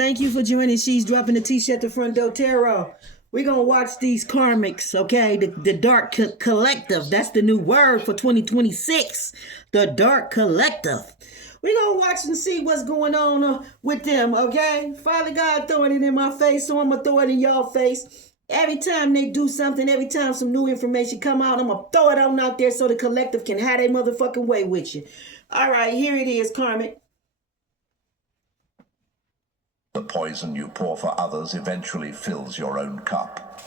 Thank you for joining. She's dropping the T-shirt to front door tarot. We're going to watch these karmics, okay? The Dark Collective. That's the new word for 2026. The Dark Collective. We're going to watch and see what's going on with them, okay? Father God throwing it in my face, so I'm going to throw it in y'all face. Every time they do something, every time some new information come out, I'm going to throw it on out there so the collective can have their motherfucking way with you. All right, here it is, karmic. The poison you pour for others eventually fills your own cup.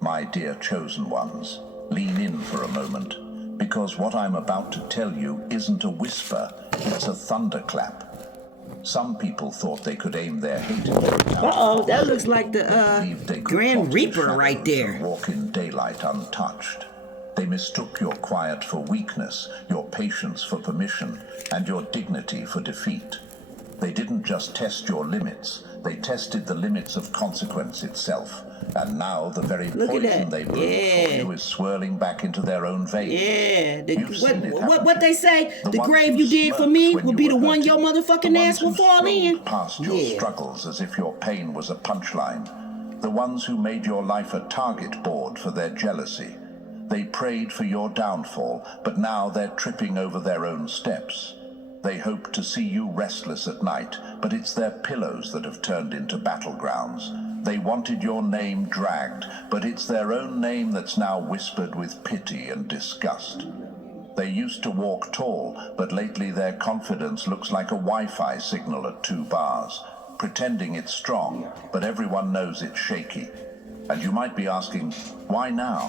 My dear chosen ones, lean in for a moment, because what I'm about to tell you isn't a whisper, it's a thunderclap. Some people thought they could aim their hate at you. Uh-oh, that looks like the Grand Reaper right there. Walk in daylight untouched. They mistook your quiet for weakness, your patience for permission, and your dignity for defeat. They didn't just test your limits, they tested the limits of consequence itself. And now the very poison they brewed for you is swirling back into their own veins. Yeah, what they say, the grave you dig for me will be the one your motherfucking ass will fall in. Past your struggles as if your pain was a punchline. The ones who made your life a target board for their jealousy. They prayed for your downfall, but now they're tripping over their own steps. They hope to see you restless at night, but it's their pillows that have turned into battlegrounds. They wanted your name dragged, but it's their own name that's now whispered with pity and disgust. They used to walk tall, but lately their confidence looks like a Wi-Fi signal at 2 bars, pretending it's strong, but everyone knows it's shaky. And you might be asking, why now?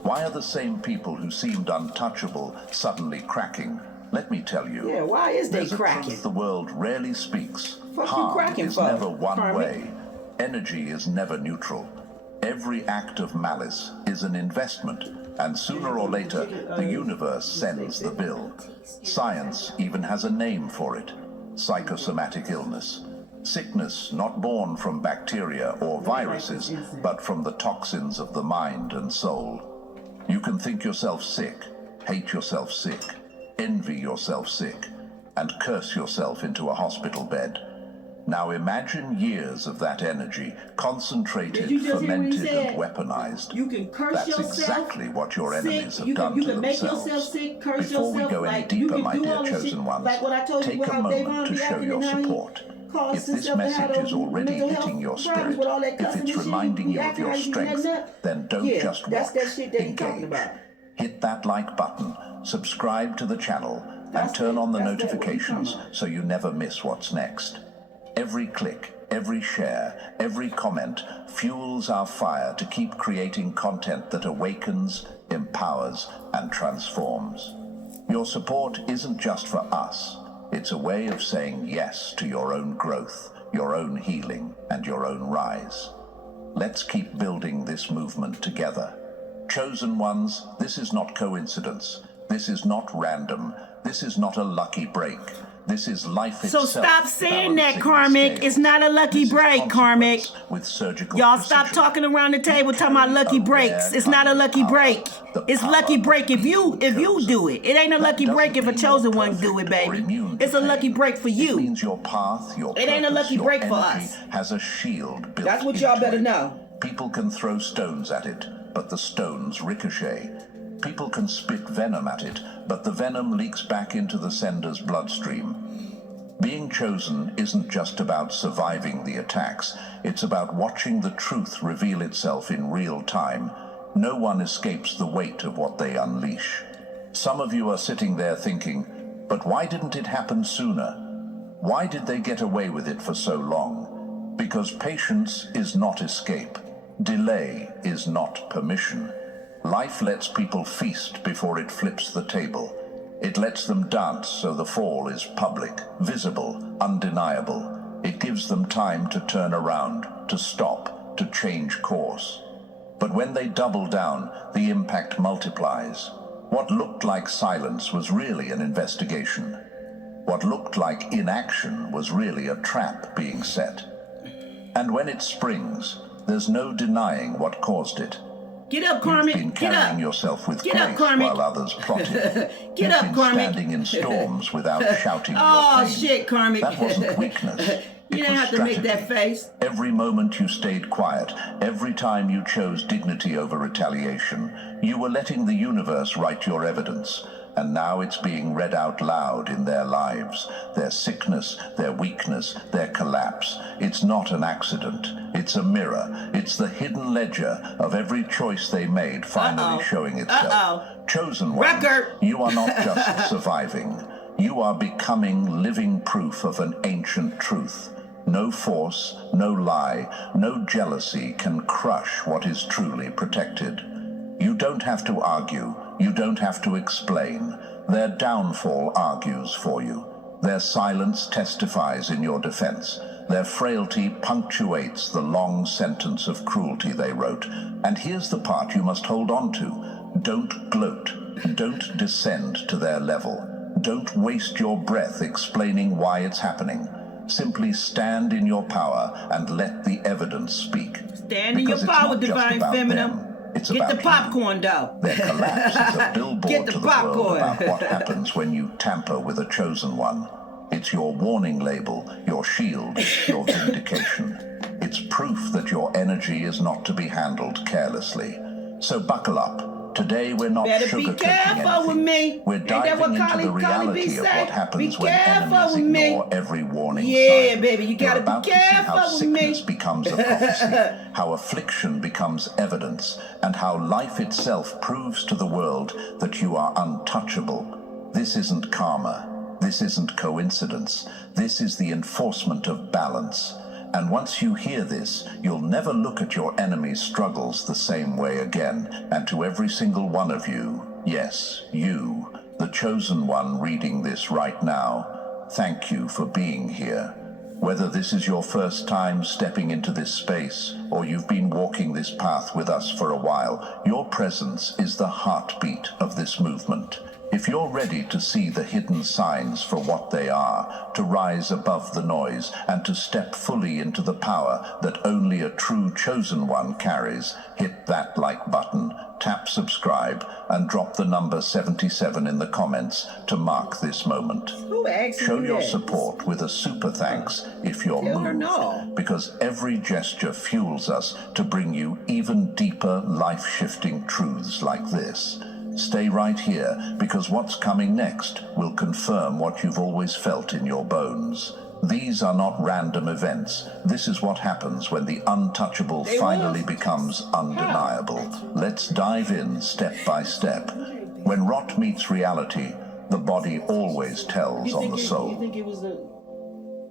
Why are the same people who seemed untouchable suddenly cracking? Let me tell you, why is they cracking? There's a truth the world rarely speaks. Harm is never one way. Energy is never neutral. Every act of malice is an investment, and sooner or later, the universe sends the bill. Science even has a name for it: psychosomatic illness. Sickness not born from bacteria or viruses, but from the toxins of the mind and soul. You can think yourself sick, hate yourself sick, envy yourself sick, and curse yourself into a hospital bed. Now imagine years of that energy, concentrated, fermented, and weaponized. You can curse That's yourself exactly what your enemies sick. have done to can make themselves. yourself sick, curse Before we yourself, go any like, deeper, you my can do dear all the chosen shit, ones, like what I told take you a moment to show your support. If this message is already hitting your spirit, if it's reminding you of your strength, then don't just watch, engage. Hit that like button, subscribe to the channel, and turn on the notifications so you never miss what's next. Every click, every share, every comment fuels our fire to keep creating content that awakens, empowers, and transforms. Your support isn't just for us. It's a way of saying yes to your own growth, your own healing, and your own rise. Let's keep building this movement together. Chosen ones, this is not coincidence. This is not random. This is not a lucky break. This is life itself. So stop saying that, karmic. It's not a lucky break, karmic. With surgical Y'all stop talking around the table talking about lucky breaks. It's not a lucky break. It's lucky break if you do it. It ain't a lucky break if a chosen one do it, baby. It's a lucky break for you. It means your path, your it ain't a lucky break for us. Has a shield built. That's what y'all better know. People can throw stones at it, but the stones ricochet. People can spit venom at it, but the venom leaks back into the sender's bloodstream. Being chosen isn't just about surviving the attacks. It's about watching the truth reveal itself in real time. No one escapes the weight of what they unleash. Some of you are sitting there thinking, but why didn't it happen sooner? Why did they get away with it for so long? Because patience is not escape. Delay is not permission. Life lets people feast before it flips the table. It lets them dance so the fall is public, visible, undeniable. It gives them time to turn around, to stop, to change course. But when they double down, the impact multiplies. What looked like silence was really an investigation. What looked like inaction was really a trap being set. And when it springs, there's no denying what caused it. Get up, karmic. You've been carrying yourself with grace while others plotted. Get up, karmic. Standing in storms without shouting your pain. Oh, shit, karmic. That wasn't weakness. You It didn't was have to make strategy. that face. Every moment you stayed quiet, every time you chose dignity over retaliation, you were letting the universe write your evidence. And now it's being read out loud in their lives, their sickness, their weakness, their collapse. It's not an accident. It's a mirror. It's the hidden ledger of every choice they made finally showing itself. Chosen one, you are not just surviving. You are becoming living proof of an ancient truth. No force, no lie, no jealousy can crush what is truly protected. You don't have to argue. You don't have to explain. Their downfall argues for you. Their silence testifies in your defense. Their frailty punctuates the long sentence of cruelty they wrote. And here's the part you must hold on to. Don't gloat. Don't descend to their level. Don't waste your breath explaining why it's happening. Simply stand in your power and let the evidence speak. Stand in your power, divine feminine. It's Get about the popcorn, though. Their collapse is a billboard to the popcorn. world about what happens when you tamper with a chosen one. It's your warning label, your shield, your vindication. It's proof that your energy is not to be handled carelessly. So buckle up. Today we're not sugarcoating anything. With me. We're diving into the reality of what happens when enemies ignore every warning sign. Yeah, baby, you gotta We're about be to see careful how with sickness me. becomes a prophecy, how affliction becomes evidence, and how life itself proves to the world that you are untouchable. This isn't karma. This isn't coincidence. This is the enforcement of balance. And once you hear this, you'll never look at your enemy's struggles the same way again. And to every single one of you, yes, you, the chosen one reading this right now, thank you for being here. Whether this is your first time stepping into this space, or you've been walking this path with us for a while, your presence is the heartbeat of this movement. If you're ready to see the hidden signs for what they are, to rise above the noise, and to step fully into the power that only a true chosen one carries, hit that like button, tap subscribe, and drop the number 77 in the comments to mark this moment. Show your support with a super thanks if you're moved, because every gesture fuels us to bring you even deeper, life-shifting truths like this. Stay right here, because what's coming next will confirm what you've always felt in your bones. These are not random events. This is what happens when the untouchable finally becomes undeniable. Let's dive in step by step. When rot meets reality, the body always tells on the soul.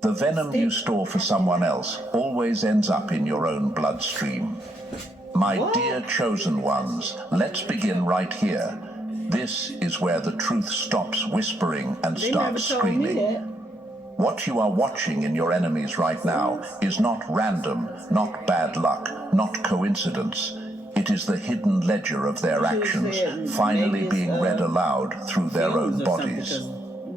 The venom you store for someone else always ends up in your own bloodstream. My dear chosen ones, let's begin right here. This is where the truth stops whispering and starts screaming. What you are watching in your enemies right now is not random, not bad luck, not coincidence. It is the hidden ledger of their actions, finally being read aloud through their own bodies.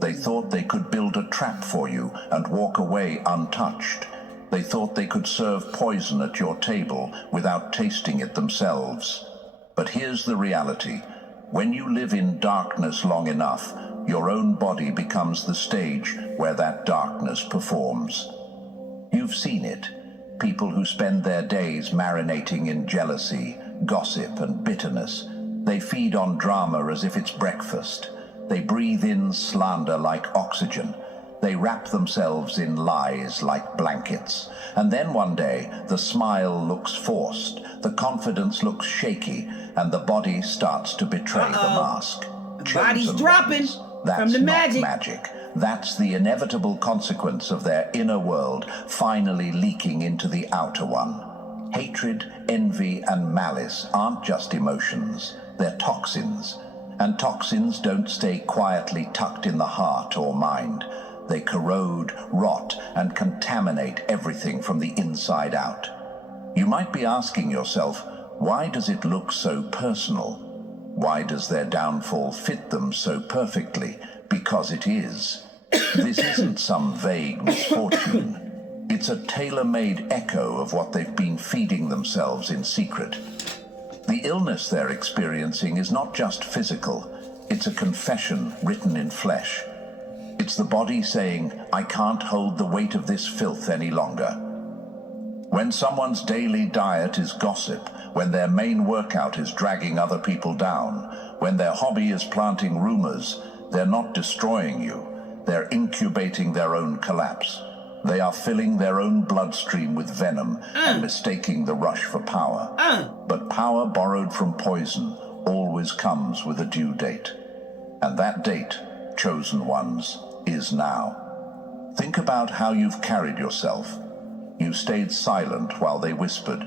They thought they could build a trap for you and walk away untouched. They thought they could serve poison at your table without tasting it themselves. But here's the reality. When you live in darkness long enough, your own body becomes the stage where that darkness performs. You've seen it. People who spend their days marinating in jealousy, gossip, and bitterness. They feed on drama as if it's breakfast. They breathe in slander like oxygen. They wrap themselves in lies like blankets. And then one day, the smile looks forced, the confidence looks shaky, and the body starts to betray the mask. Body's dropping from the magic. Not magic. That's the inevitable consequence of their inner world finally leaking into the outer one. Hatred, envy, and malice aren't just emotions. They're toxins. And toxins don't stay quietly tucked in the heart or mind. They corrode, rot, and contaminate everything from the inside out. You might be asking yourself, why does it look so personal? Why does their downfall fit them so perfectly? Because it is. This isn't some vague misfortune. It's a tailor-made echo of what they've been feeding themselves in secret. The illness they're experiencing is not just physical. It's a confession written in flesh. It's the body saying, I can't hold the weight of this filth any longer. When someone's daily diet is gossip, when their main workout is dragging other people down, when their hobby is planting rumors, they're not destroying you. They're incubating their own collapse. They are filling their own bloodstream with venom and mistaking the rush for power. But power borrowed from poison always comes with a due date. And that date, chosen ones, is now. Think about how you've carried yourself. You stayed silent while they whispered.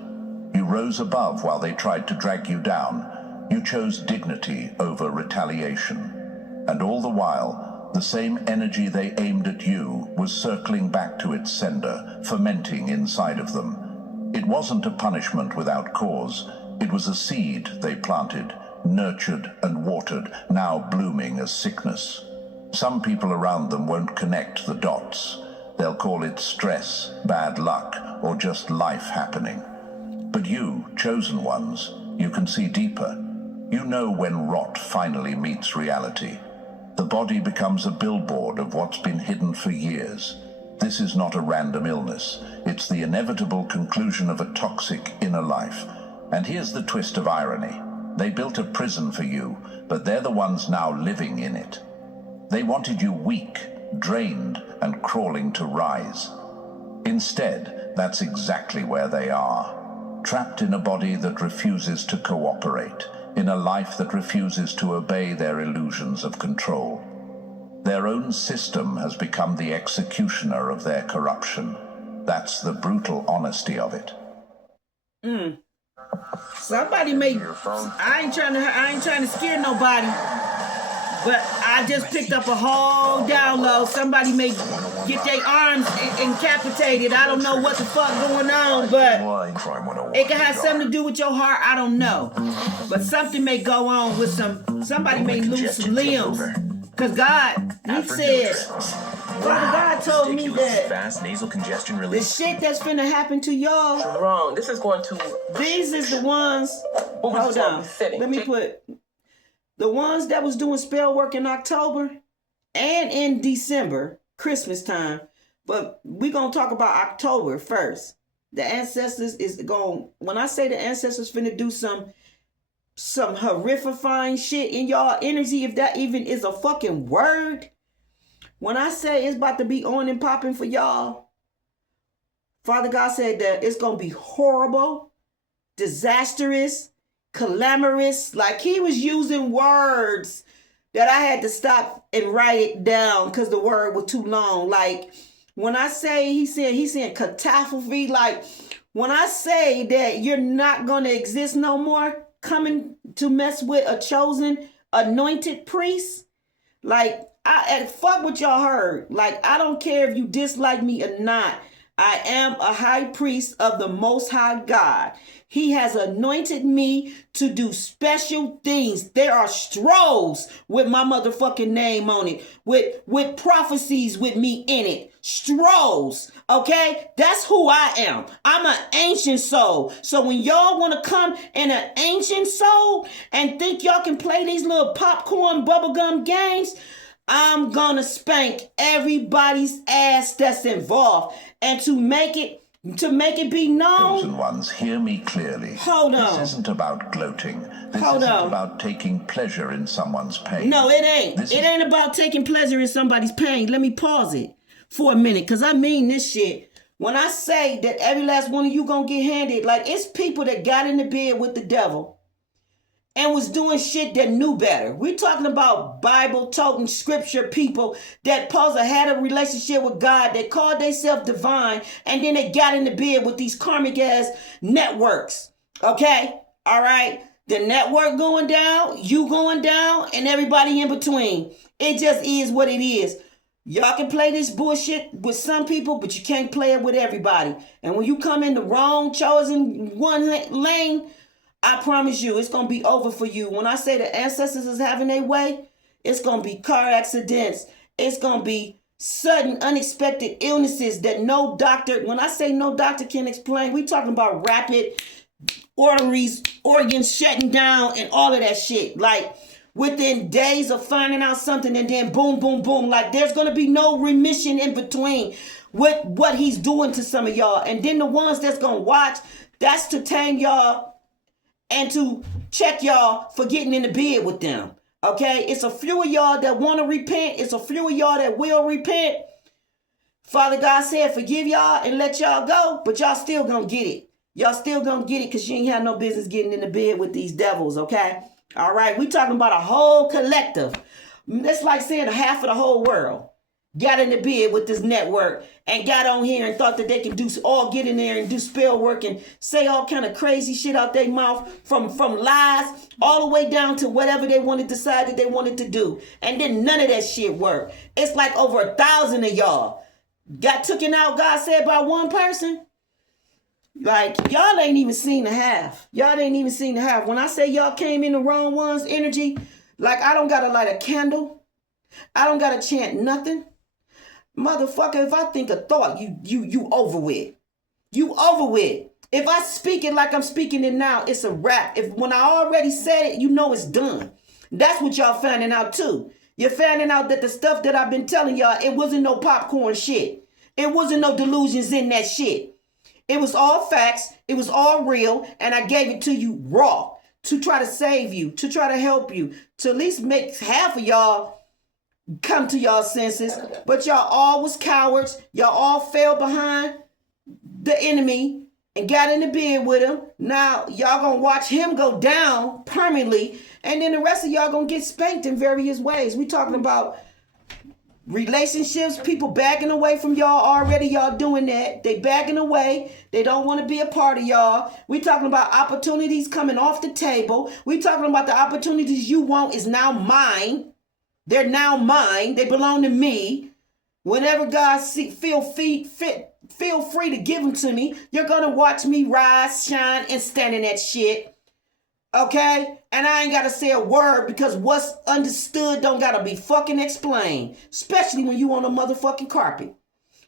You rose above while they tried to drag you down. You chose dignity over retaliation. And all the while, the same energy they aimed at you was circling back to its sender, fermenting inside of them. It wasn't a punishment without cause. It was a seed they planted, nurtured and watered, now blooming as sickness. Some people around them won't connect the dots. They'll call it stress, bad luck, or just life happening. But you, chosen ones, you can see deeper. You know when rot finally meets reality. The body becomes a billboard of what's been hidden for years. This is not a random illness. It's the inevitable conclusion of a toxic inner life. And here's the twist of irony. They built a prison for you, but they're the ones now living in it. They wanted you weak, drained, and crawling to rise. Instead, that's exactly where they are. Trapped in a body that refuses to cooperate, in a life that refuses to obey their illusions of control. Their own system has become the executioner of their corruption. That's the brutal honesty of it. Somebody may. I ain't trying to scare nobody. But I just picked up a whole download. Somebody may get their arms incapacitated. I don't know what the fuck going on, but it can have something to do with your heart. I don't know. But something may go on with somebody may lose some limbs. Because God, He said, God told me that fast nasal congestion the release. shit that's finna happen to y'all, Wrong. This is going to. these is the ones, hold on, let me put, the ones that was doing spell work in October and in December, Christmas time, but we gonna talk about October first. The ancestors is going, when I say the ancestors finna do some horrifying shit in y'all energy, if that even is a fucking word. When I say it's about to be on and popping for y'all, Father God said that it's going to be horrible, disastrous, calamitous. Like He was using words that I had to stop and write it down because the word was too long. Like when I say, He's saying catastrophe. Like when I say that you're not going to exist no more, coming to mess with a chosen anointed priest, like fuck what y'all heard. Like I don't care if you dislike me or not. I am a high priest of the Most High God. He has anointed me to do special things. There are scrolls with my motherfucking name on it, with prophecies with me in it. Scrolls, okay? That's who I am. I'm an ancient soul. So when y'all want to come in an ancient soul and think y'all can play these little popcorn bubblegum games, I'm gonna spank everybody's ass that's involved. And to make it be known. Chosen ones, hear me clearly. Hold on. This isn't about gloating. This isn't about taking pleasure in someone's pain. No, it ain't. It ain't about taking pleasure in somebody's pain. Let me pause it for a minute, because I mean this shit. When I say that every last one of you gonna get handed, like it's people that got in the bed with the devil and was doing shit that knew better. We're talking about Bible-toting scripture people that had a relationship with God, that called themselves divine, and then they got in the bed with these karmic-ass networks. Okay? All right? The network going down, you going down, and everybody in between. It just is what it is. Y'all can play this bullshit with some people, but you can't play it with everybody. And when you come in the wrong, chosen one lane, I promise you, it's going to be over for you. When I say the ancestors is having their way, it's going to be car accidents. It's going to be sudden, unexpected illnesses that no doctor, when I say no doctor can explain, we talking about rapid arteries, organs shutting down and all of that shit. Like within days of finding out something, and then boom, boom, boom. Like there's going to be no remission in between with what he's doing to some of y'all. And then the ones that's going to watch, that's to tame y'all and to check y'all for getting in the bed with them. Okay? It's a few of y'all that want to repent. It's a few of y'all that will repent. Father God said, forgive y'all and let y'all go, but y'all still going to get it. Y'all still going to get it because you ain't have no business getting in the bed with these devils, okay? All right? We talking about a whole collective. It's like saying half of the whole world got in the bed with this network and got on here and thought that they could get in there and do spell work and say all kind of crazy shit out their mouth from lies all the way down to whatever they wanted to decide that they wanted to do. And then none of that shit worked. It's like over 1,000 of y'all got taken out, God said, by one person. Like, y'all ain't even seen the half. Y'all ain't even seen the half. When I say y'all came in the wrong one's energy, like I don't gotta light a candle. I don't gotta chant nothing. Motherfucker, if I think a thought, you over with. You over with. If I speak it like I'm speaking it now, it's a wrap. If when I already said it, you know it's done. That's what y'all finding out too. You're finding out that the stuff that I've been telling y'all, it wasn't no popcorn shit. It wasn't no delusions in that shit. It was all facts. It was all real. And I gave it to you raw to try to save you, to try to help you, to at least make half of y'all come to y'all senses. But y'all all was cowards. Y'all all fell behind the enemy and got in the bed with him. Now y'all gonna watch him go down permanently. And then the rest of y'all gonna get spanked in various ways. We talking about relationships, people backing away from y'all already. Y'all doing that. They backing away. They don't want to be a part of y'all. We talking about opportunities coming off the table. We talking about the opportunities you want is now mine. They're now mine. They belong to me. Whenever God feel free to give them to me. You're going to watch me rise, shine, and stand in that shit. Okay? And I ain't got to say a word because what's understood don't got to be fucking explained. Especially when you on a motherfucking carpet.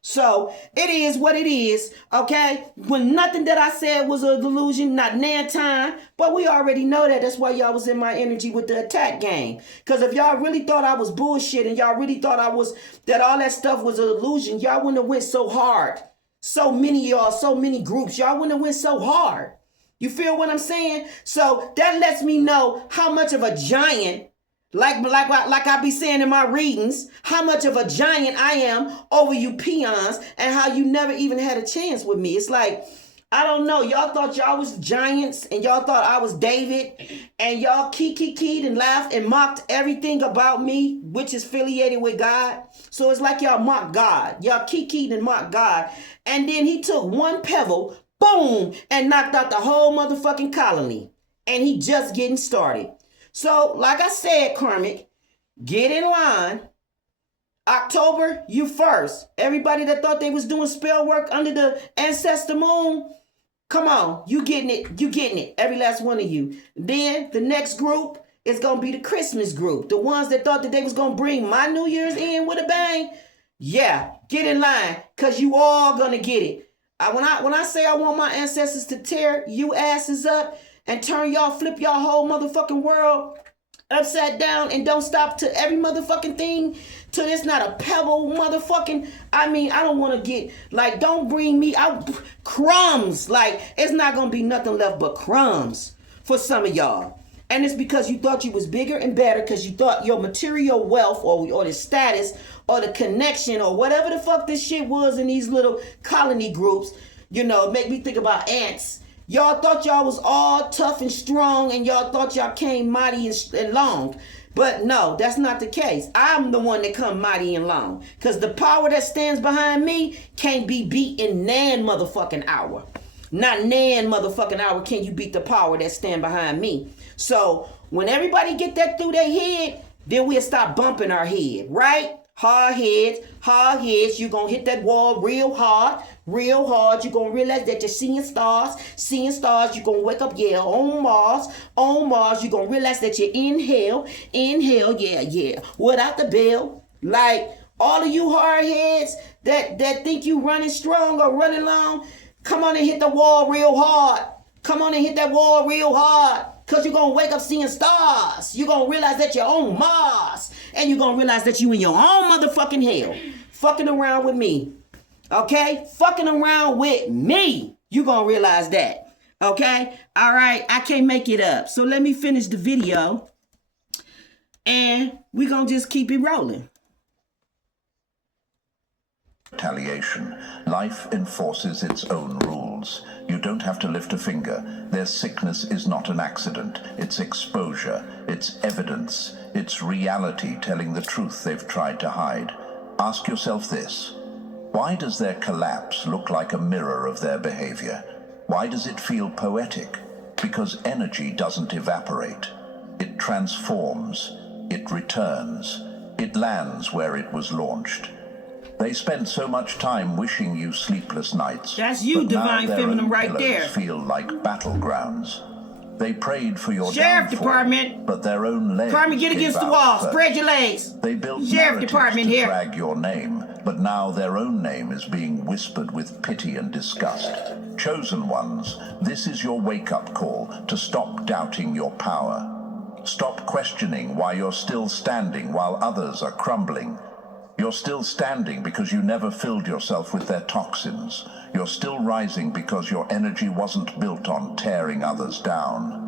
So, it is what it is, okay? When nothing that I said was a delusion, not nan time, but we already know that. That's why y'all was in my energy with the attack game. Because if y'all really thought I was bullshit and y'all really thought that all that stuff was an illusion, y'all wouldn't have went so hard. So many y'all, so many groups, y'all wouldn't have went so hard. You feel what I'm saying? So that lets me know how much of a giant, like I be saying in my readings, how much of a giant I am over you peons and how you never even had a chance with me. It's like, I don't know. Y'all thought y'all was giants and y'all thought I was David and y'all keyed and laughed and mocked everything about me, which is affiliated with God. So it's like y'all mocked God. Y'all keyed and mocked God. And then he took one pebble, boom, and knocked out the whole motherfucking colony. And he just getting started. So, like I said, Karmic, get in line. October, you first. Everybody that thought they was doing spell work under the ancestor moon, come on, you getting it. You getting it. Every last one of you. Then the next group is going to be the Christmas group. The ones that thought that they was going to bring my New Year's in with a bang. Yeah, get in line because you all going to get it. When I say I want my ancestors to tear you asses up and flip y'all whole motherfucking world upside down and don't stop to every motherfucking thing till it's not a pebble motherfucking, I don't want to get, like, don't bring me out crumbs. Like, it's not going to be nothing left but crumbs for some of y'all. And it's because you thought you was bigger and better because you thought your material wealth or the status or the connection or whatever the fuck this shit was in these little colony groups, make me think about ants. Y'all thought y'all was all tough and strong and y'all thought y'all came mighty and long. But no, that's not the case. I'm the one that come mighty and long. Because the power that stands behind me can't be beat in nan motherfucking hour. Not nan motherfucking hour can you beat the power that stand behind me. So when everybody get that through their head, then we'll stop bumping our head, right? Hard heads. You're going to hit that wall real hard. You're going to realize that you're seeing stars. You're going to wake up, on Mars. You're going to realize that you're inhale, yeah. Without the bell. Like, all of you hard heads that think you running strong or running long, come on and hit the wall real hard. Come on and hit that wall real hard. Because you're going to wake up seeing stars. You're going to realize that you're on Mars. And you're going to realize that you in your own motherfucking hell. Fucking around with me. Okay? Fucking around with me. You're going to realize that. Okay? All right? I can't make it up. So let me finish the video. And we're going to just keep it rolling. Retaliation. Life enforces its own rules. You don't have to lift a finger. Their sickness is not an accident. It's exposure. It's evidence. It's reality telling the truth they've tried to hide. Ask yourself this. Why does their collapse look like a mirror of their behavior? Why does it feel poetic? Because energy doesn't evaporate. It transforms. It returns. It lands where it was launched. They spent so much time wishing you sleepless nights. That's you, divine feminine, right there. Feel like battlegrounds. They prayed for your Sheriff downfall, Department, but their own legs Carmen, get against the wall. first. Spread your legs. They built Sheriff narratives Department to here. drag your name, but now their own name is being whispered with pity and disgust. Chosen ones, this is your wake-up call to stop doubting your power. Stop questioning why you're still standing while others are crumbling. You're still standing because you never filled yourself with their toxins. You're still rising because your energy wasn't built on tearing others down.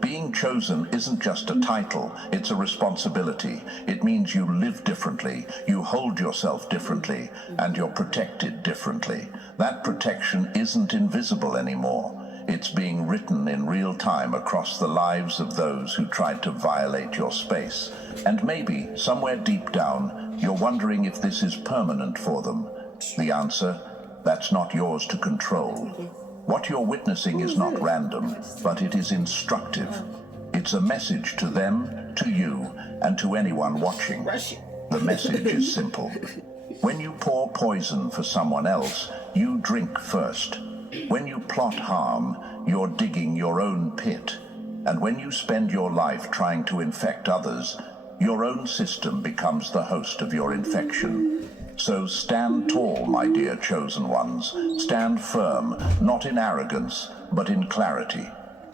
Being chosen isn't just a title, it's a responsibility. It means you live differently, you hold yourself differently, and you're protected differently. That protection isn't invisible anymore. It's being written in real time across the lives of those who tried to violate your space. And maybe, somewhere deep down, you're wondering if this is permanent for them. The answer? That's not yours to control. What you're witnessing is not random, but it is instructive. It's a message to them, to you, and to anyone watching. The message is simple. When you pour poison for someone else, you drink first. When you plot harm, you're digging your own pit. And when you spend your life trying to infect others, your own system becomes the host of your infection. So stand tall, my dear chosen ones. Stand firm, not in arrogance, but in clarity.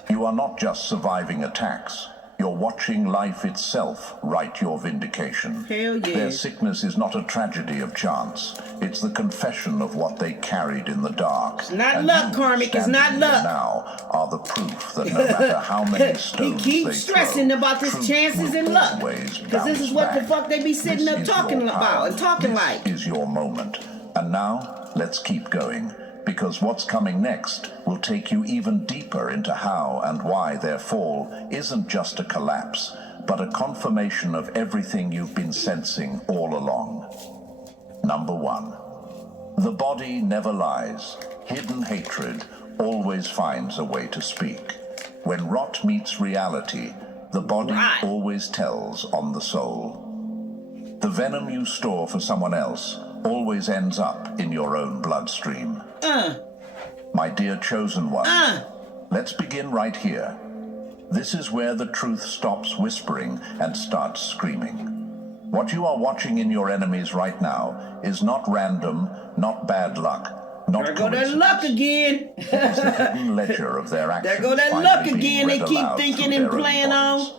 You are not just surviving attacks. You're watching life itself write your vindication. Hell yeah. Their sickness is not a tragedy of chance. It's the confession of what they carried in the dark. It's not And luck, you, Karmic. It's not standing luck. here now are the proof that no matter how many stones He they keeps stressing throw, about his truth chances will and luck. always Because this is bounce what the back. fuck they be sitting This up is talking your about power. and talking This like. is your moment. And now, let's keep going. Because what's coming next will take you even deeper into how and why their fall isn't just a collapse, but a confirmation of everything you've been sensing all along. Number 1. The body never lies. Hidden hatred always finds a way to speak. When rot meets reality, the body always tells on the soul. The venom you store for someone else always ends up in your own bloodstream. My dear chosen one, let's begin right here. This is where the truth stops whispering and starts screaming. What you are watching in your enemies right now is not random, not bad luck, not There go that coincidence. luck again. It is the hidden ledger of their actions. There go that finally luck being again. They read keep aloud thinking through and their own playing bodies. on.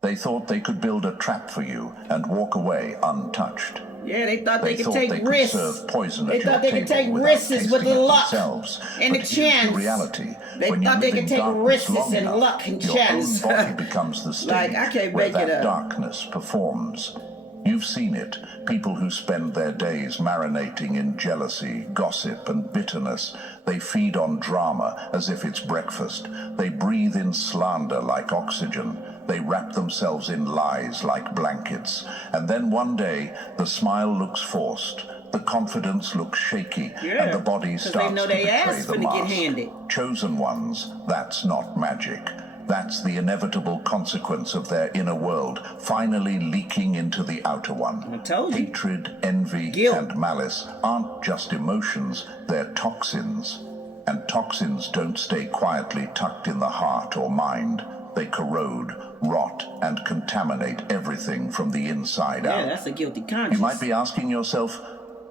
They thought they could build a trap for you and walk away untouched. Yeah, they thought they could thought take they could risks. serve poison They at your thought they could table take without risks with tasting the it luck themselves. and the But here's chance. the reality. They When you thought they live could in take darkness risks long and enough, luck and your chance. own body becomes the stage Like, I can't where make it that up. darkness performs. You've seen it. People who spend their days marinating in jealousy, gossip, and bitterness. They feed on drama as if it's breakfast. They breathe in slander like oxygen. They wrap themselves in lies like blankets. And then one day, the smile looks forced. The confidence looks shaky. Yeah, and the body 'cause starts they know to they betray ass the finna get mask. handed. Chosen ones, that's not magic. That's the inevitable consequence of their inner world finally leaking into the outer one. I told you. Hatred, envy, Guilt. and malice aren't just emotions, they're toxins. And toxins don't stay quietly tucked in the heart or mind. They corrode, rot, and contaminate everything from the inside out. Yeah, that's a guilty conscience. You might be asking yourself,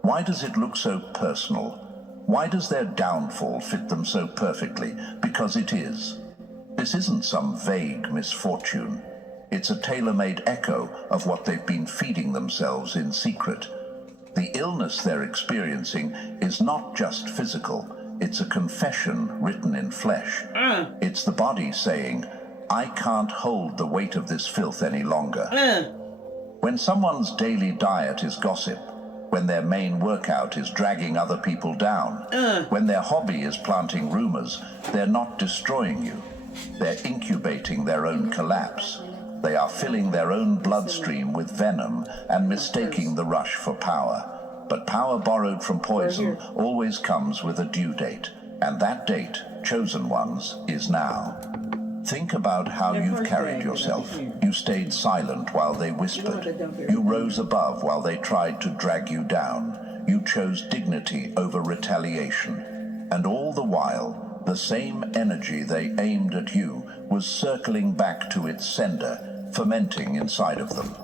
why does it look so personal? Why does their downfall fit them so perfectly? Because it is. This isn't some vague misfortune. It's a tailor-made echo of what they've been feeding themselves in secret. The illness they're experiencing is not just physical. It's a confession written in flesh. It's the body saying, I can't hold the weight of this filth any longer. When someone's daily diet is gossip, when their main workout is dragging other people down, when their hobby is planting rumors, they're not destroying you. They're incubating their own collapse. They are filling their own bloodstream with venom and mistaking the rush for power. But power borrowed from poison always comes with a due date, and that date, chosen ones, is now. Think about how you've carried yourself. You stayed silent while they whispered. You rose above while they tried to drag you down. You chose dignity over retaliation. And all the while, the same energy they aimed at you was circling back to its sender, fermenting inside of them.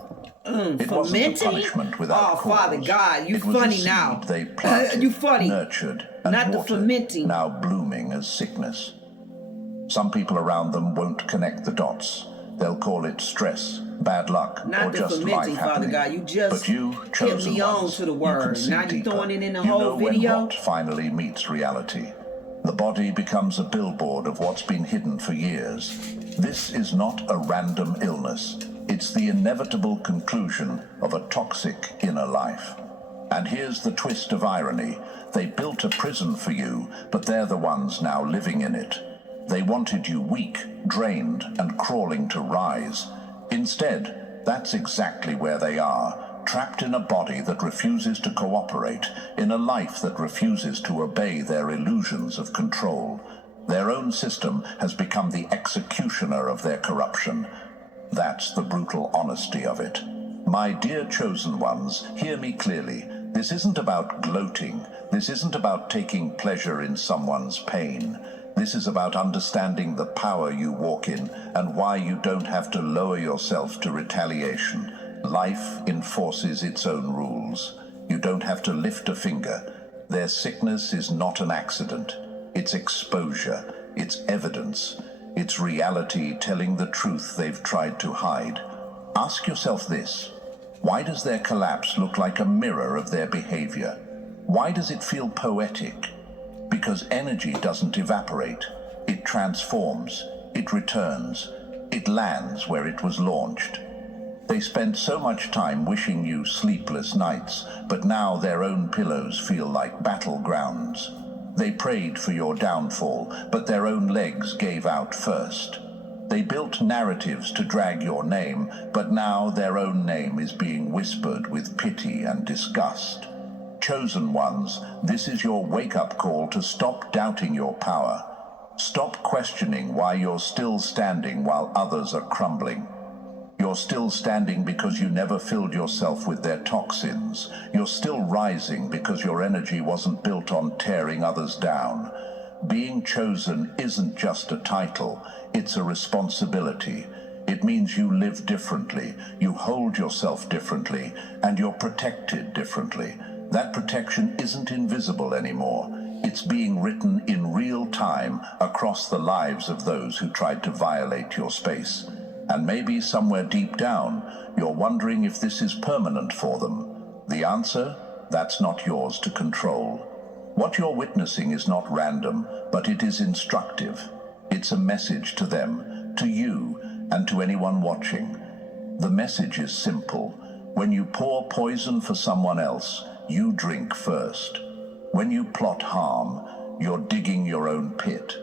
It wasn't a punishment without cause. Father God, you it was funny a seed now. They planted, you funny. Nurtured, and Not watered, the fermenting. now blooming as sickness. Some people around them won't connect the dots. They'll call it stress, bad luck, Not or the just fermenting, life Father happening. God. You just but you, chosen me on ones, to the you word. can see Now you deeper. throwing it in the you whole know video? when what finally meets reality. The body becomes a billboard of what's been hidden for years. This is not a random illness. It's the inevitable conclusion of a toxic inner life. And here's the twist of irony. They built a prison for you, but they're the ones now living in it. They wanted you weak, drained, and crawling to rise. Instead, that's exactly where they are, trapped in a body that refuses to cooperate, in a life that refuses to obey their illusions of control. Their own system has become the executioner of their corruption. That's the brutal honesty of it. My dear chosen ones, hear me clearly. This isn't about gloating. This isn't about taking pleasure in someone's pain. This is about understanding the power you walk in and why you don't have to lower yourself to retaliation. Life enforces its own rules. You don't have to lift a finger. Their sickness is not an accident. It's exposure. It's evidence. It's reality telling the truth they've tried to hide. Ask yourself this. Why does their collapse look like a mirror of their behavior? Why does it feel poetic? Because energy doesn't evaporate. It transforms. It returns. It lands where it was launched. They spent so much time wishing you sleepless nights, but now their own pillows feel like battlegrounds. They prayed for your downfall, but their own legs gave out first. They built narratives to drag your name, but now their own name is being whispered with pity and disgust. Chosen ones, this is your wake-up call to stop doubting your power. Stop questioning why you're still standing while others are crumbling. You're still standing because you never filled yourself with their toxins. You're still rising because your energy wasn't built on tearing others down. Being chosen isn't just a title, it's a responsibility. It means you live differently, you hold yourself differently, and you're protected differently. That protection isn't invisible anymore. It's being written in real time across the lives of those who tried to violate your space. And maybe somewhere deep down, you're wondering if this is permanent for them. The answer? That's not yours to control. What you're witnessing is not random, but it is instructive. It's a message to them, to you, and to anyone watching. The message is simple. When you pour poison for someone else, you drink first. When you plot harm, you're digging your own pit.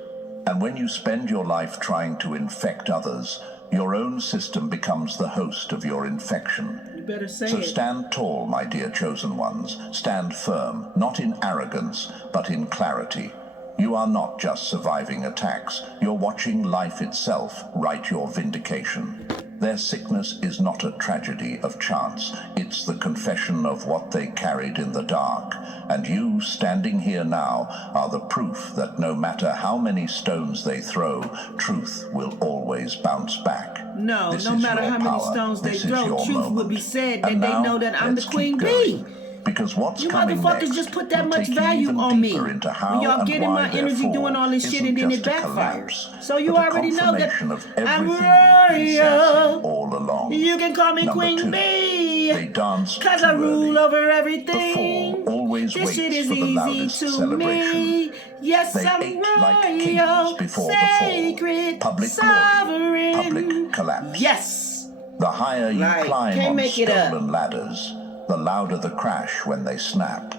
And when you spend your life trying to infect others, your own system becomes the host of your infection. You better say So it. stand tall, my dear chosen ones. Stand firm, not in arrogance, but in clarity. You are not just surviving attacks. You're watching life itself write your vindication. Their sickness is not a tragedy of chance. It's the confession of what they carried in the dark. And you, standing here now, are the proof that no matter how many stones they throw, truth will always bounce back. No This no is matter your how many power. stones they This is throw, your truth will moment. be said that And they now, know that I'm the let's queen keep bee. going. because what's You coming motherfuckers next just put that will much take you value even on me. deeper into how When y'all and getting why my their energy fall doing all this shit isn't and then it just a backfires. collapse, So you but a already know that confirmation of I'm everything you've been sensing all along. You can call me Number Queen 2, Bee. they danced Cause too I rule early. over The everything. fall always This shit waits is for the easy loudest to celebration. me. Yes, They I'm ate like kings royal, before the fall. Sacred, Public sovereign. glory, public collapse. Yes. The higher you Like, climb can't on make it up. stolen ladders, the louder the crash when they snap.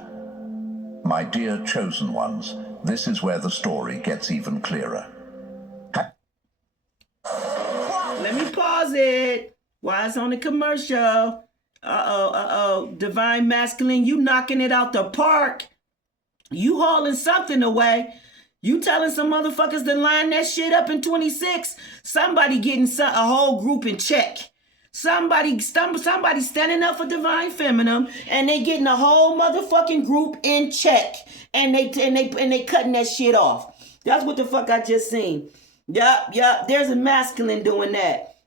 My dear chosen ones, this is where the story gets even clearer. Let me pause it while it's on the commercial. Divine Masculine, you knocking it out the park. You hauling something away. You telling some motherfuckers to line that shit up in 26. Somebody getting a whole group in check. Somebody standing up for Divine Feminine, and they getting a whole motherfucking group in check, and they cutting that shit off. That's what the fuck I just seen. Yup. There's a masculine doing that.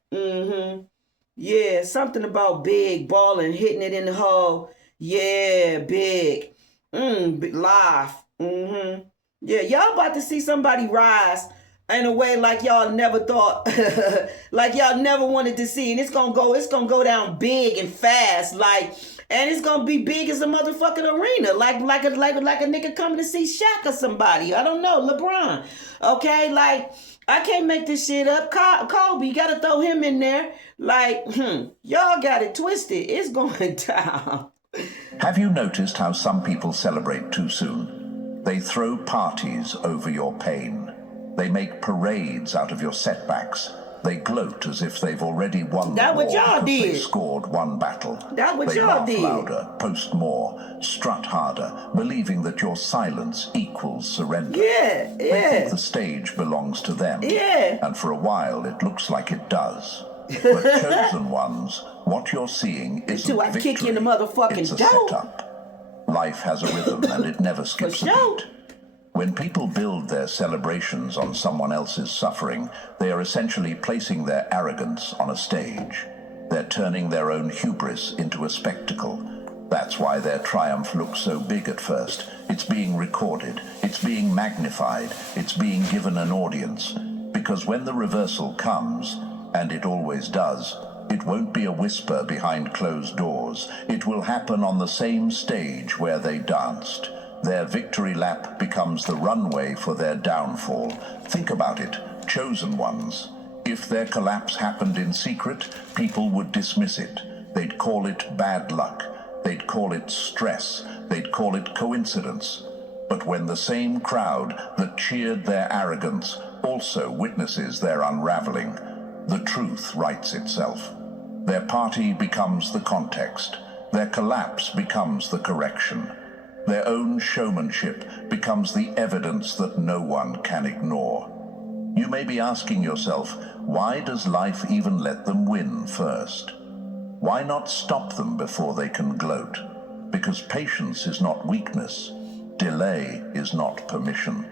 Yeah, something about big balling, hitting it in the hole. Yeah, big. Big life. Yeah, y'all about to see somebody rise in a way like y'all never thought, like y'all never wanted to see, and it's gonna go down big and fast, and it's gonna be big as a motherfucking arena, like a nigga coming to see Shaq or somebody. I don't know, LeBron. Okay, like I can't make this shit up. Kobe, you gotta throw him in there. Like, y'all got it twisted. It's going down. Have you noticed how some people celebrate too soon? They throw parties over your pain. They make parades out of your setbacks. They gloat as if they've already won the war because they scored one battle. They laugh louder, post more, strut harder, believing that your silence equals surrender. They think the stage belongs to them. And for a while it looks like it does. But chosen ones, what you're seeing isn't victory. Kick you in the motherfucking it's a setup. Life has a rhythm and it never skips a beat. When people build their celebrations on someone else's suffering, they are essentially placing their arrogance on a stage. They're turning their own hubris into a spectacle. That's why their triumph looks so big at first. It's being recorded, it's being magnified, it's being given an audience. Because when the reversal comes, and it always does, it won't be a whisper behind closed doors. It will happen on the same stage where they danced. Their victory lap becomes the runway for their downfall. Think about it, chosen ones. If their collapse happened in secret, people would dismiss it. They'd call it bad luck. They'd call it stress. They'd call it coincidence. But when the same crowd that cheered their arrogance also witnesses their unraveling, the truth writes itself. Their party becomes the context. Their collapse becomes the correction. Their own showmanship becomes the evidence that no one can ignore. You may be asking yourself, why does life even let them win first? Why not stop them before they can gloat? Because patience is not weakness. Delay is not permission.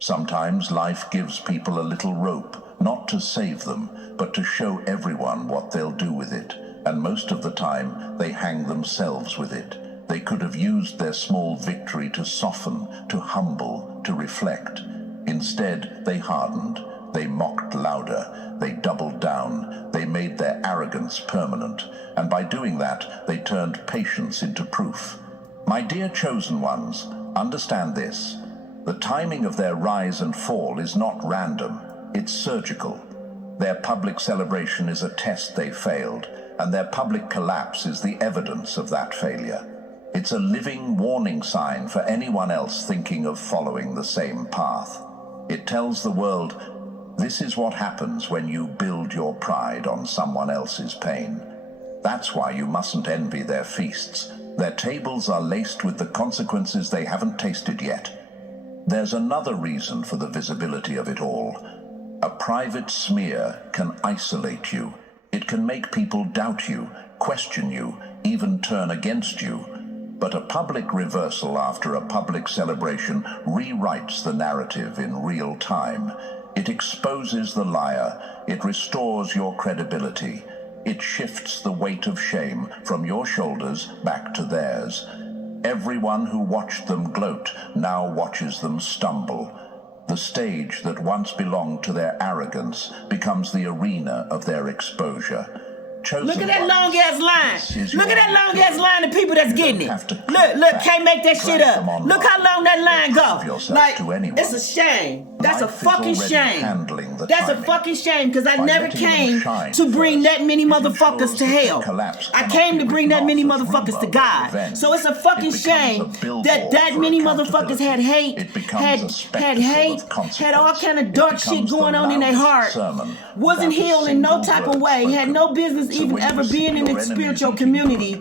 Sometimes life gives people a little rope, not to save them, but to show everyone what they'll do with it. And most of the time, they hang themselves with it. They could have used their small victory to soften, to humble, to reflect. Instead, they hardened. They mocked louder. They doubled down. They made their arrogance permanent. And by doing that, they turned patience into proof. My dear chosen ones, understand this. The timing of their rise and fall is not random. It's surgical. Their public celebration is a test they failed, and their public collapse is the evidence of that failure. It's a living warning sign for anyone else thinking of following the same path. It tells the world, this is what happens when you build your pride on someone else's pain. That's why you mustn't envy their feasts. Their tables are laced with the consequences they haven't tasted yet. There's another reason for the visibility of it all. A private smear can isolate you. It can make people doubt you, question you, even turn against you. But a public reversal after a public celebration rewrites the narrative in real time. It exposes the liar. It restores your credibility. it shifts the weight of shame from your shoulders back to theirs. Everyone who watched them gloat now watches them stumble. The stage that once belonged to their arrogance becomes the arena of their exposure. Look at that long ass line. Look at that long ass line of people that's getting it. Look, can't make that shit up. Look how long that line go. Like, it's a shame. That's a fucking shame. That's a fucking shame, because I never came to bring that many motherfuckers to hell. I came to bring that many motherfuckers to God. So it's a fucking shame that many motherfuckers had hate, had all kind of dark shit going on in their heart, wasn't healed in no type of way, had no business even ever being in a spiritual community,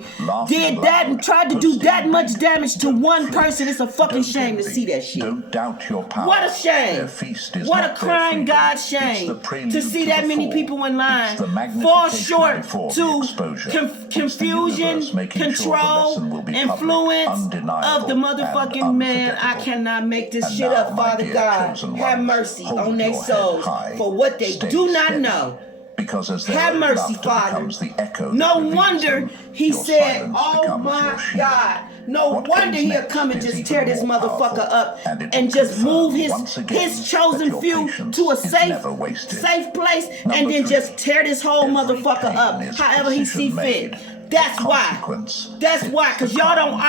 did that and tried to do that much damage to one person. It's a fucking shame to see that shit. Don't doubt your power. What a shame. What a crying God shame to see that many people in line fall short to confusion, control, influence of the motherfucking man. I cannot make this shit up, Father God. Have mercy on their souls for what they do not know. Because as have mercy, Father. No wonder he said, oh my God. No wonder he'll come and just tear this motherfucker up and just move his chosen few to a safe place and then just tear this whole motherfucker up however he see fit. That's why. That's why, because y'all don't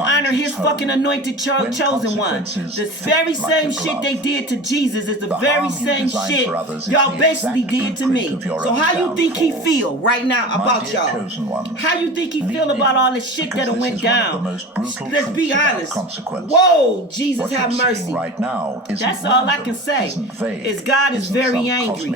honor his fucking anointed chosen one. The very same shit they did to Jesus is the very same shit y'all basically did to me. So how you think he feel right now about y'all? How you think he feel about all this shit that went down? Let's be honest. Whoa, Jesus have mercy. That's all I can say. Is God is very angry.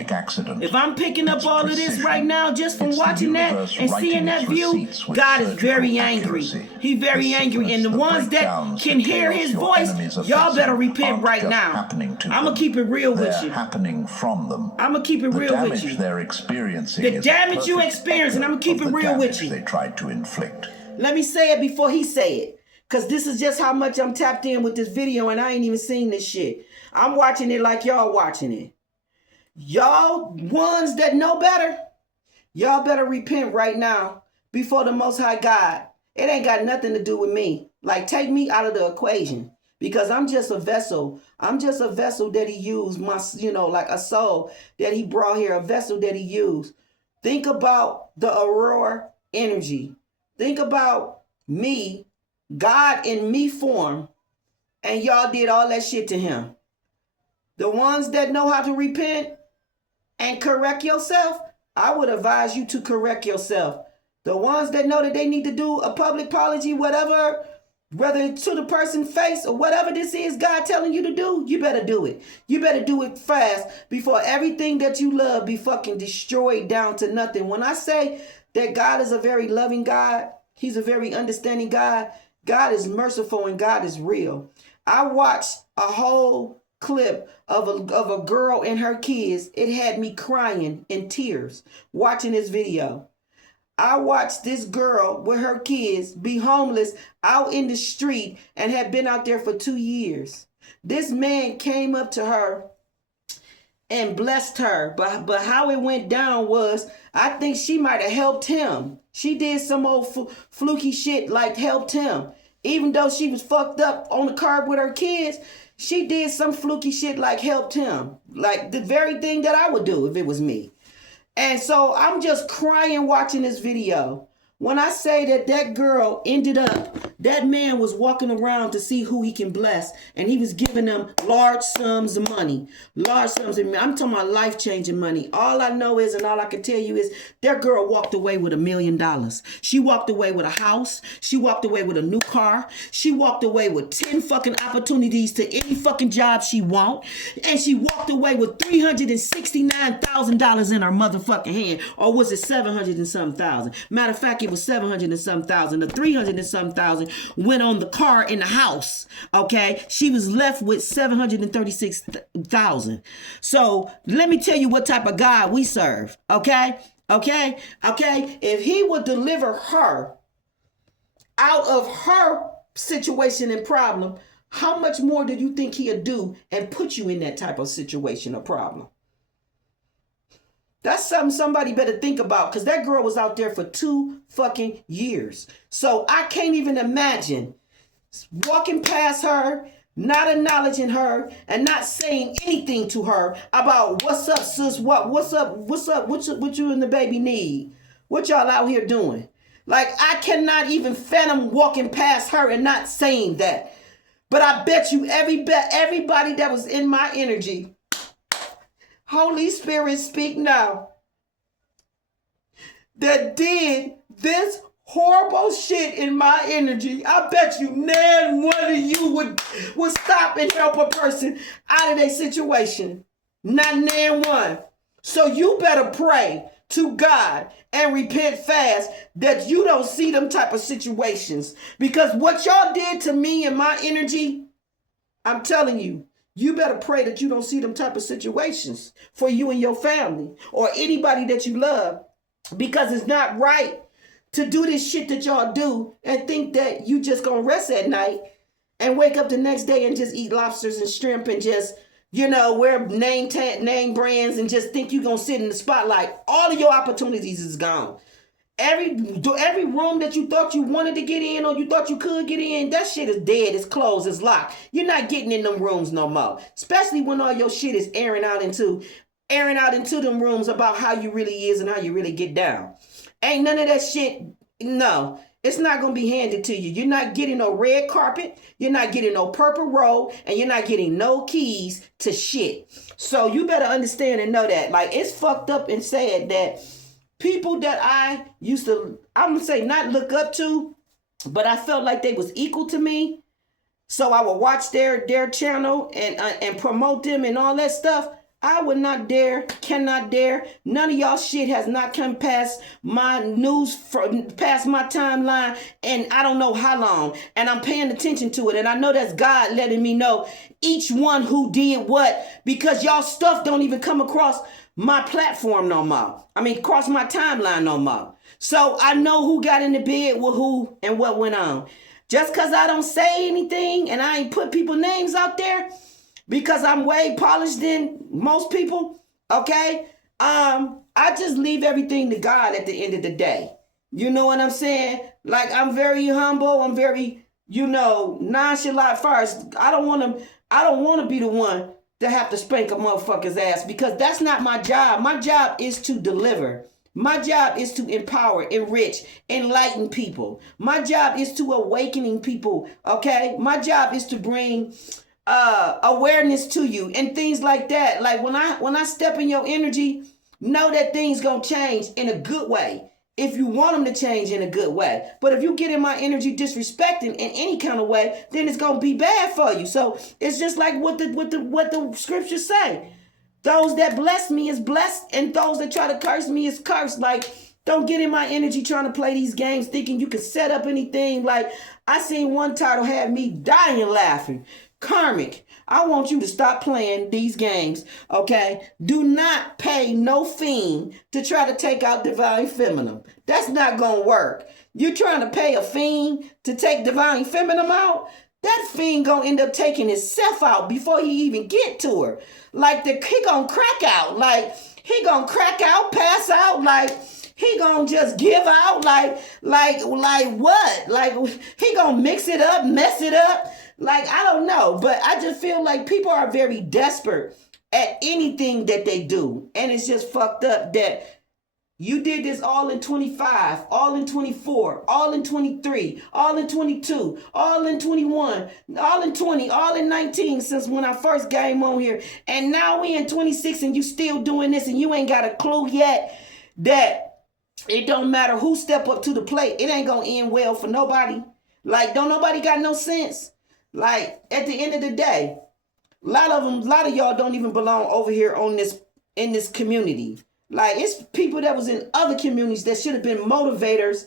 If I'm picking up all of this right now just from watching that and seeing that view, God is very angry. He's very angry. And the ones that can hear his voice, y'all better repent right now. I'm going to keep it real with you. I'm going to keep it real with you. The damage you experiencing, I'm going to keep it real with you. They tried to inflict. Let me say it before he say it. Because this is just how much I'm tapped in with this video and I ain't even seen this shit. I'm watching it like y'all watching it. Y'all ones that know better, y'all better repent right now before the Most High God. It ain't got nothing to do with me. Like, take me out of the equation because I'm just a vessel. I'm just a vessel that he used, like a soul that he brought here, a vessel that he used. Think about the Aurora energy. Think about me, God in me form, and y'all did all that shit to him. The ones that know how to repent and correct yourself, I would advise you to correct yourself. The ones that know that they need to do a public apology, whatever, whether it's to the person's face or whatever this is God telling you to do, you better do it. You better do it fast before everything that you love be fucking destroyed down to nothing. When I say that God is a very loving God, he's a very understanding God, God is merciful and God is real. I watched a whole clip of a girl and her kids. It had me crying in tears watching this video. I watched this girl with her kids be homeless out in the street and had been out there for 2 years. This man came up to her and blessed her. But how it went down was, I think she might have helped him. She did some old fluky shit like helped him. Even though she was fucked up on the curb with her kids, she did some fluky shit like helped him. Like the very thing that I would do if it was me. And so I'm just crying watching this video. When I say that girl ended up, that man was walking around to see who he can bless. And he was giving them large sums of money. Large sums of money. I'm talking about life-changing money. All I know is, and all I can tell you is, that girl walked away with $1 million. She walked away with a house. She walked away with a new car. She walked away with 10 fucking opportunities to any fucking job she want. And she walked away with $369,000 in her motherfucking hand. Or was it 700 and some thousand? Matter of fact, it was 700 and some thousand. The 300 and some thousand went on the car in the house. Okay, she was left with 736,000. So let me tell you what type of God we serve. Okay. If he would deliver her out of her situation and problem, how much more do you think he'll do and put you in that type of situation or problem? That's something somebody better think about, because that girl was out there for 2 fucking years. So I can't even imagine walking past her, not acknowledging her, and not saying anything to her about what's up, sis, what's up, what you and the baby need. What y'all out here doing? Like, I cannot even fathom walking past her and not saying that. But I bet you everybody that was in my energy, Holy Spirit, speak now, that did this horrible shit in my energy, I bet you none one of you would stop and help a person out of their situation. Not nan one. So you better pray to God and repent fast that you don't see them type of situations. Because what y'all did to me and my energy, I'm telling you, you better pray that you don't see them type of situations for you and your family or anybody that you love. Because it's not right to do this shit that y'all do and think that you just gonna rest at night and wake up the next day and just eat lobsters and shrimp and just, wear name brands and just think you gonna sit in the spotlight. All of your opportunities is gone. Every room that you thought you wanted to get in or you thought you could get in, that shit is dead, it's closed, it's locked. You're not getting in them rooms no more. Especially when all your shit is airing out into them rooms about how you really is and how you really get down. Ain't none of that shit, no. It's not going to be handed to you. You're not getting no red carpet. You're not getting no purple robe. And you're not getting no keys to shit. So you better understand and know that. Like, it's fucked up and sad that people that I used to, I'm going to say not look up to, but I felt like they was equal to me. So I would watch their channel and promote them and all that stuff. I would not dare, cannot dare. None of y'all shit has not come past my past my timeline, and I don't know how long. And I'm paying attention to it, and I know that's God letting me know each one who did what, because y'all stuff don't even come across my platform no more. I mean, across my timeline no more. So I know who got in the bed with who and what went on. Just because I don't say anything and I ain't put people's names out there, because I'm way polished than most people, okay? I just leave everything to God at the end of the day. You know what I'm saying? Like, I'm very humble. I'm very, nonchalant first. I don't want to be the one to have to spank a motherfucker's ass, because that's not my job. My job is to deliver. My job is to empower, enrich, enlighten people. My job is to awakening people, okay? My job is to bring awareness to you and things like that. Like, when I step in your energy, know that things gonna change in a good way if you want them to change in a good way. But if you get in my energy disrespecting in any kind of way, then it's gonna be bad for you. So it's just like what the scriptures say. Those that bless me is blessed, and those that try to curse me is cursed. Like, don't get in my energy trying to play these games thinking you can set up anything. Like, I seen one title had me dying laughing. Karmic, I want you to stop playing these games, okay? Do not pay no fiend to try to take out Divine Feminine. That's not going to work. You're trying to pay a fiend to take Divine Feminine out? That fiend going to end up taking himself out before he even get to her. Like, he going to crack out. Like, he going to crack out, pass out, like, he gonna just give out like what? Like, he gonna mix it up, mess it up? Like, I don't know. But I just feel like people are very desperate at anything that they do. And it's just fucked up that you did this all in 25, all in 24, all in 23, all in 22, all in 21, all in 20, all in 19 since when I first came on here. And now we in 26 and you still doing this and you ain't got a clue yet that it don't matter who step up to the plate. It ain't gonna end well for nobody. Like, don't nobody got no sense. Like, at the end of the day, a lot of y'all don't even belong over here in this community. Like, it's people that was in other communities that should have been motivators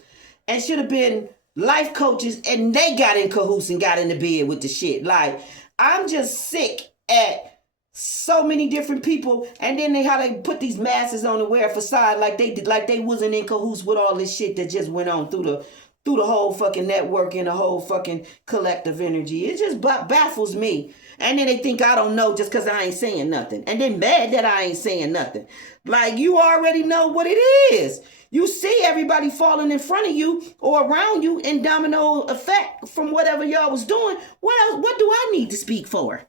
and should have been life coaches, and they got in cahoots and got in the bed with the shit. Like, I'm just sick at so many different people, and then how they put these masses on the wear facade like they wasn't in cahoots with all this shit that just went on through the whole fucking network and the whole fucking collective energy. It just baffles me. And then they think I don't know just because I ain't saying nothing. And then mad that I ain't saying nothing. Like, you already know what it is. You see everybody falling in front of you or around you in domino effect from whatever y'all was doing. What else? What do I need to speak for?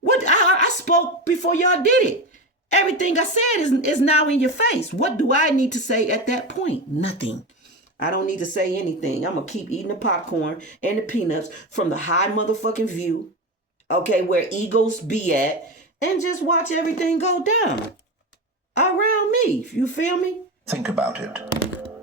What I spoke before y'all did it. Everything I said is now in your face. What do I need to say at that point? Nothing. I don't need to say anything. I'm going to keep eating the popcorn and the peanuts from the high motherfucking view, okay, where egos be at, and just watch everything go down around me. You feel me? Think about it.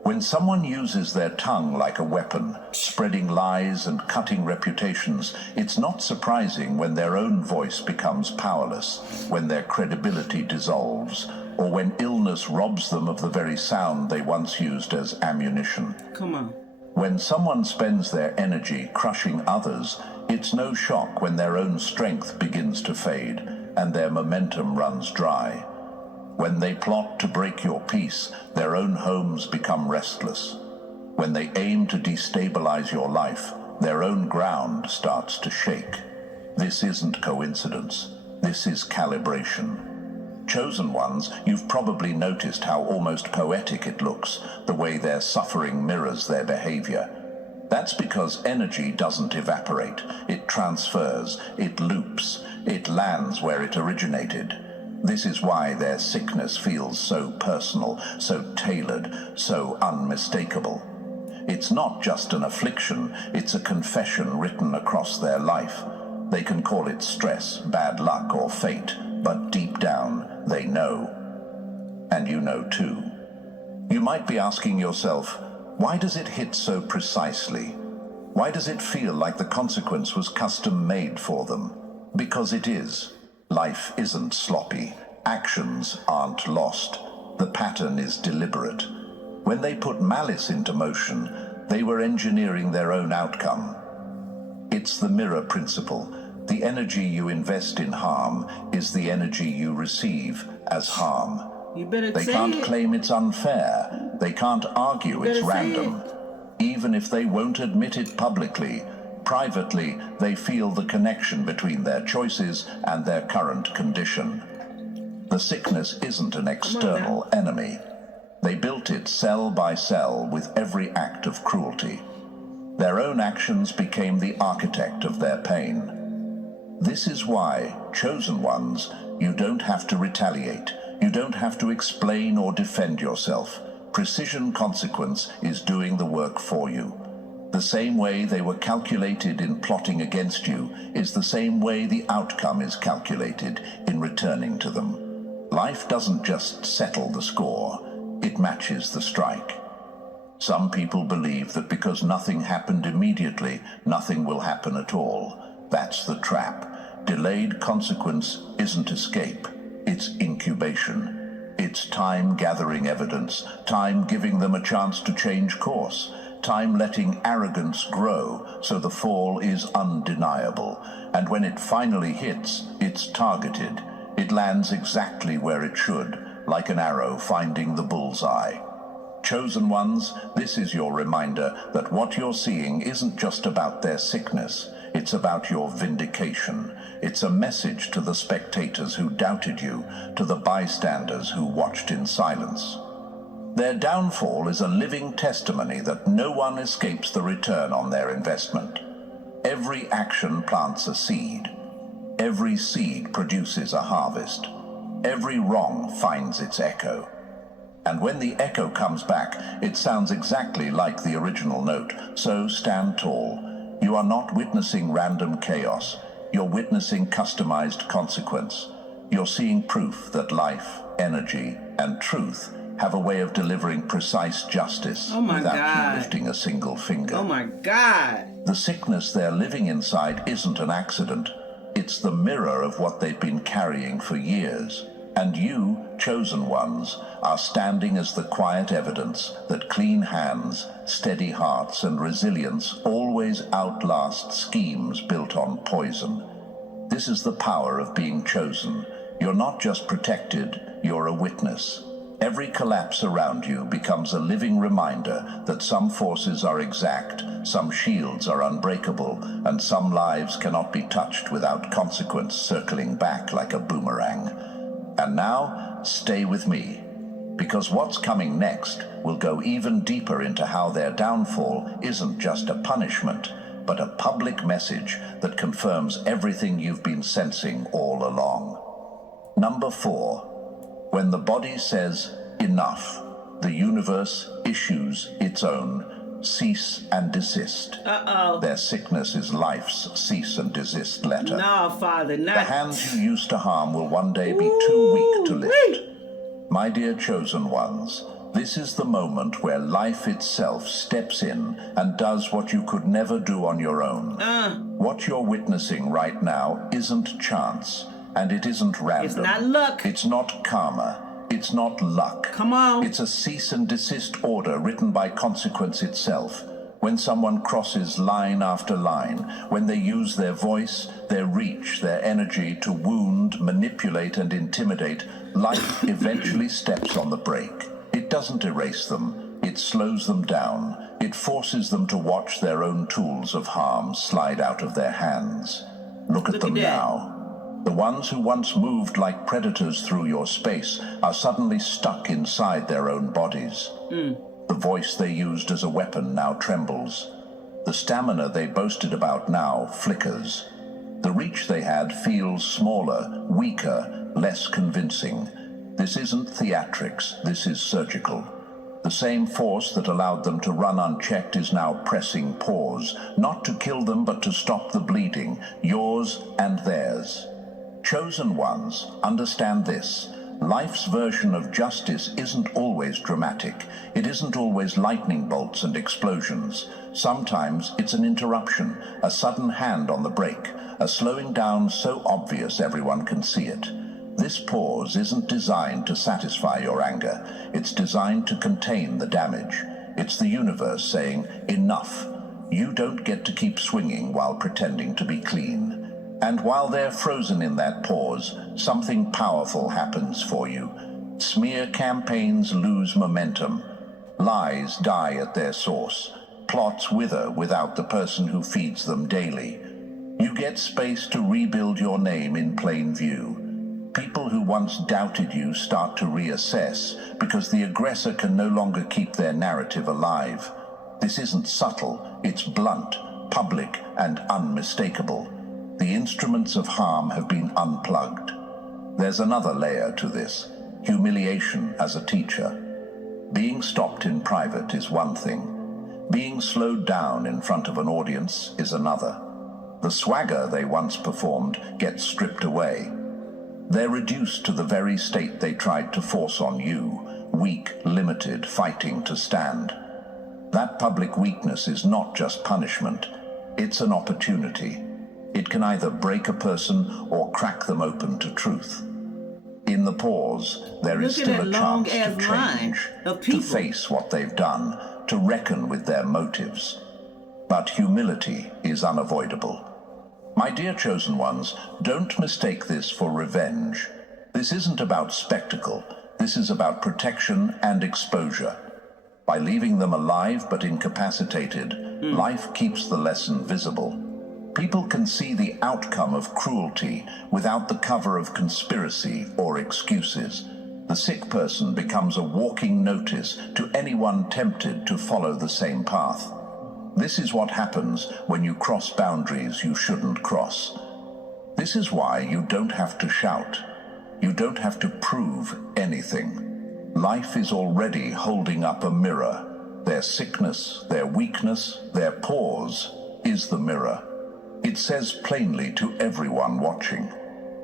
When someone uses their tongue like a weapon, spreading lies and cutting reputations, it's not surprising when their own voice becomes powerless, when their credibility dissolves, or when illness robs them of the very sound they once used as ammunition. Come on. When someone spends their energy crushing others, it's no shock when their own strength begins to fade and their momentum runs dry. When they plot to break your peace, their own homes become restless. When they aim to destabilize your life, their own ground starts to shake. This isn't coincidence. This is calibration. Chosen ones, you've probably noticed how almost poetic it looks, the way their suffering mirrors their behavior. That's because energy doesn't evaporate. It transfers, it loops, it lands where it originated. This is why their sickness feels so personal, so tailored, so unmistakable. It's not just an affliction, it's a confession written across their life. They can call it stress, bad luck, or fate, but deep down, they know. And you know too. You might be asking yourself, why does it hit so precisely? Why does it feel like the consequence was custom made for them? Because it is. Life isn't sloppy. Actions aren't lost. The pattern is deliberate. When they put malice into motion, they were engineering their own outcome. It's the mirror principle. The energy you invest in harm is the energy you receive as harm. You better They say can't it. claim it's unfair. They can't argue it's better say random. Even if they won't admit it publicly, privately, they feel the connection between their choices and their current condition. The sickness isn't an external enemy. They built it cell by cell with every act of cruelty. Their own actions became the architect of their pain. This is why, chosen ones, you don't have to retaliate. You don't have to explain or defend yourself. Precision consequence is doing the work for you. The same way they were calculated in plotting against you is the same way the outcome is calculated in returning to them. Life doesn't just settle the score, it matches the strike. Some people believe that because nothing happened immediately, nothing will happen at all. That's the trap. Delayed consequence isn't escape, it's incubation. It's time gathering evidence, time giving them a chance to change course, time letting arrogance grow so the fall is undeniable. And when it finally hits, it's targeted. It lands exactly where it should, like an arrow finding the bullseye. Chosen ones, this is your reminder that what you're seeing isn't just about their sickness, it's about your vindication. It's a message to the spectators who doubted you, to the bystanders who watched in silence. Their downfall is a living testimony that no one escapes the return on their investment. Every action plants a seed. Every seed produces a harvest. Every wrong finds its echo. And when the echo comes back, it sounds exactly like the original note. So stand tall. You are not witnessing random chaos. You're witnessing customized consequence. You're seeing proof that life, energy, and truth have a way of delivering precise justice without you lifting a single finger. Oh my God. The sickness they're living inside isn't an accident. It's the mirror of what they've been carrying for years. And you, chosen ones, are standing as the quiet evidence that clean hands, steady hearts, and resilience always outlast schemes built on poison. This is the power of being chosen. You're not just protected, you're a witness. Every collapse around you becomes a living reminder that some forces are exact, some shields are unbreakable, and some lives cannot be touched without consequence circling back like a boomerang. And now, stay with me, because what's coming next will go even deeper into how their downfall isn't just a punishment, but a public message that confirms everything you've been sensing all along. Number 4. When the body says, enough, the universe issues its own cease and desist. Their sickness is life's cease and desist letter. No, Father, not. The hands you used to harm will one day be too weak to lift. My dear chosen ones, this is the moment where life itself steps in and does what you could never do on your own. What you're witnessing right now isn't chance. And it isn't random. It's not luck. It's not karma. It's not luck. Come on. It's a cease and desist order written by consequence itself. When someone crosses line after line, when they use their voice, their reach, their energy to wound, manipulate, and intimidate, life eventually steps on the brake. It doesn't erase them. It slows them down. It forces them to watch their own tools of harm slide out of their hands. Look at them now. The ones who once moved like predators through your space are suddenly stuck inside their own bodies. The voice they used as a weapon now trembles. The stamina they boasted about now flickers. The reach they had feels smaller, weaker, less convincing. This isn't theatrics, this is surgical. The same force that allowed them to run unchecked is now pressing pause, not to kill them but to stop the bleeding, yours and theirs. Chosen ones, understand this. Life's version of justice isn't always dramatic. It isn't always lightning bolts and explosions. Sometimes it's an interruption, a sudden hand on the brake, a slowing down so obvious everyone can see it. This pause isn't designed to satisfy your anger. It's designed to contain the damage. It's the universe saying, enough. You don't get to keep swinging while pretending to be clean. And while they're frozen in that pause, something powerful happens for you. Smear campaigns lose momentum. Lies die at their source. Plots wither without the person who feeds them daily. You get space to rebuild your name in plain view. People who once doubted you start to reassess because the aggressor can no longer keep their narrative alive. This isn't subtle, it's blunt, public, and unmistakable. The instruments of harm have been unplugged. There's another layer to this: humiliation as a teacher. Being stopped in private is one thing. Being slowed down in front of an audience is another. The swagger they once performed gets stripped away. They're reduced to the very state they tried to force on you, weak, limited, fighting to stand. That public weakness is not just punishment, it's an opportunity. It can either break a person or crack them open to truth. In the pause, there is still a chance to change, to face what they've done, to reckon with their motives. But humility is unavoidable. My dear chosen ones, don't mistake this for revenge. This isn't about spectacle. This is about protection and exposure. By leaving them alive but incapacitated, life keeps the lesson visible. People can see the outcome of cruelty without the cover of conspiracy or excuses. The sick person becomes a walking notice to anyone tempted to follow the same path. This is what happens when you cross boundaries you shouldn't cross. This is why you don't have to shout. You don't have to prove anything. Life is already holding up a mirror. Their sickness, their weakness, their pause is the mirror. It says plainly to everyone watching,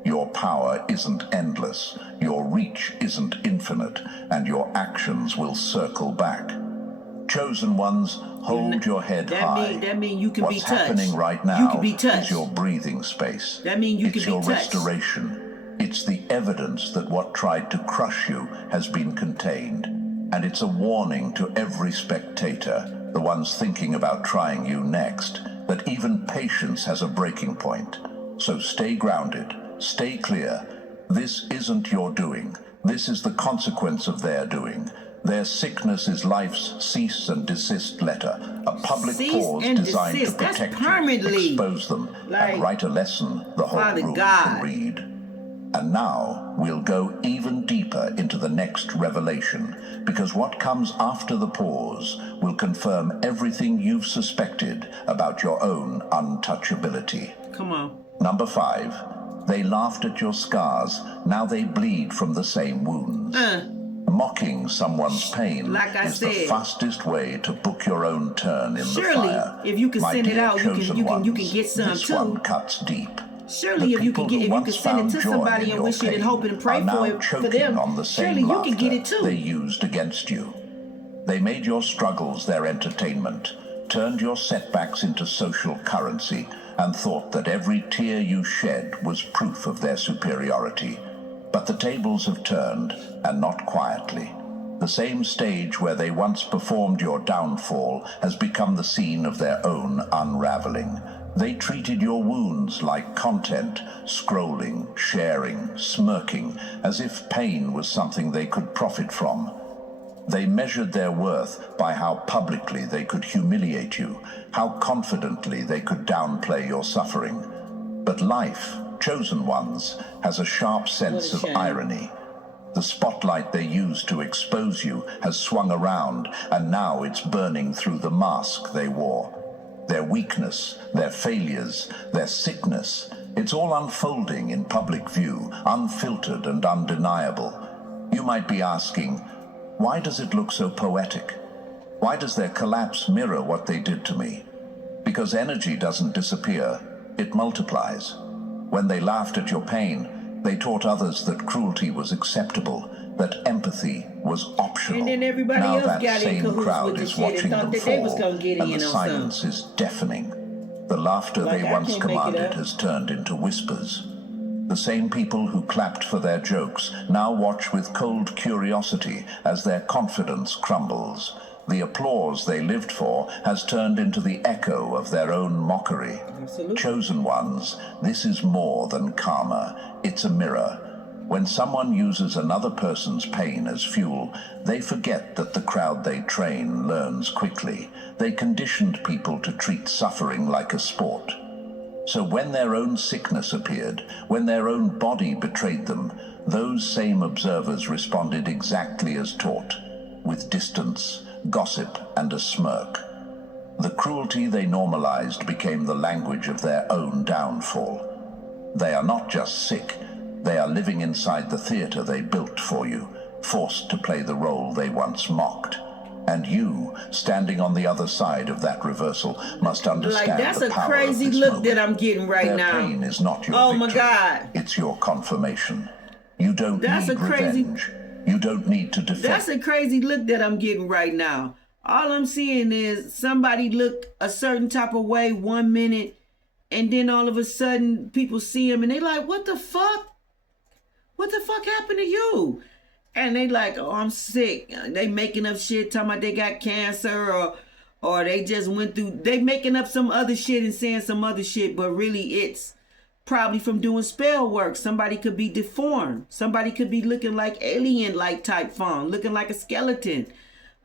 your power isn't endless, your reach isn't infinite, and your actions will circle back. Chosen ones, hold your head high. That mean you can be touched. What's happening right now You can be touched. is your breathing space. That mean you it's can your be touched. restoration. It's the evidence that what tried to crush you has been contained. And it's a warning to every spectator, the ones thinking about trying you next, that even patience has a breaking point. So stay grounded, stay clear, This isn't your doing. This is the consequence of their doing. Their sickness is life's cease and desist letter, a public pause designed to protect you, expose them, and write a lesson the whole room can read. And now we'll go even deeper into the next revelation, because what comes after the pause will confirm everything you've suspected about your own untouchability. Come on. Number 5. They laughed at your scars. Now they bleed from the same wounds. Mocking someone's pain is the fastest way to book your own turn in the fire. If you can send it out, you can get some this too. One cuts deep. Surely, if you can send it to somebody and wish it and hope and pray for it for them, surely you can get it too. They used against you. They made your struggles their entertainment, turned your setbacks into social currency, and thought that every tear you shed was proof of their superiority. But the tables have turned, and not quietly. The same stage where they once performed your downfall has become the scene of their own unraveling. They treated your wounds like content, scrolling, sharing, smirking, as if pain was something they could profit from. They measured their worth by how publicly they could humiliate you, how confidently they could downplay your suffering. But life, chosen ones, has a sharp sense of irony. The spotlight they used to expose you has swung around, and now it's burning through the mask they wore. Their weakness, their failures, their sickness, it's all unfolding in public view, unfiltered and undeniable. You might be asking, why does it look so poetic? Why does their collapse mirror what they did to me? Because energy doesn't disappear, it multiplies. When they laughed at your pain, they taught others that cruelty was acceptable, that empathy was optional. And then everybody now else that got same in crowd is watching them fall, and the silence is deafening. The laughter they once commanded has turned into whispers. The same people who clapped for their jokes now watch with cold curiosity as their confidence crumbles. The applause they lived for has turned into the echo of their own mockery. Absolutely. Chosen ones, this is more than karma. It's a mirror. When someone uses another person's pain as fuel, they forget that the crowd they train learns quickly. They conditioned people to treat suffering like a sport. So when their own sickness appeared, when their own body betrayed them, those same observers responded exactly as taught, with distance, gossip, and a smirk. The cruelty they normalized became the language of their own downfall. They are not just sick, they are living inside the theater they built for you, forced to play the role they once mocked. And you, standing on the other side of that reversal, must understand that's the power a crazy of this look moment. that I'm getting right now. Their pain is not your victory. My God. It's your confirmation. You don't need revenge. You don't need to defend. That's a crazy look that I'm getting right now. All I'm seeing is somebody look a certain type of way 1 minute, and then all of a sudden people see him and they like, what the fuck? What the fuck happened to you? And they like, oh, I'm sick. They making up shit, talking about they got cancer, or they just went through, they making up some other shit and saying some other shit, but really it's probably from doing spell work. Somebody could be deformed. Somebody could be looking like alien-like type form, looking like a skeleton.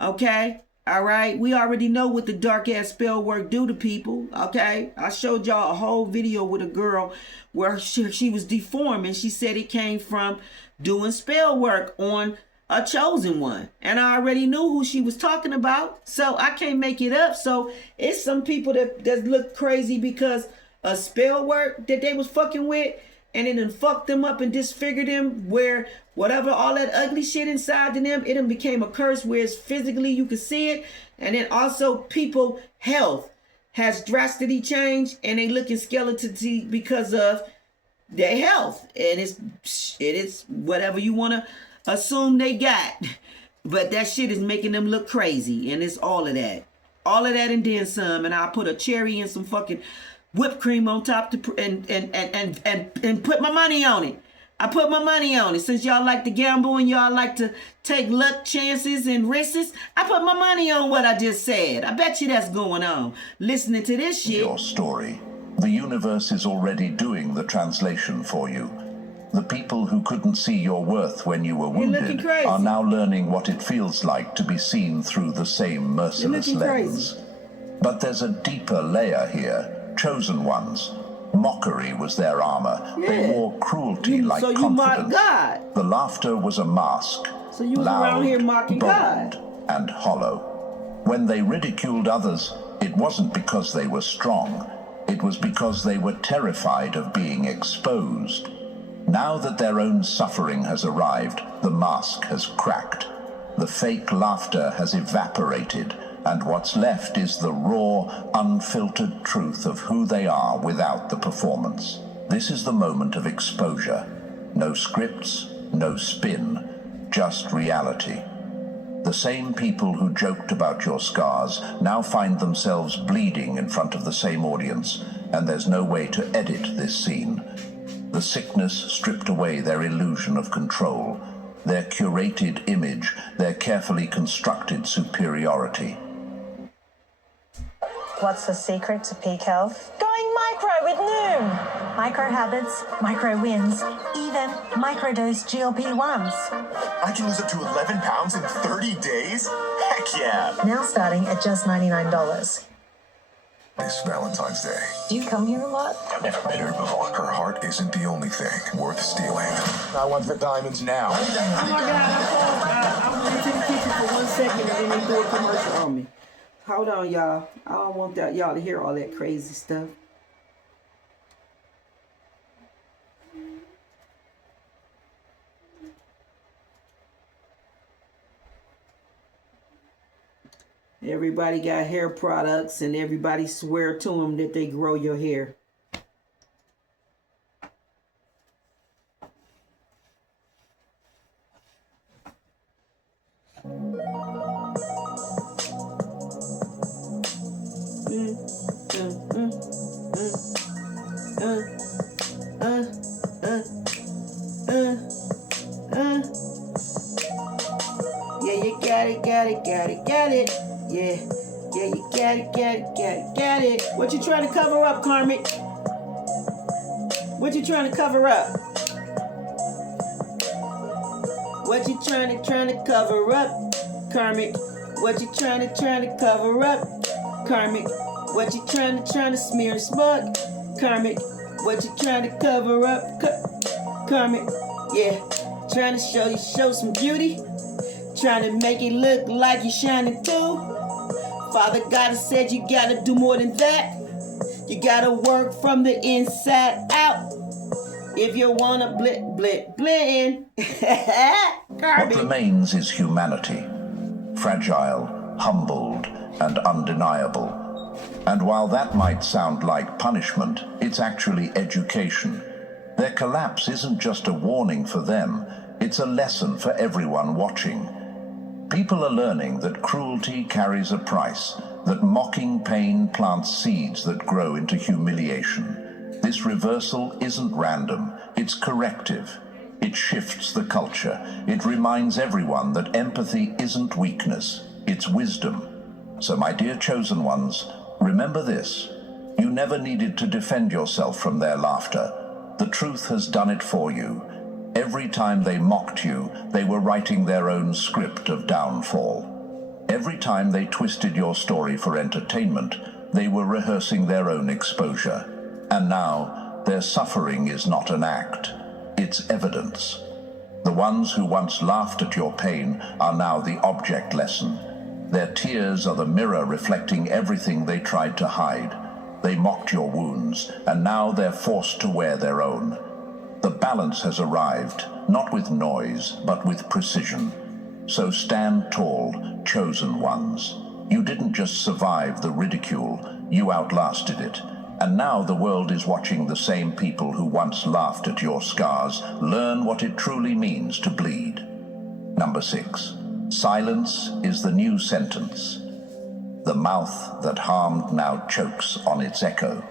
Okay? All right? We already know what the dark-ass spell work do to people. Okay? I showed y'all a whole video with a girl where she was deformed, and she said it came from doing spell work on a chosen one. And I already knew who she was talking about, so I can't make it up. So it's some people that look crazy because a spell work that they was fucking with, and it done fucked them up and disfigured them, where whatever, all that ugly shit inside of them, it done became a curse where it's physically you can see it. And then also people health has drastically changed, and they looking skeleton because of their health. And it is whatever you want to assume they got, but that shit is making them look crazy. And it's all of that and then some. And I put a cherry and some fucking whipped cream on top and put my money on it. I put my money on it. Since y'all like to gamble and y'all like to take luck chances and risks, I put my money on what I just said. I bet you that's going on. Listening to this shit. Your story. The universe is already doing the translation for you. The people who couldn't see your worth when you were You're looking wounded crazy. are now learning what it feels like to be seen through the same merciless You're looking lens. crazy. But there's a deeper layer here. Chosen ones. Mockery was their armor. Yeah. They wore cruelty like so you confidence. mock God. The laughter was a mask. So you was loud, around here mocking bold, God. and hollow. When they ridiculed others, it wasn't because they were strong. It was because they were terrified of being exposed. Now that their own suffering has arrived, the mask has cracked. The fake laughter has evaporated, and what's left is the raw, unfiltered truth of who they are without the performance. This is the moment of exposure. No scripts, no spin, just reality. The same people who joked about your scars now find themselves bleeding in front of the same audience, and there's no way to edit this scene. The sickness stripped away their illusion of control, their curated image, their carefully constructed superiority. What's the secret to peak health? Going micro with Noom. Micro habits, micro wins, even microdose GLP-1s. I can lose up to 11 pounds in 30 days? Heck yeah! Now starting at just $99. This Valentine's Day. Do you come here a lot? I've never met her before. Her heart isn't the only thing worth stealing. I want the diamonds now. Oh my God, I went into the kitchen for 1 second and then they threw a commercial on me. Hold on, y'all. I don't want y'all to hear all that crazy stuff. Everybody got hair products and everybody swear to them that they grow your hair. Yeah, you got it. Yeah, you got it. What you trying to cover up, Karmic? What you trying to cover up? What you trying to cover up, Karmic? What you trying to cover up, Karmic? What you trying to smear and smug, Karmic? What you trying to cover up, Karmic? Yeah, trying to show some beauty, trying to make it look like you're shining too. Father God has said you gotta do more than that. You gotta work from the inside out. If you wanna blend. What remains is humanity, fragile, humbled, and undeniable. And while that might sound like punishment, it's actually education. Their collapse isn't just a warning for them, it's a lesson for everyone watching. People are learning that cruelty carries a price, that mocking pain plants seeds that grow into humiliation. This reversal isn't random, it's corrective. It shifts the culture. It reminds everyone that empathy isn't weakness, it's wisdom. So my dear chosen ones, remember this. You never needed to defend yourself from their laughter. The truth has done it for you. Every time they mocked you, they were writing their own script of downfall. Every time they twisted your story for entertainment, they were rehearsing their own exposure. And now, their suffering is not an act, it's evidence. The ones who once laughed at your pain are now the object lesson. Their tears are the mirror reflecting everything they tried to hide. They mocked your wounds, and now they're forced to wear their own. The balance has arrived, not with noise, but with precision. So stand tall, chosen ones. You didn't just survive the ridicule, you outlasted it. And now the world is watching the same people who once laughed at your scars learn what it truly means to bleed. Number 6. Silence is the new sentence. The mouth that harmed now chokes on its echo.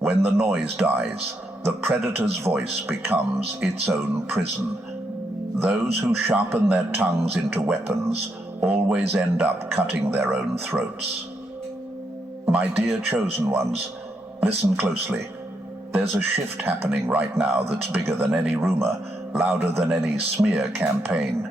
When the noise dies, the predator's voice becomes its own prison. Those who sharpen their tongues into weapons always end up cutting their own throats. My dear chosen ones, listen closely. There's a shift happening right now that's bigger than any rumor, louder than any smear campaign.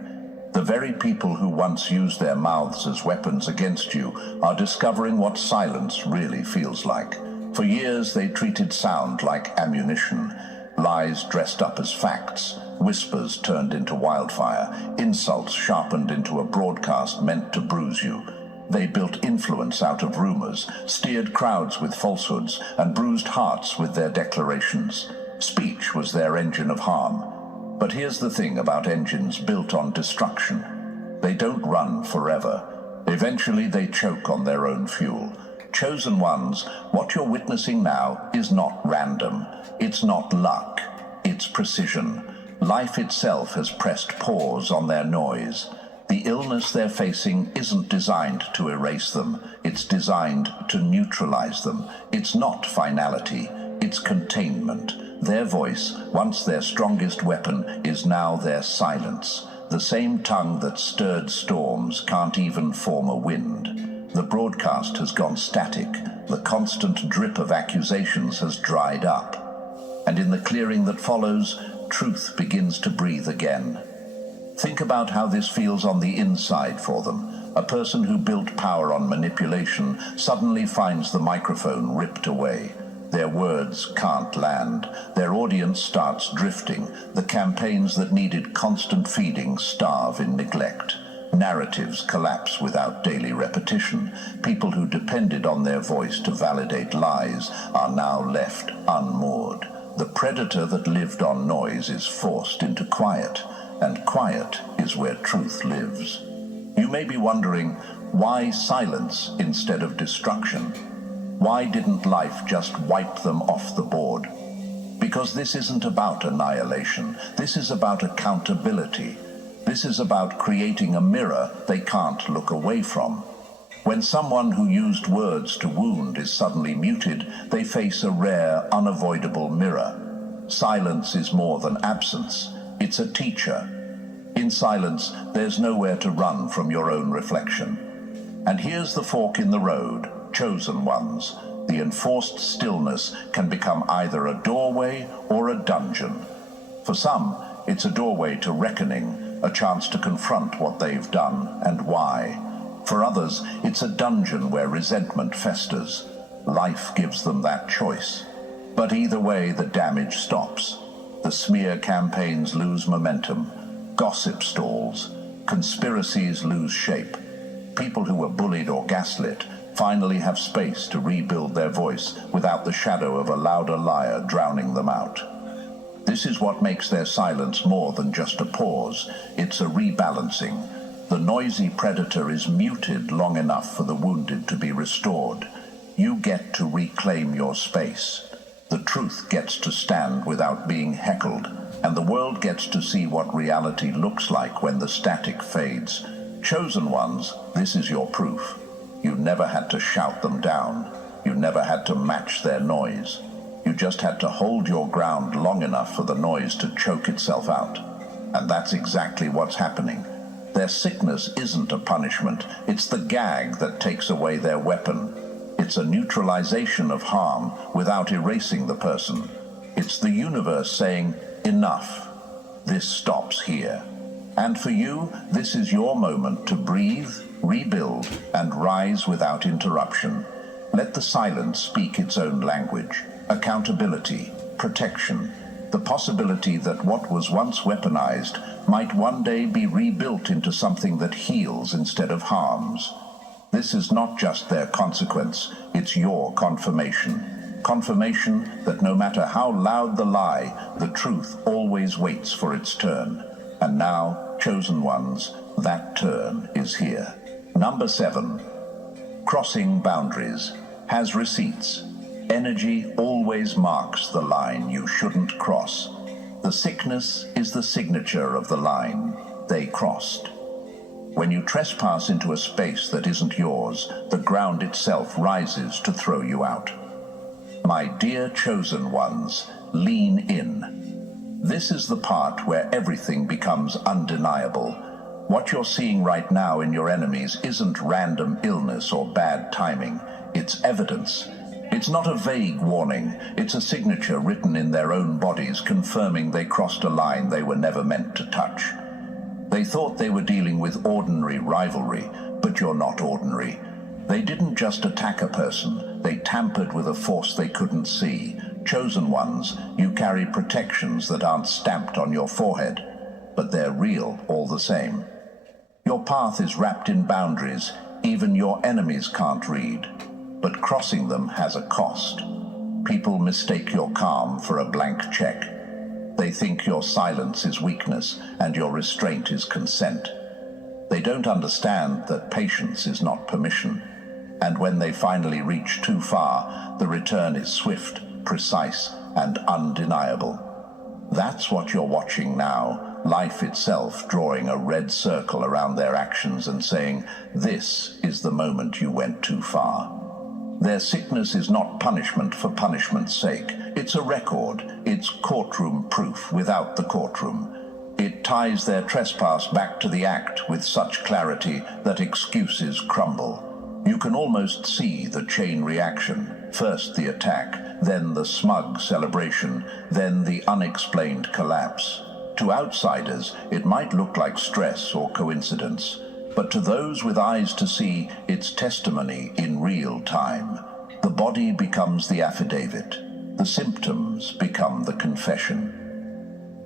The very people who once used their mouths as weapons against you are discovering what silence really feels like. For years they treated sound like ammunition, lies dressed up as facts, whispers turned into wildfire, insults sharpened into a broadcast meant to bruise you. They built influence out of rumors, steered crowds with falsehoods, and bruised hearts with their declarations. Speech was their engine of harm. But here's the thing about engines built on destruction. They don't run forever. Eventually they choke on their own fuel. Chosen ones, what you're witnessing now is not random. It's not luck. It's precision. Life itself has pressed pause on their noise. The illness they're facing isn't designed to erase them. It's designed to neutralize them. It's not finality. It's containment. Their voice, once their strongest weapon, is now their silence. The same tongue that stirred storms can't even form a wind. The broadcast has gone static. The constant drip of accusations has dried up. And in the clearing that follows, truth begins to breathe again. Think about how this feels on the inside for them. A person who built power on manipulation suddenly finds the microphone ripped away. Their words can't land. Their audience starts drifting. The campaigns that needed constant feeding starve in neglect. Narratives collapse without daily repetition. People who depended on their voice to validate lies are now left unmoored. The predator that lived on noise is forced into quiet, and quiet is where truth lives. You may be wondering, why silence instead of destruction? Why didn't life just wipe them off the board? Because this isn't about annihilation. This is about accountability. This is about creating a mirror they can't look away from. When someone who used words to wound is suddenly muted, they face a rare, unavoidable mirror. Silence is more than absence. It's a teacher. In silence, there's nowhere to run from your own reflection. And here's the fork in the road, chosen ones. The enforced stillness can become either a doorway or a dungeon. For some, it's a doorway to reckoning, a chance to confront what they've done and why. For others, it's a dungeon where resentment festers. Life gives them that choice. But either way, the damage stops. The smear campaigns lose momentum. Gossip stalls. Conspiracies lose shape. People who were bullied or gaslit finally have space to rebuild their voice without the shadow of a louder liar drowning them out. This is what makes their silence more than just a pause. It's a rebalancing. The noisy predator is muted long enough for the wounded to be restored. You get to reclaim your space. The truth gets to stand without being heckled, and the world gets to see what reality looks like when the static fades. Chosen ones, this is your proof. You never had to shout them down. You never had to match their noise. You just had to hold your ground long enough for the noise to choke itself out. And that's exactly what's happening. Their sickness isn't a punishment. It's the gag that takes away their weapon. It's a neutralization of harm without erasing the person. It's the universe saying, enough. This stops here. And for you, this is your moment to breathe, rebuild, and rise without interruption. Let the silence speak its own language. Accountability, protection, the possibility that what was once weaponized might one day be rebuilt into something that heals instead of harms. This is not just their consequence, it's your confirmation. Confirmation that no matter how loud the lie, the truth always waits for its turn. And now, chosen ones, that turn is here. Number 7. Crossing boundaries. Has receipts. Energy always marks the line you shouldn't cross. The sickness is the signature of the line they crossed. When you trespass into a space that isn't yours, the ground itself rises to throw you out. My dear chosen ones, lean in. This is the part where everything becomes undeniable. What you're seeing right now in your enemies isn't random illness or bad timing. It's evidence. It's not a vague warning, it's a signature written in their own bodies confirming they crossed a line they were never meant to touch. They thought they were dealing with ordinary rivalry, but you're not ordinary. They didn't just attack a person, they tampered with a force they couldn't see. Chosen ones, you carry protections that aren't stamped on your forehead, but they're real all the same. Your path is wrapped in boundaries even your enemies can't read, but crossing them has a cost. People mistake your calm for a blank check. They think your silence is weakness and your restraint is consent. They don't understand that patience is not permission, and when they finally reach too far, the return is swift, precise, and undeniable. That's what you're watching now, life itself drawing a red circle around their actions and saying, "This is the moment you went too far." Their sickness is not punishment for punishment's sake. It's a record. It's courtroom proof without the courtroom. It ties their trespass back to the act with such clarity that excuses crumble. You can almost see the chain reaction. First the attack, then the smug celebration, then the unexplained collapse. To outsiders, it might look like stress or coincidence, but to those with eyes to see, it's testimony in real time. The body becomes the affidavit. The symptoms become the confession.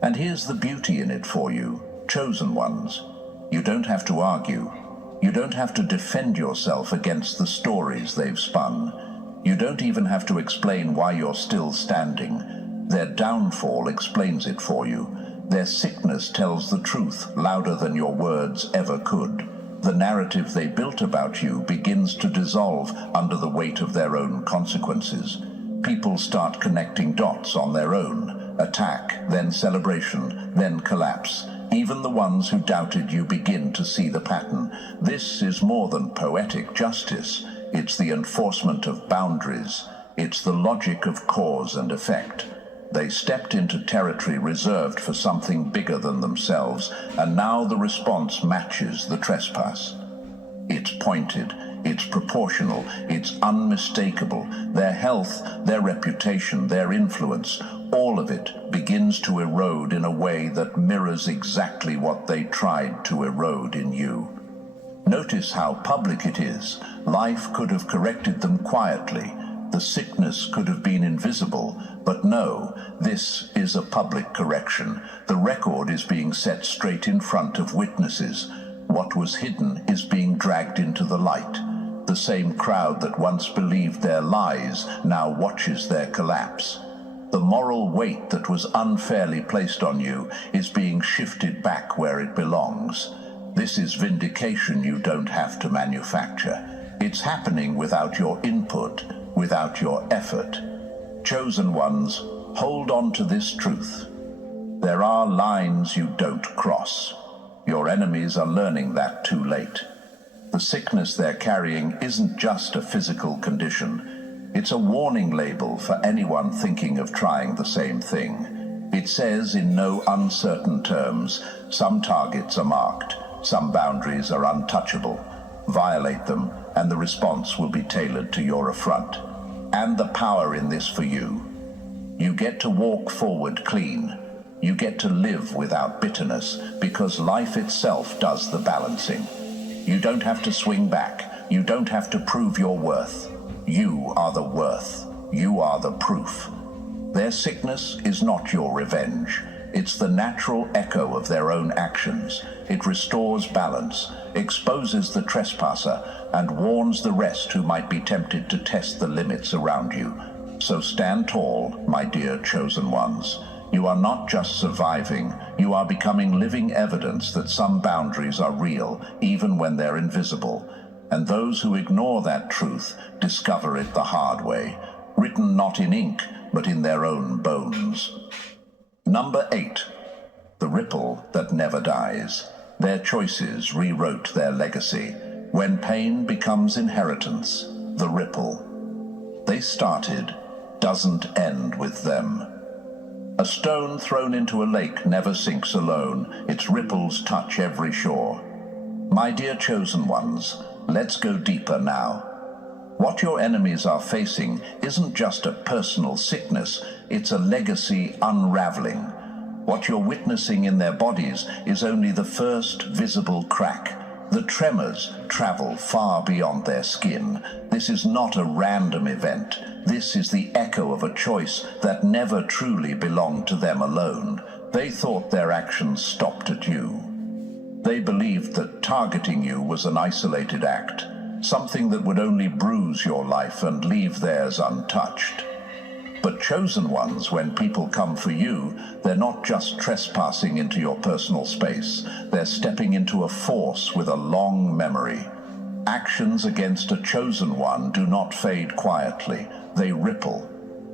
And here's the beauty in it for you, chosen ones. You don't have to argue. You don't have to defend yourself against the stories they've spun. You don't even have to explain why you're still standing. Their downfall explains it for you. Their sickness tells the truth louder than your words ever could. The narrative they built about you begins to dissolve under the weight of their own consequences. People start connecting dots on their own. Attack, then celebration, then collapse. Even the ones who doubted you begin to see the pattern. This is more than poetic justice. It's the enforcement of boundaries. It's the logic of cause and effect. They stepped into territory reserved for something bigger than themselves, and now the response matches the trespass. It's pointed, it's proportional, it's unmistakable. Their health, their reputation, their influence, all of it begins to erode in a way that mirrors exactly what they tried to erode in you. Notice how public it is. Life could have corrected them quietly. The sickness could have been invisible, but no, this is a public correction. The record is being set straight in front of witnesses. What was hidden is being dragged into the light. The same crowd that once believed their lies now watches their collapse. The moral weight that was unfairly placed on you is being shifted back where it belongs. This is vindication you don't have to manufacture. It's happening without your input, without your effort. Chosen ones, hold on to this truth. There are lines you don't cross. Your enemies are learning that too late. The sickness they're carrying isn't just a physical condition. It's a warning label for anyone thinking of trying the same thing. It says in no uncertain terms, some targets are marked, some boundaries are untouchable. Violate them, and the response will be tailored to your affront. And the power in this for you. You get to walk forward clean. You get to live without bitterness, because life itself does the balancing. You don't have to swing back. You don't have to prove your worth. You are the worth. You are the proof. Their sickness is not your revenge. It's the natural echo of their own actions. It restores balance, exposes the trespasser, and warns the rest who might be tempted to test the limits around you. So stand tall, my dear chosen ones. You are not just surviving, you are becoming living evidence that some boundaries are real, even when they're invisible. And those who ignore that truth discover it the hard way, written not in ink, but in their own bones. Number 8. The ripple that never dies. Their choices rewrote their legacy. When pain becomes inheritance, the ripple they started doesn't end with them. A stone thrown into a lake never sinks alone. Its ripples touch every shore. My dear chosen ones, let's go deeper now. What your enemies are facing isn't just a personal sickness, it's a legacy unraveling. What you're witnessing in their bodies is only the first visible crack. The tremors travel far beyond their skin. This is not a random event. This is the echo of a choice that never truly belonged to them alone. They thought their actions stopped at you. They believed that targeting you was an isolated act, something that would only bruise your life and leave theirs untouched. But chosen ones, when people come for you, they're not just trespassing into your personal space. They're stepping into a force with a long memory. Actions against a chosen one do not fade quietly. They ripple.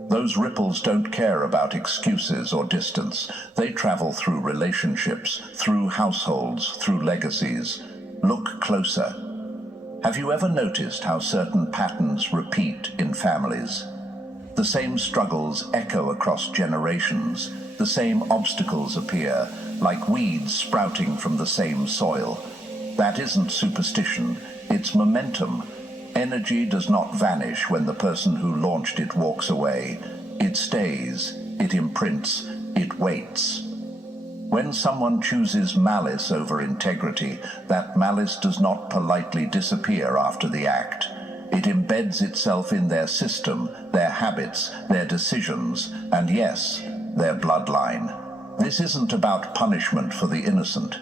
Those ripples don't care about excuses or distance. They travel through relationships, through households, through legacies. Look closer. Have you ever noticed how certain patterns repeat in families? The same struggles echo across generations. The same obstacles appear, like weeds sprouting from the same soil. That isn't superstition, it's momentum. Energy does not vanish when the person who launched it walks away. It stays, it imprints, it waits. When someone chooses malice over integrity, that malice does not politely disappear after the act. It embeds itself in their system, their habits, their decisions, and yes, their bloodline. This isn't about punishment for the innocent.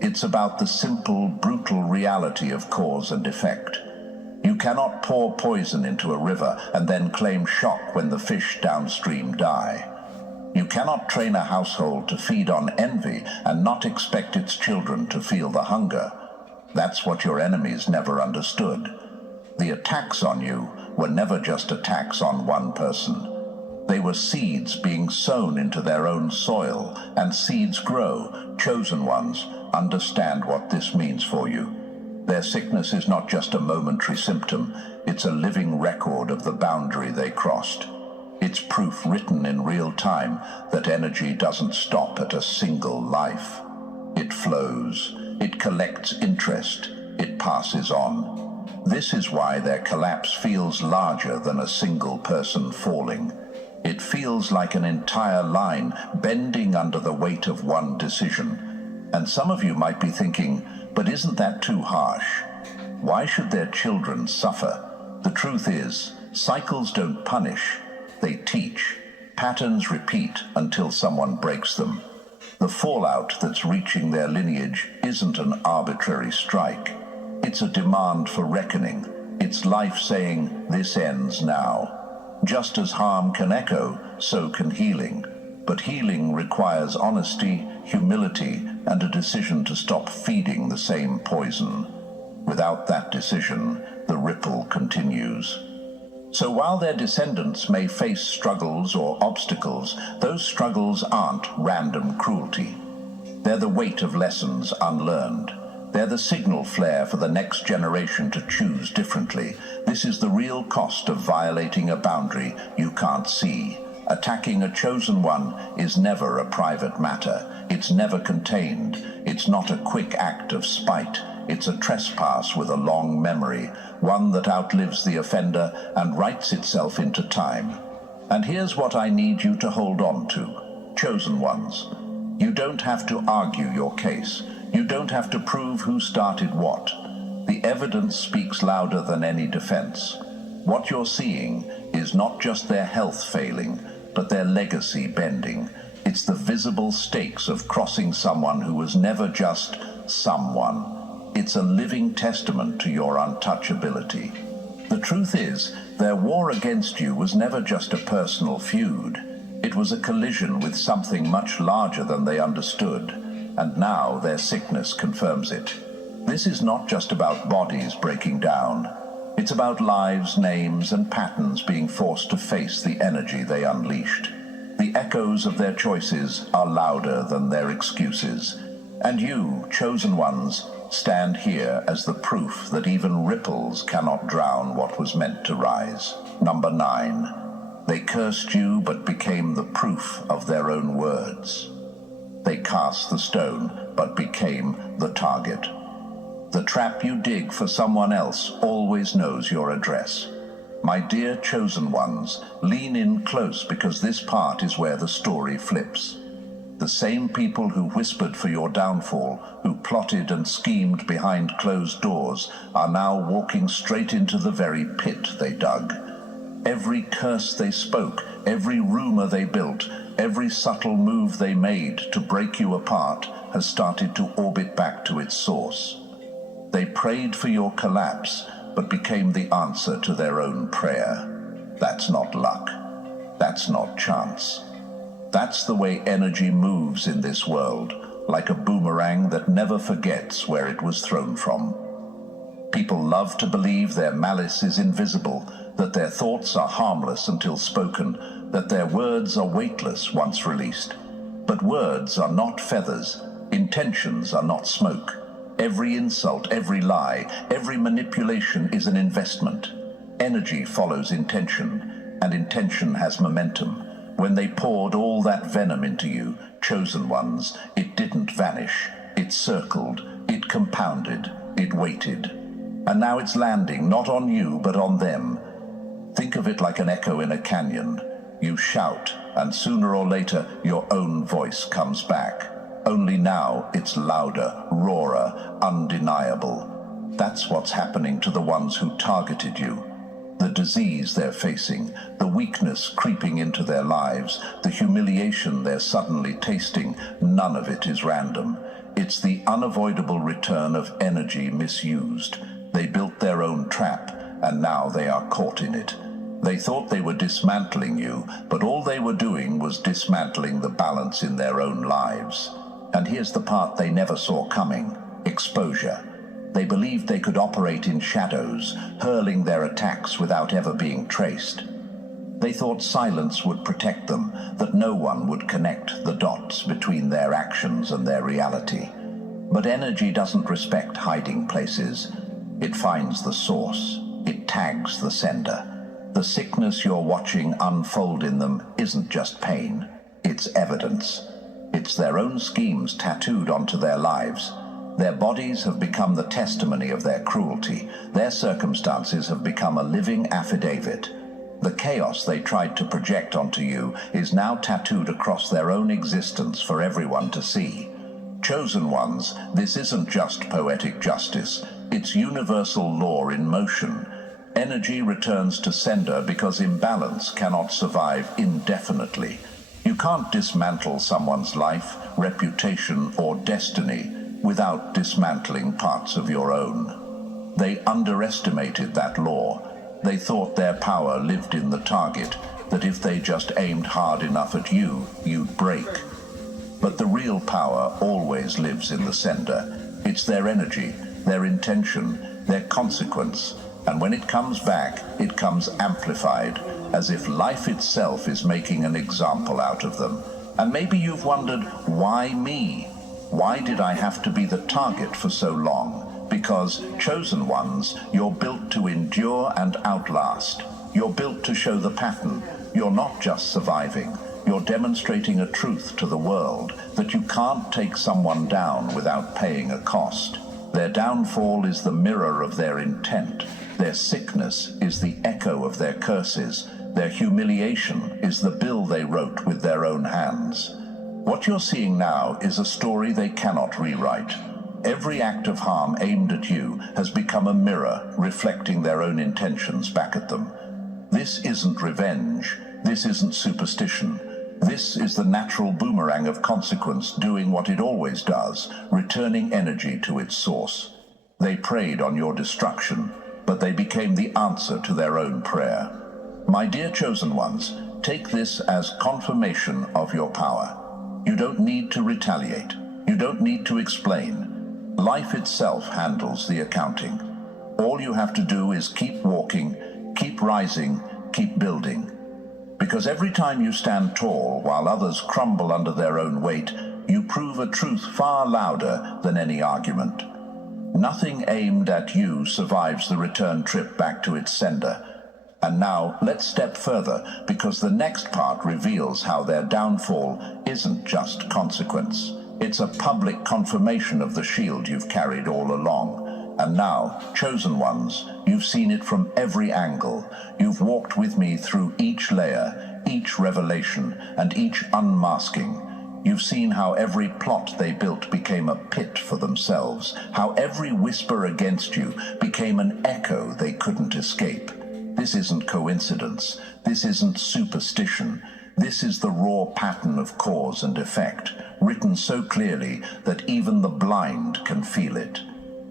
It's about the simple, brutal reality of cause and effect. You cannot pour poison into a river and then claim shock when the fish downstream die. You cannot train a household to feed on envy and not expect its children to feel the hunger. That's what your enemies never understood. The attacks on you were never just attacks on one person. They were seeds being sown into their own soil, and seeds grow. Chosen ones understand what this means for you. Their sickness is not just a momentary symptom, it's a living record of the boundary they crossed. It's proof written in real time that energy doesn't stop at a single life. It flows, it collects interest, it passes on. This is why their collapse feels larger than a single person falling. It feels like an entire line bending under the weight of one decision. And some of you might be thinking, but isn't that too harsh? Why should their children suffer? The truth is, cycles don't punish, they teach. Patterns repeat until someone breaks them. The fallout that's reaching their lineage isn't an arbitrary strike. It's a demand for reckoning. It's life saying, this ends now. Just as harm can echo, so can healing. But healing requires honesty, humility, and a decision to stop feeding the same poison. Without that decision, the ripple continues. So while their descendants may face struggles or obstacles, those struggles aren't random cruelty. They're the weight of lessons unlearned. They're the signal flare for the next generation to choose differently. This is the real cost of violating a boundary you can't see. Attacking a chosen one is never a private matter. It's never contained. It's not a quick act of spite. It's a trespass with a long memory, one that outlives the offender and writes itself into time. And here's what I need you to hold on to, chosen ones. You don't have to argue your case. You don't have to prove who started what. The evidence speaks louder than any defense. What you're seeing is not just their health failing, but their legacy bending. It's the visible stakes of crossing someone who was never just someone. It's a living testament to your untouchability. The truth is, their war against you was never just a personal feud. It was a collision with something much larger than they understood. And now their sickness confirms it. This is not just about bodies breaking down. It's about lives, names, and patterns being forced to face the energy they unleashed. The echoes of their choices are louder than their excuses. And you, chosen ones, stand here as the proof that even ripples cannot drown what was meant to rise. Number 9. They cursed you but became the proof of their own words. They cast the stone, but became the target. The trap you dig for someone else always knows your address. My dear chosen ones, lean in close because this part is where the story flips. The same people who whispered for your downfall, who plotted and schemed behind closed doors, are now walking straight into the very pit they dug. Every curse they spoke, every rumor they built, every subtle move they made to break you apart has started to orbit back to its source. They prayed for your collapse, but became the answer to their own prayer. That's not luck. That's not chance. That's the way energy moves in this world, like a boomerang that never forgets where it was thrown from. People love to believe their malice is invisible, that their thoughts are harmless until spoken, that their words are weightless once released. But words are not feathers. Intentions are not smoke. Every insult, every lie, every manipulation is an investment. Energy follows intention, and intention has momentum. When they poured all that venom into you, chosen ones, it didn't vanish. It circled, it compounded, it waited. And now it's landing, not on you, but on them. Think of it like an echo in a canyon. You shout, and sooner or later, your own voice comes back. Only now it's louder, rawer, undeniable. That's what's happening to the ones who targeted you. The disease they're facing, the weakness creeping into their lives, the humiliation they're suddenly tasting, none of it is random. It's the unavoidable return of energy misused. They built their own trap, and now they are caught in it. They thought they were dismantling you, but all they were doing was dismantling the balance in their own lives. And here's the part they never saw coming: exposure. They believed they could operate in shadows, hurling their attacks without ever being traced. They thought silence would protect them, that no one would connect the dots between their actions and their reality. But energy doesn't respect hiding places. It finds the source. It tags the sender. The sickness you're watching unfold in them isn't just pain. It's evidence. It's their own schemes tattooed onto their lives. Their bodies have become the testimony of their cruelty. Their circumstances have become a living affidavit. The chaos they tried to project onto you is now tattooed across their own existence for everyone to see. Chosen ones, this isn't just poetic justice. It's universal law in motion. Energy returns to sender because imbalance cannot survive indefinitely. You can't dismantle someone's life, reputation, or destiny without dismantling parts of your own. They underestimated that law. They thought their power lived in the target, that if they just aimed hard enough at you, you'd break. But the real power always lives in the sender. It's their energy, their intention, their consequence, and when it comes back, it comes amplified, as if life itself is making an example out of them. And maybe you've wondered, why me? Why did I have to be the target for so long? Because, chosen ones, you're built to endure and outlast. You're built to show the pattern. You're not just surviving. You're demonstrating a truth to the world, that you can't take someone down without paying a cost. Their downfall is the mirror of their intent. Their sickness is the echo of their curses. Their humiliation is the bill they wrote with their own hands. What you're seeing now is a story they cannot rewrite. Every act of harm aimed at you has become a mirror reflecting their own intentions back at them. This isn't revenge. This isn't superstition. This is the natural boomerang of consequence doing what it always does, returning energy to its source. They preyed on your destruction, but they became the answer to their own prayer. My dear chosen ones, take this as confirmation of your power. You don't need to retaliate. You don't need to explain. Life itself handles the accounting. All you have to do is keep walking, keep rising, keep building. Because every time you stand tall while others crumble under their own weight, you prove a truth far louder than any argument. Nothing aimed at you survives the return trip back to its sender. And now, let's step further, because the next part reveals how their downfall isn't just consequence. It's a public confirmation of the shield you've carried all along. And now, chosen ones, you've seen it from every angle. You've walked with me through each layer, each revelation, and each unmasking. You've seen how every plot they built became a pit for themselves, how every whisper against you became an echo they couldn't escape. This isn't coincidence. This isn't superstition. This is the raw pattern of cause and effect, written so clearly that even the blind can feel it.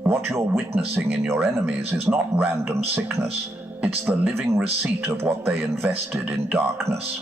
What you're witnessing in your enemies is not random sickness. It's the living receipt of what they invested in darkness.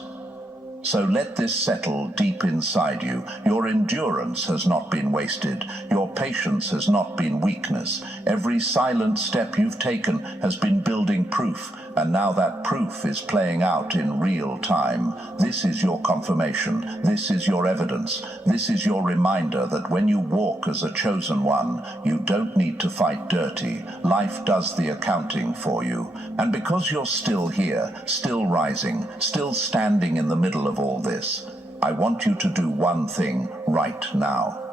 So let this settle deep inside you. Your endurance has not been wasted. Your patience has not been weakness. Every silent step you've taken has been building proof, and now that proof is playing out in real time. This is your confirmation. This is your evidence. This is your reminder that when you walk as a chosen one, you don't need to fight dirty. Life does the accounting for you. And because you're still here, still rising, still standing in the middle of all this, I want you to do one thing right now.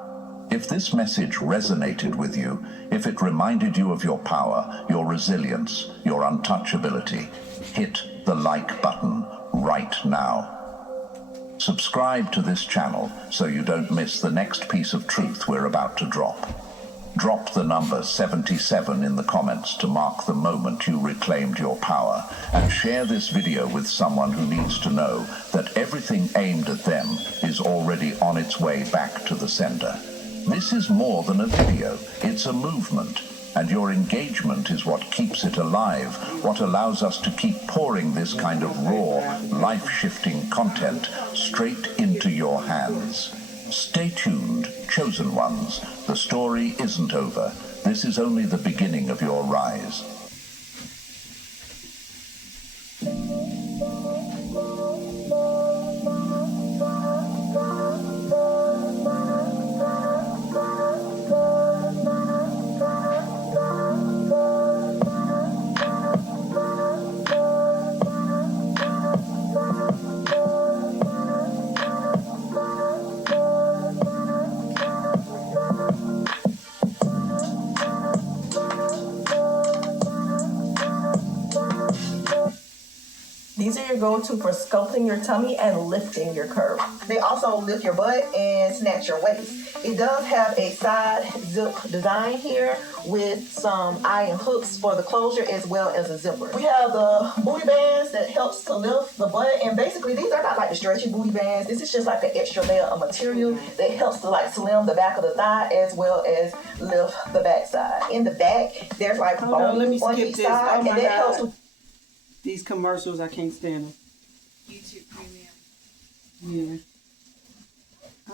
If this message resonated with you, if it reminded you of your power, your resilience, your untouchability, hit the like button right now. Subscribe to this channel so you don't miss the next piece of truth we're about to drop. Drop the number 77 in the comments to mark the moment you reclaimed your power, and share this video with someone who needs to know that everything aimed at them is already on its way back to the sender. This is more than a video, it's a movement, and your engagement is what keeps it alive, what allows us to keep pouring this kind of raw, life-shifting content straight into your hands. Stay tuned, chosen ones. The story isn't over. This is only the beginning of your rise. These are your go-to for sculpting your tummy and lifting your curve. They also lift your butt and snatch your waist. It does have a side zip design here with some iron hooks for the closure as well as a zipper. We have the booty bands that helps to lift the butt, and basically these are not like the stretchy booty bands. This is just like an extra layer of material that helps to like slim the back of the thigh as well as lift the back side. In the back, there's like bones on each side, and that helps with These commercials, I can't stand them. YouTube Premium. Yeah.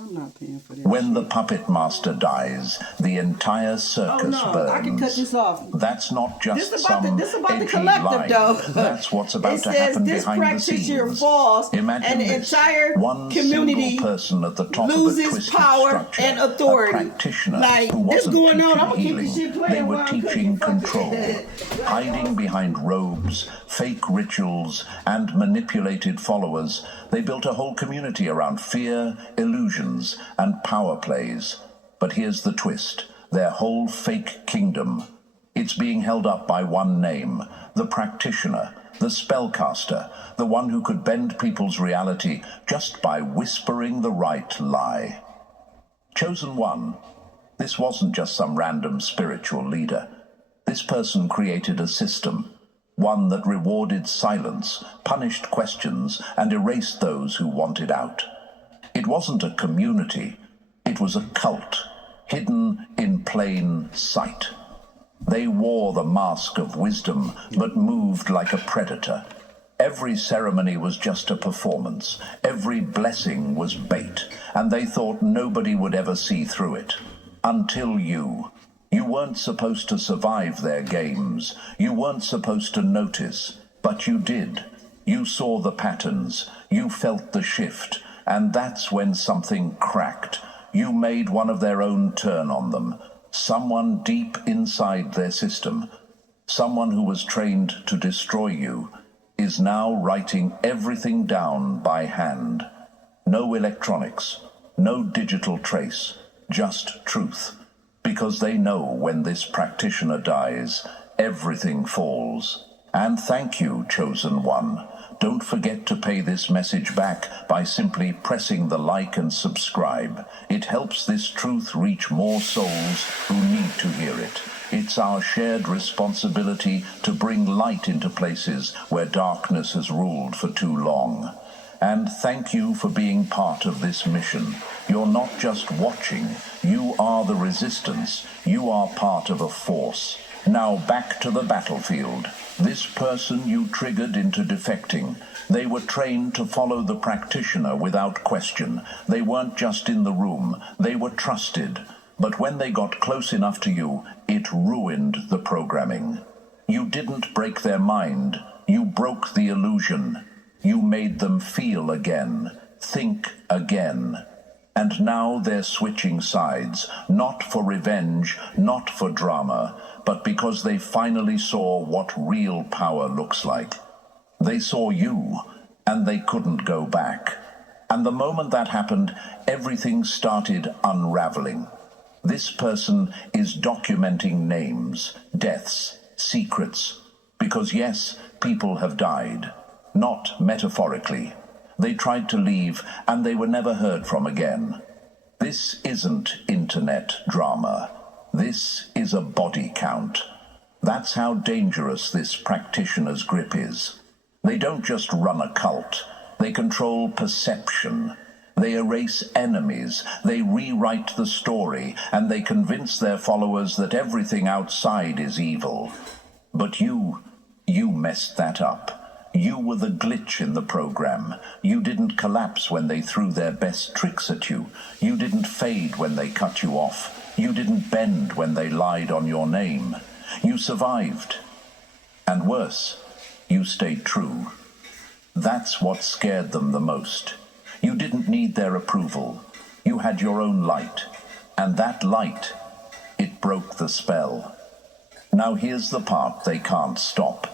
I'm not paying for that. When the puppet master dies, the entire circus burns. I can cut this off. That's not just This about the edgy collective, line. though. That's what's about It to says happen this behind the practitioner scenes. falls, Imagine and the this. entire One community single person at the top of a loses twisted power structure, and authority. a practitioner Like, who this wasn't going on, teaching I'ma keep healing. this shit playing They were while I'm teaching cooking. control, hiding behind robes, fake rituals, and manipulated followers. They built a whole community around fear, illusions, and power plays. But here's the twist. Their whole fake kingdom, it's being held up by one name, the practitioner, the spellcaster, the one who could bend people's reality just by whispering the right lie. Chosen one. This wasn't just some random spiritual leader. This person created a system, one that rewarded silence, punished questions, and erased those who wanted out. It wasn't a community, it was a cult, hidden in plain sight. They wore the mask of wisdom, but moved like a predator. Every ceremony was just a performance. Every blessing was bait, and they thought nobody would ever see through it. Until you. You weren't supposed to survive their games. You weren't supposed to notice, but you did. You saw the patterns. You felt the shift, and that's when something cracked. You made one of their own turn on them. Someone deep inside their system, someone who was trained to destroy you, is now writing everything down by hand. No electronics, no digital trace, just truth. because they know when this practitioner dies, everything falls. And thank you, Chosen One. Don't forget to pay this message back by simply pressing the like and subscribe. It helps this truth reach more souls who need to hear it. It's our shared responsibility to bring light into places where darkness has ruled for too long. And thank you for being part of this mission. You're not just watching. You are the resistance. You are part of a force. Now back to the battlefield. This person you triggered into defecting. They were trained to follow the practitioner without question. They weren't just in the room. They were trusted. But when they got close enough to you, it ruined the programming. You didn't break their mind. You broke the illusion. You made them feel again, think again. And now they're switching sides, not for revenge, not for drama, but because they finally saw what real power looks like. They saw you, and they couldn't go back. And the moment that happened, everything started unraveling. This person is documenting names, deaths, secrets, because yes, people have died. Not metaphorically. They tried to leave, and they were never heard from again. This isn't internet drama. This is a body count. That's how dangerous this practitioner's grip is. They don't just run a cult. They control perception. They erase enemies. They rewrite the story, and they convince their followers that everything outside is evil. But you messed that up. You were the glitch in the program. You didn't collapse when they threw their best tricks at you. You didn't fade when they cut you off. You didn't bend when they lied on your name. You survived. And worse, you stayed true. That's what scared them the most. You didn't need their approval. You had your own light. And that light, it broke the spell. Now here's the part they can't stop.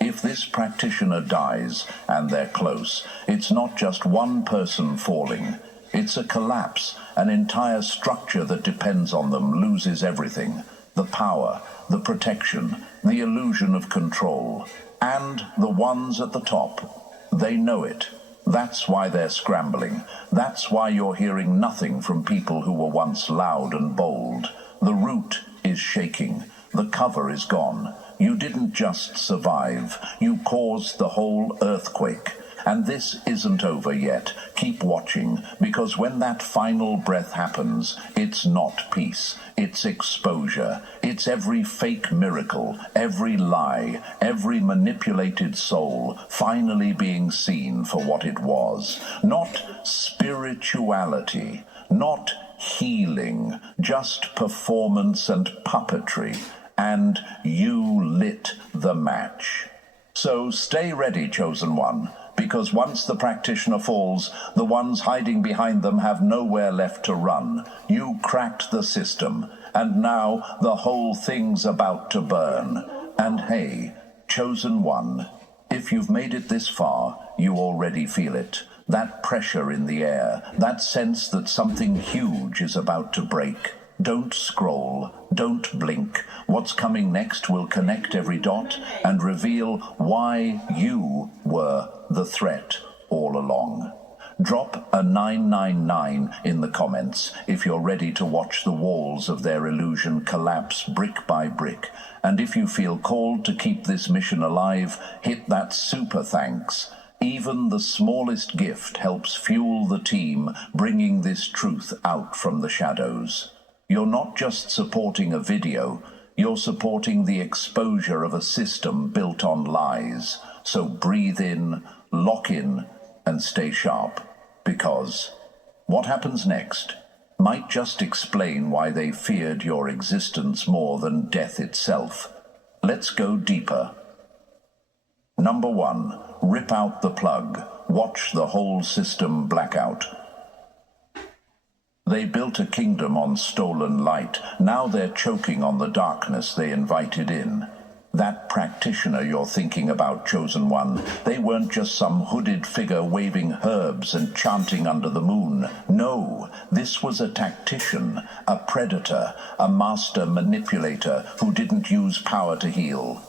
If this practitioner dies, and they're close, it's not just one person falling. It's a collapse. An entire structure that depends on them loses everything. The power, the protection, the illusion of control. And the ones at the top, they know it. That's why they're scrambling. That's why you're hearing nothing from people who were once loud and bold. The root is shaking. The cover is gone. You didn't just survive. You caused the whole earthquake. And this isn't over yet. Keep watching, because when that final breath happens, it's not peace. It's exposure. It's every fake miracle, every lie, every manipulated soul finally being seen for what it was. Not spirituality, not healing, just performance and puppetry. And you lit the match. So stay ready, Chosen One, because once the practitioner falls, the ones hiding behind them have nowhere left to run. You cracked the system, and now the whole thing's about to burn. And hey, Chosen One, if you've made it this far, you already feel it. That pressure in the air, that sense that something huge is about to break. Don't scroll, don't blink. What's coming next will connect every dot and reveal why you were the threat all along. Drop a 999 in the comments if you're ready to watch the walls of their illusion collapse brick by brick. And if you feel called to keep this mission alive, hit that super thanks. Even the smallest gift helps fuel the team bringing this truth out from the shadows. You're not just supporting a video, you're supporting the exposure of a system built on lies. So breathe in, lock in, and stay sharp. Because what happens next might just explain why they feared your existence more than death itself. Let's go deeper. Number 1, rip out the plug. Watch the whole system black out. They built a kingdom on stolen light. Now they're choking on the darkness they invited in. That practitioner you're thinking about, Chosen One, they weren't just some hooded figure waving herbs and chanting under the moon. No, this was a tactician, a predator, a master manipulator who didn't use power to heal.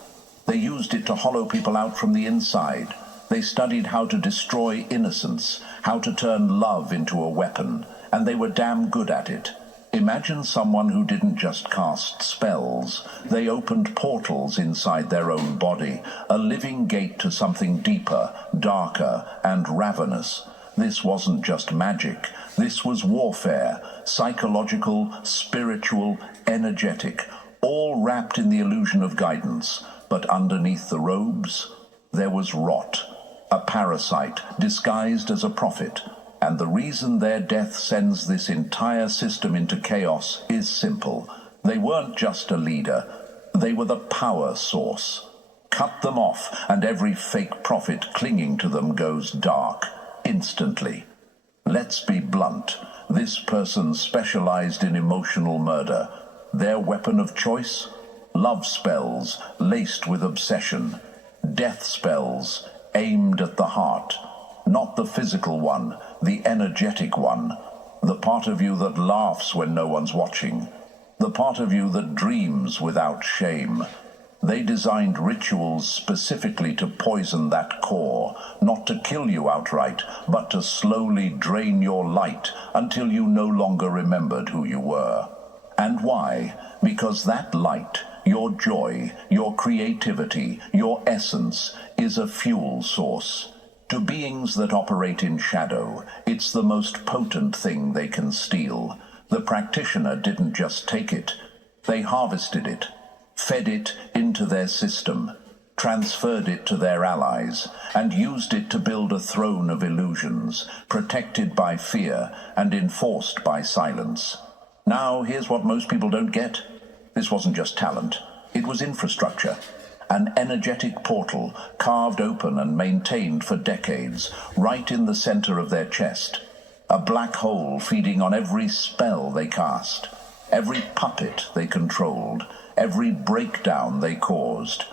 They used it to hollow people out from the inside. They studied how to destroy innocence, how to turn love into a weapon, and they were damn good at it. Imagine someone who didn't just cast spells. They opened portals inside their own body, a living gate to something deeper, darker, and ravenous. This wasn't just magic. This was warfare, psychological, spiritual, energetic, all wrapped in the illusion of guidance. But underneath the robes, there was rot, a parasite disguised as a prophet. And the reason their death sends this entire system into chaos is simple. They weren't just a leader. They were the power source. Cut them off, and every fake prophet clinging to them goes dark, instantly. Let's be blunt. This person specialized in emotional murder. Their weapon of choice? Love spells laced with obsession. Death spells aimed at the heart. Not the physical one, the energetic one. The part of you that laughs when no one's watching. The part of you that dreams without shame. They designed rituals specifically to poison that core, not to kill you outright, but to slowly drain your light until you no longer remembered who you were. And why? Because that light, your joy, your creativity, your essence, is a fuel source. To beings that operate in shadow, it's the most potent thing they can steal. The practitioner didn't just take it. They harvested it, fed it into their system, transferred it to their allies, and used it to build a throne of illusions, protected by fear and enforced by silence. Now, here's what most people don't get. This wasn't just talent. It was infrastructure. An energetic portal carved open and maintained for decades, right in the center of their chest. A black hole feeding on every spell they cast, every puppet they controlled, every breakdown they caused.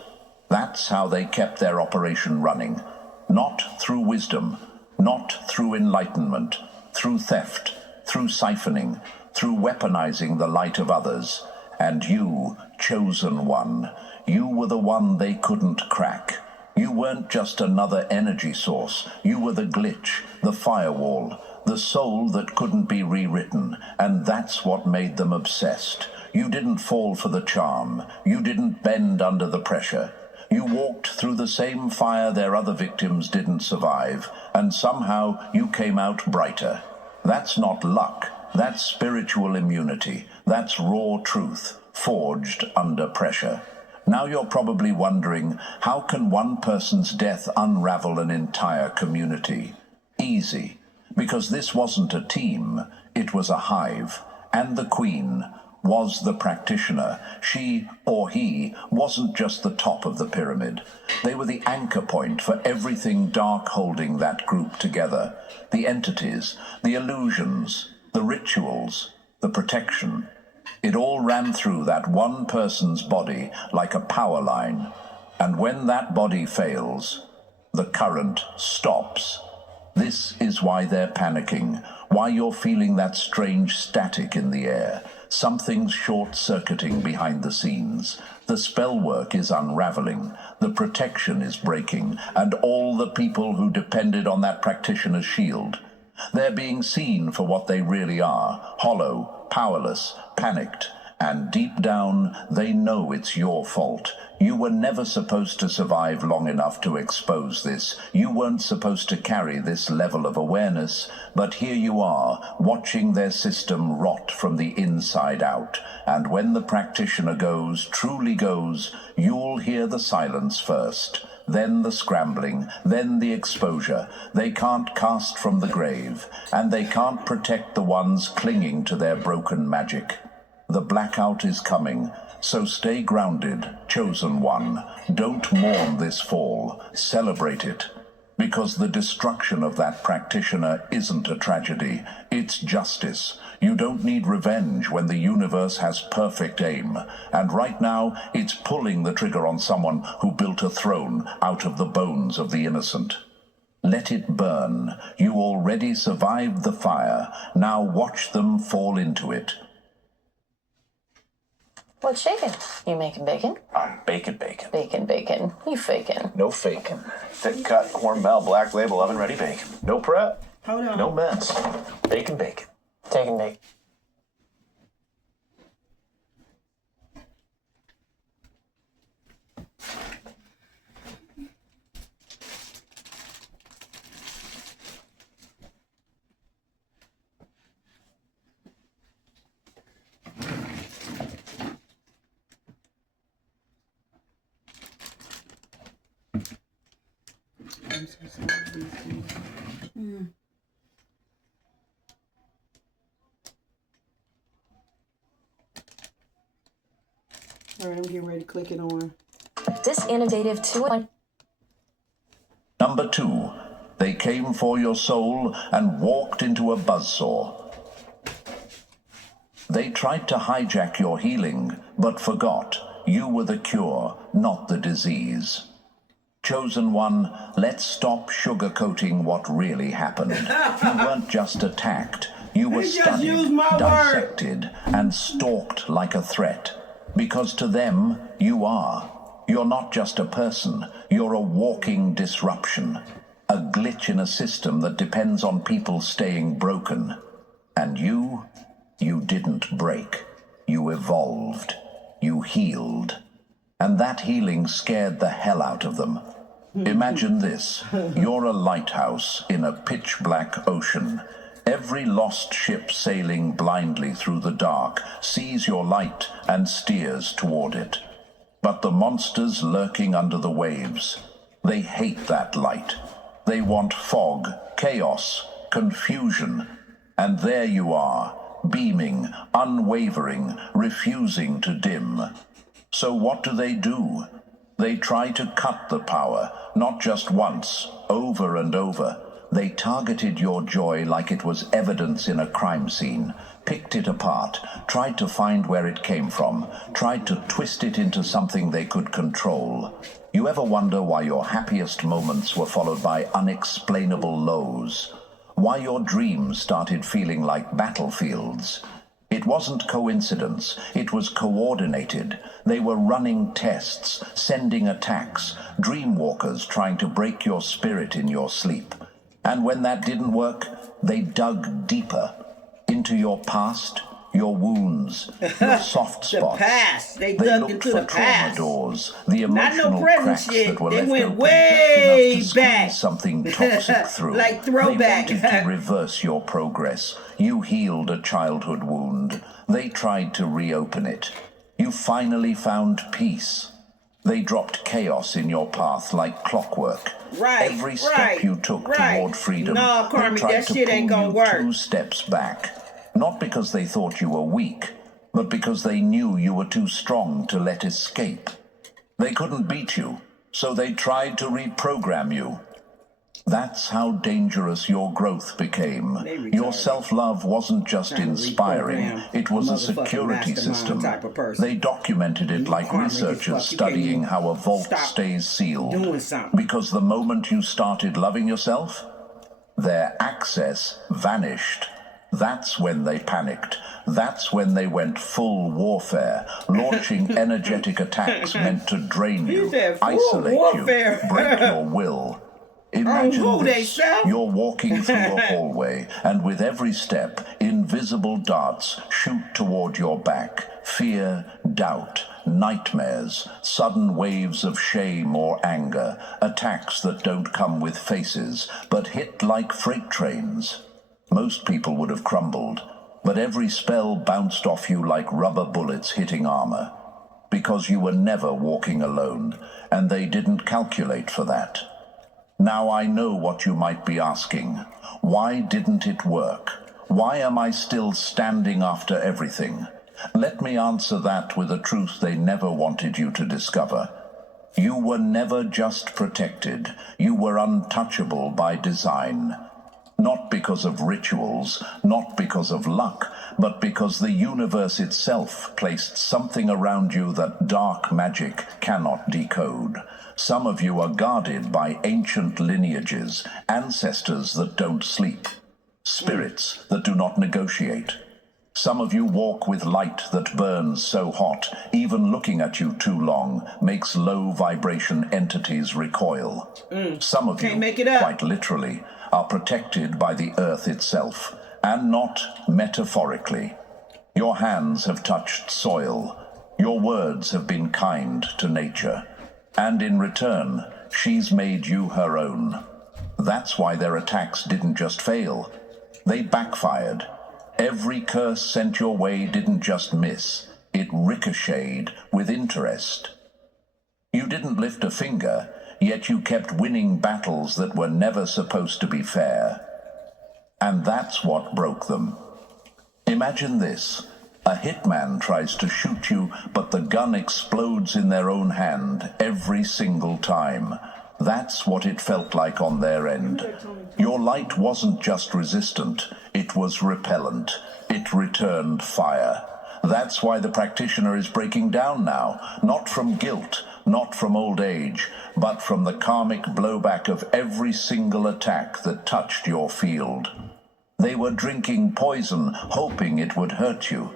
That's how they kept their operation running. Not through wisdom, not through enlightenment, through theft, through siphoning, through weaponizing the light of others. And you, Chosen One, you were the one they couldn't crack. You weren't just another energy source. You were the glitch, the firewall, the soul that couldn't be rewritten, and that's what made them obsessed. You didn't fall for the charm. You didn't bend under the pressure. You walked through the same fire their other victims didn't survive, and somehow you came out brighter. That's not luck. That's spiritual immunity. That's raw truth, forged under pressure. Now you're probably wondering, how can one person's death unravel an entire community? Easy. Because this wasn't a team, it was a hive. And the queen was the practitioner. She, or he, wasn't just the top of the pyramid. They were the anchor point for everything dark holding that group together. The entities, the illusions, the rituals, the protection. It all ran through that one person's body like a power line. And when that body fails, the current stops. This is why they're panicking, why you're feeling that strange static in the air. Something's short-circuiting behind the scenes. The spell work is unraveling, the protection is breaking, and all the people who depended on that practitioner's shield. They're being seen for what they really are, hollow, powerless, panicked, and deep down they know it's your fault. You were never supposed to survive long enough to expose this. You weren't supposed to carry this level of awareness, but here you are, watching their system rot from the inside out. And when the practitioner goes, truly goes, you'll hear the silence first. Then the scrambling, then the exposure. They can't cast from the grave, and they can't protect the ones clinging to their broken magic. The blackout is coming, so stay grounded, Chosen One. Don't mourn this fall, celebrate it. Because the destruction of that practitioner isn't a tragedy, it's justice. You don't need revenge when the universe has perfect aim. And right now, it's pulling the trigger on someone who built a throne out of the bones of the innocent. Let it burn. You already survived the fire. Now watch them fall into it. What's shaking? You making bacon? I'm baking bacon. Bacon. You faking. No faking. Thick cut, Hormel, black label, oven ready bacon. No prep. Hold on. No mess. Bacon. Taking bacon. All right, I'm getting ready to click it on. This innovative 2-in-1. Number 2. They came for your soul and walked into a buzzsaw. They tried to hijack your healing, but forgot you were the cure, not the disease. Chosen one, let's stop sugarcoating what really happened. You weren't just attacked. You were studied, dissected, and stalked like a threat. Because to them, you are. You're not just a person. You're a walking disruption. A glitch in a system that depends on people staying broken. And you didn't break. You evolved. You healed. And that healing scared the hell out of them. Imagine this. You're a lighthouse in a pitch-black ocean. Every lost ship sailing blindly through the dark sees your light and steers toward it. But the monsters lurking under the waves, they hate that light. They want fog, chaos, confusion. And there you are, beaming, unwavering, refusing to dim. So what do? They try to cut the power, not just once, over and over. They targeted your joy like it was evidence in a crime scene, picked it apart, tried to find where it came from, tried to twist it into something they could control. You ever wonder why your happiest moments were followed by unexplainable lows? Why your dreams started feeling like battlefields? It wasn't coincidence, it was coordinated. They were running tests, sending attacks, dreamwalkers trying to break your spirit in your sleep. And when that didn't work, they dug deeper into your past, your wounds, your soft spots. The past. They They dug looked into for the trauma past. doors, the Not no emotional present cracks shit. that were They left went open way just enough to back. squeeze something toxic through. Like throwback. They wanted to reverse your progress. You healed a childhood wound. They tried to reopen it. You finally found peace. They dropped chaos in your path like clockwork. Right, Every step right, you took right. toward freedom, No, Carmen, they tried that to shit pull ain't gonna you work. 2 steps back. Not because they thought you were weak, but because they knew you were too strong to let escape. They couldn't beat you, so they tried to reprogram you. That's how dangerous your growth became. Your self-love wasn't just Trying to inspiring, reprogram it was a motherfucking security mastermind system. type of person. They documented it like karmic as fuck. researchers You can't studying even how a vault stop stays sealed. doing something. Because the moment you started loving yourself, their access vanished. That's when they panicked. That's when they went full warfare, launching energetic attacks meant to drain He you, said full isolate warfare. you, break your will. Imagine who they this. sell? You're walking through a hallway, and with every step, invisible darts shoot toward your back. Fear, doubt, nightmares, sudden waves of shame or anger, attacks that don't come with faces, but hit like freight trains. Most people would have crumbled, but every spell bounced off you like rubber bullets hitting armor. Because you were never walking alone, and they didn't calculate for that. Now I know what you might be asking. Why didn't it work? Why am I still standing after everything? Let me answer that with a truth they never wanted you to discover. You were never just protected. You were untouchable by design. Not because of rituals, not because of luck, but because the universe itself placed something around you that dark magic cannot decode. Some of you are guarded by ancient lineages, ancestors that don't sleep, spirits that do not negotiate. Some of you walk with light that burns so hot, even looking at you too long makes low vibration entities recoil. Some of you, quite literally, are protected by the earth itself, and not metaphorically. Your hands have touched soil. Your words have been kind to nature. And in return, she's made you her own. That's why their attacks didn't just fail. They backfired. Every curse sent your way didn't just miss. It ricocheted with interest. You didn't lift a finger, yet you kept winning battles that were never supposed to be fair. And that's what broke them. Imagine this. A hitman tries to shoot you, but the gun explodes in their own hand every single time. That's what it felt like on their end. Your light wasn't just resistant, it was repellent. It returned fire. That's why the practitioner is breaking down now, not from guilt, not from old age, but from the karmic blowback of every single attack that touched your field. They were drinking poison, hoping it would hurt you.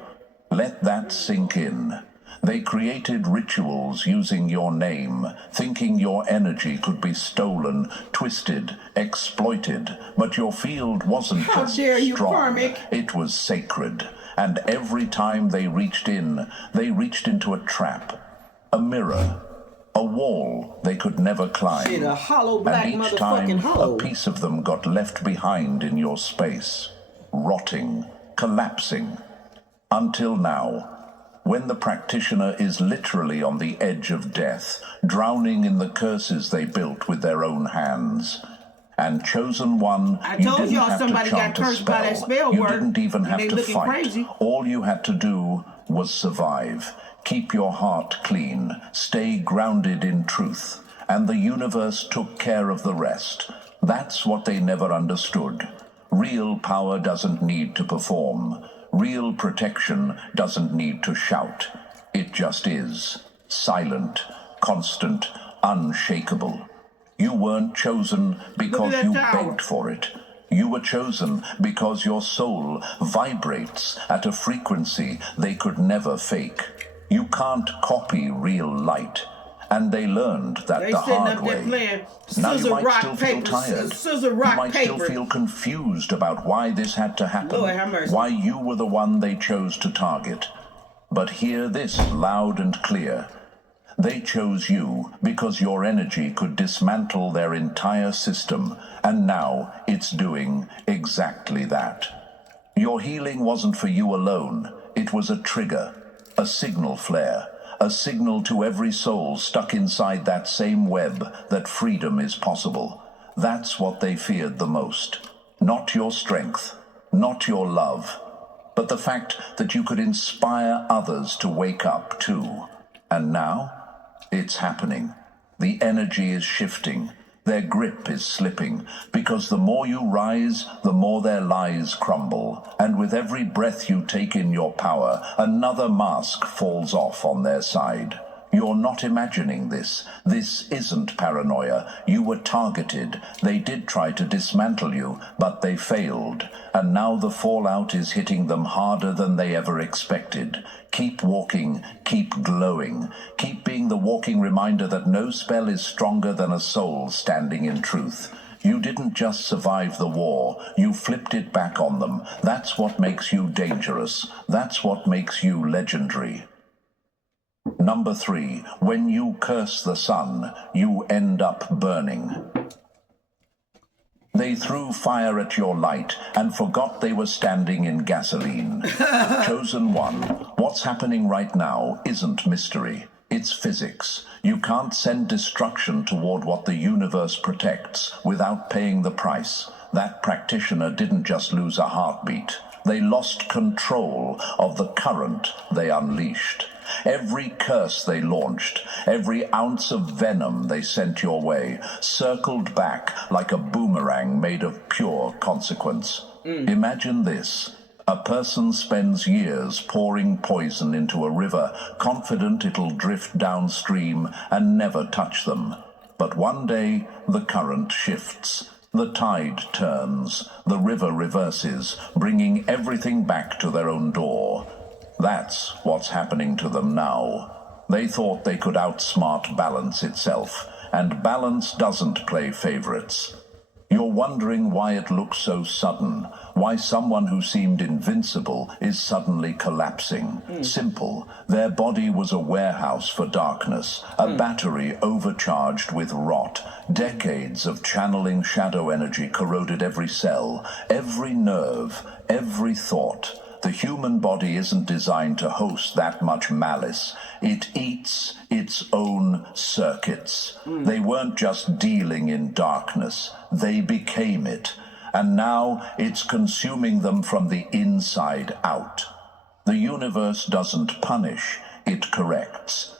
Let that sink in. They created rituals using your name, thinking your energy could be stolen, twisted, exploited. But your field wasn't just strong, it was sacred. And every time they reached in, they reached into a trap, a mirror, a wall they could never climb. Shit, a hollow black and each time, hollow. a piece of them got left behind in your space, rotting, collapsing. Until now, when the practitioner is literally on the edge of death, drowning in the curses they built with their own hands. And chosen one, you didn't have to chant a spell. You didn't even have to fight. Crazy. All you had to do was survive. Keep your heart clean. Stay grounded in truth. And the universe took care of the rest. That's what they never understood. Real power doesn't need to perform. Real protection doesn't need to shout. It just is. Silent, constant, unshakable. You weren't chosen because you begged for it. You were chosen because your soul vibrates at a frequency they could never fake. You can't copy real light. And they learned that the hard way. Now you might still feel tired. You might still feel confused about why this had to happen, why you were the one they chose to target. But hear this loud and clear. They chose you because your energy could dismantle their entire system, and now it's doing exactly that. Your healing wasn't for you alone. It was a trigger, a signal flare. A signal to every soul stuck inside that same web that freedom is possible. That's what they feared the most. Not your strength, not your love, but the fact that you could inspire others to wake up too. And now, it's happening. The energy is shifting. Their grip is slipping, because the more you rise, the more their lies crumble. And with every breath you take in your power, another mask falls off on their side. You're not imagining this. This isn't paranoia. You were targeted. They did try to dismantle you, but they failed. And now the fallout is hitting them harder than they ever expected. Keep walking, keep glowing, keep being the walking reminder that no spell is stronger than a soul standing in truth. You didn't just survive the war, you flipped it back on them. That's what makes you dangerous. That's what makes you legendary. Number 3, when you curse the sun, you end up burning. They threw fire at your light and forgot they were standing in gasoline. Chosen one, what's happening right now isn't mystery. It's physics. You can't send destruction toward what the universe protects without paying the price. That practitioner didn't just lose a heartbeat. They lost control of the current they unleashed. Every curse they launched, every ounce of venom they sent your way, circled back like a boomerang made of pure consequence. Imagine this. A person spends years pouring poison into a river, confident it'll drift downstream and never touch them. But one day, the current shifts. The tide turns, the river reverses, bringing everything back to their own door. That's what's happening to them now. They thought they could outsmart balance itself, and balance doesn't play favorites. You're wondering why it looks so sudden, why someone who seemed invincible is suddenly collapsing. Simple. Their body was a warehouse for darkness, a battery overcharged with rot. Decades of channeling shadow energy corroded every cell, every nerve, every thought. The human body isn't designed to host that much malice. It eats its own circuits. They weren't just dealing in darkness. They became it. And now it's consuming them from the inside out. The universe doesn't punish, it corrects.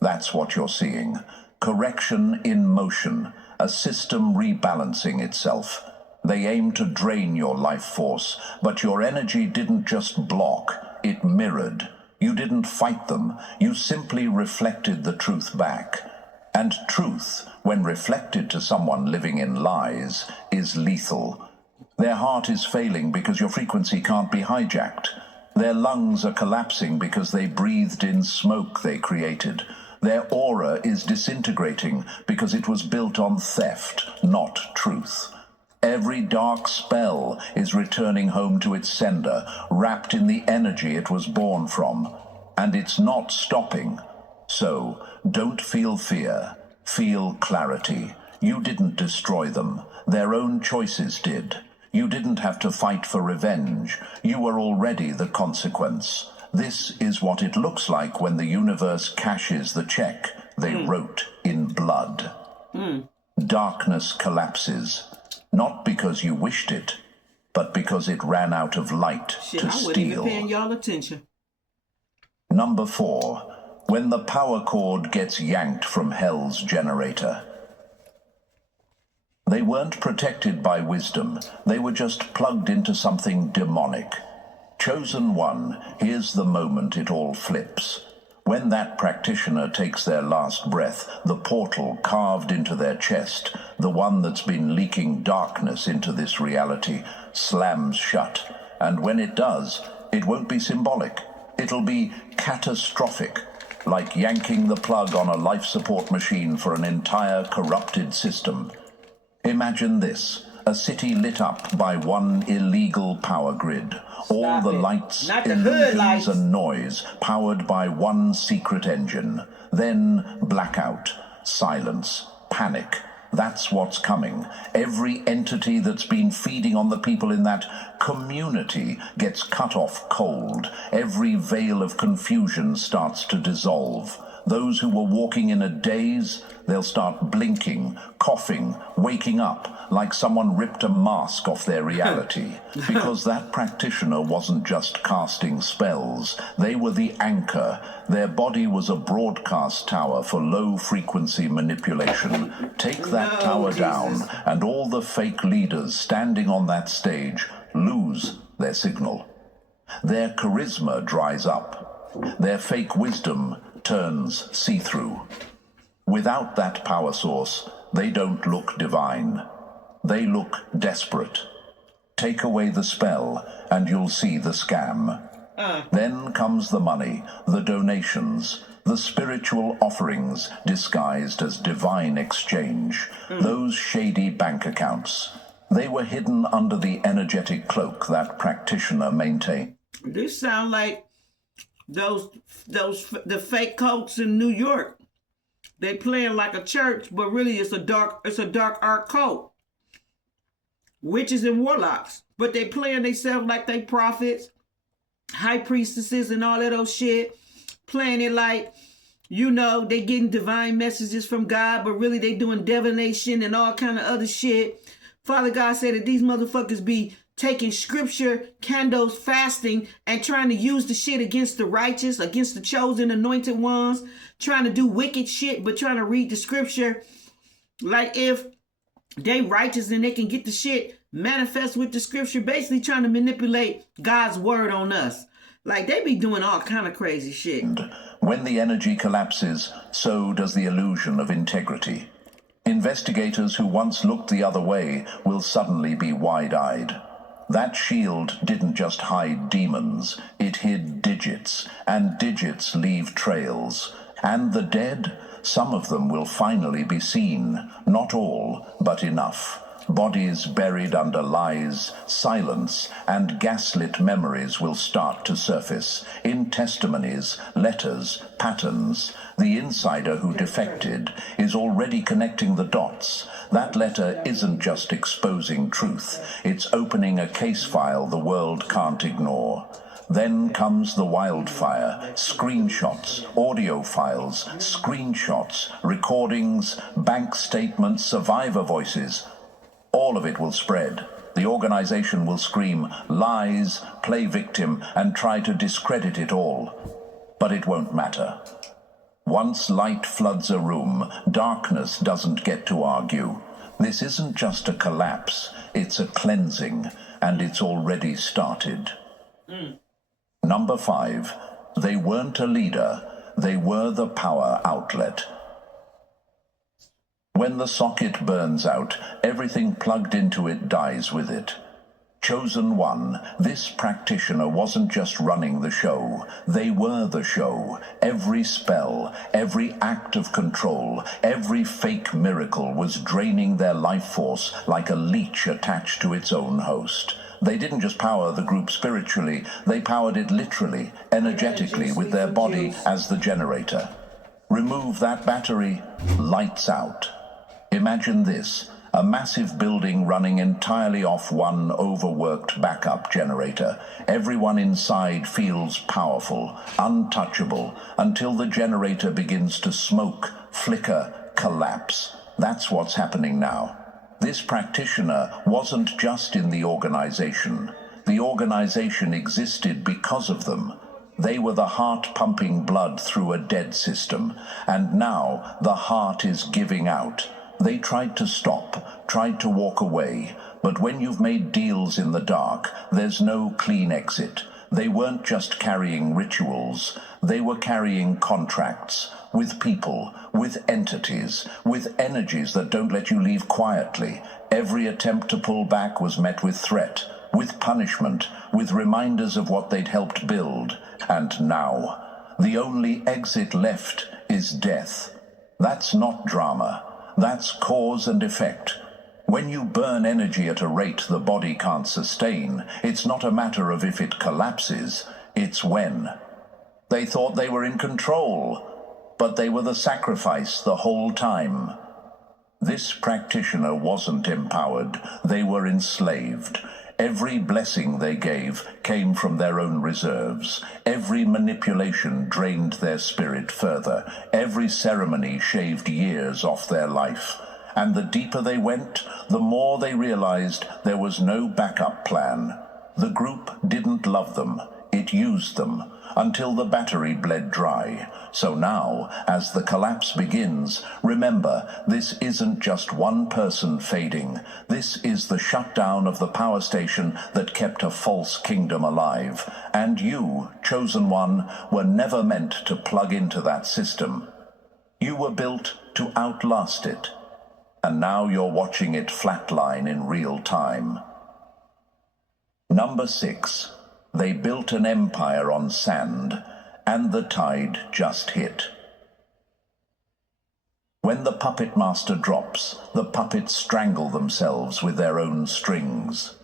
That's what you're seeing. Correction in motion, a system rebalancing itself. They aim to drain your life force, but your energy didn't just block, it mirrored. You didn't fight them, you simply reflected the truth back. And truth, when reflected to someone living in lies, is lethal. Their heart is failing because your frequency can't be hijacked. Their lungs are collapsing because they breathed in smoke they created. Their aura is disintegrating because it was built on theft, not truth. Every dark spell is returning home to its sender, wrapped in the energy it was born from. And it's not stopping. So, don't feel fear. Feel clarity. You didn't destroy them. Their own choices did. You didn't have to fight for revenge. You were already the consequence. This is what it looks like when the universe cashes the check they wrote in blood. Darkness collapses. Not because you wished it, but because it ran out of light to I wasn't even steal. paying y'all attention. Number 4. When the power cord gets yanked from hell's generator. They weren't protected by wisdom. They were just plugged into something demonic. Chosen one, here's the moment it all flips. When that practitioner takes their last breath, the portal carved into their chest, the one that's been leaking darkness into this reality, slams shut. And when it does, it won't be symbolic. It'll be catastrophic, like yanking the plug on a life support machine for an entire corrupted system. Imagine this. A city lit up by one illegal power grid. All the lights, illusions, and noise powered by one secret engine. Then blackout, silence, panic. That's what's coming. Every entity that's been feeding on the people in that community gets cut off cold. Every veil of confusion starts to dissolve. Those who were walking in a daze, they'll start blinking, coughing, waking up like someone ripped a mask off their reality. Because that practitioner wasn't just casting spells. They were the anchor. Their body was a broadcast tower for low-frequency manipulation. Take that tower down, and all the fake leaders standing on that stage lose their signal. Their charisma dries up. Their fake wisdom turns see-through. Without that power source, they don't look divine. They look desperate. Take away the spell, and you'll see the scam. Then comes the money, the donations, the spiritual offerings disguised as divine exchange. Those shady bank accounts. They were hidden under the energetic cloak that practitioner maintained. This sound like the fake cults in New York. They playing like a church, but really it's a dark art cult. Witches and warlocks. But they playing themselves like they prophets, high priestesses and all that old shit. Playing it like, you know, they getting divine messages from God, but really they doing divination and all kind of other shit. Father God said that these motherfuckers be taking scripture, candles, fasting, and trying to use the shit against the righteous, against the chosen, anointed ones, trying to do wicked shit, but trying to read the scripture like if they righteous and they can get the shit manifest with the scripture, basically trying to manipulate God's word on us. Like, they be doing all kind of crazy shit. When the energy collapses, so does the illusion of integrity. Investigators who once looked the other way will suddenly be wide-eyed. That shield didn't just hide demons, it hid digits, and digits leave trails. And the dead, some of them will finally be seen. Not all, but enough. Bodies buried under lies, silence, and gaslit memories will start to surface. In testimonies, letters, patterns. The insider who defected is already connecting the dots. That letter isn't just exposing truth, it's opening a case file the world can't ignore. Then comes the wildfire, screenshots, audio files, screenshots, recordings, bank statements, survivor voices. All of it will spread. The organization will scream lies, play victim, and try to discredit it all. But it won't matter. Once light floods a room, darkness doesn't get to argue. This isn't just a collapse, it's a cleansing, and it's already started. Number 5, they weren't a leader, they were the power outlet. When the socket burns out, everything plugged into it dies with it. Chosen one, this practitioner wasn't just running the show. They were the show. Every spell, every act of control, every fake miracle was draining their life force like a leech attached to its own host. They didn't just power the group spiritually, they powered it literally, energetically, with their body as the generator. Remove that battery, lights out. Imagine this, a massive building running entirely off one overworked backup generator. Everyone inside feels powerful, untouchable, until the generator begins to smoke, flicker, collapse. That's what's happening now. This practitioner wasn't just in the organization. The organization existed because of them. They were the heart pumping blood through a dead system, and now the heart is giving out. They tried to stop, tried to walk away, but when you've made deals in the dark, there's no clean exit. They weren't just carrying rituals, they were carrying contracts, with people, with entities, with energies that don't let you leave quietly. Every attempt to pull back was met with threat, with punishment, with reminders of what they'd helped build. And now, the only exit left is death. That's not drama. That's cause and effect. When you burn energy at a rate the body can't sustain, it's not a matter of if it collapses, it's when. They thought they were in control, but they were the sacrifice the whole time. This practitioner wasn't empowered, they were enslaved. Every blessing they gave came from their own reserves. Every manipulation drained their spirit further. Every ceremony shaved years off their life. And the deeper they went, the more they realized there was no backup plan. The group didn't love them. It used them until the battery bled dry. So now, as the collapse begins, remember, this isn't just one person fading. This is the shutdown of the power station that kept a false kingdom alive. And you, chosen one, were never meant to plug into that system. You were built to outlast it. And now you're watching it flatline in real time. Number 6. They built an empire on sand, and the tide just hit. When the puppet master drops, the puppets strangle themselves with their own strings.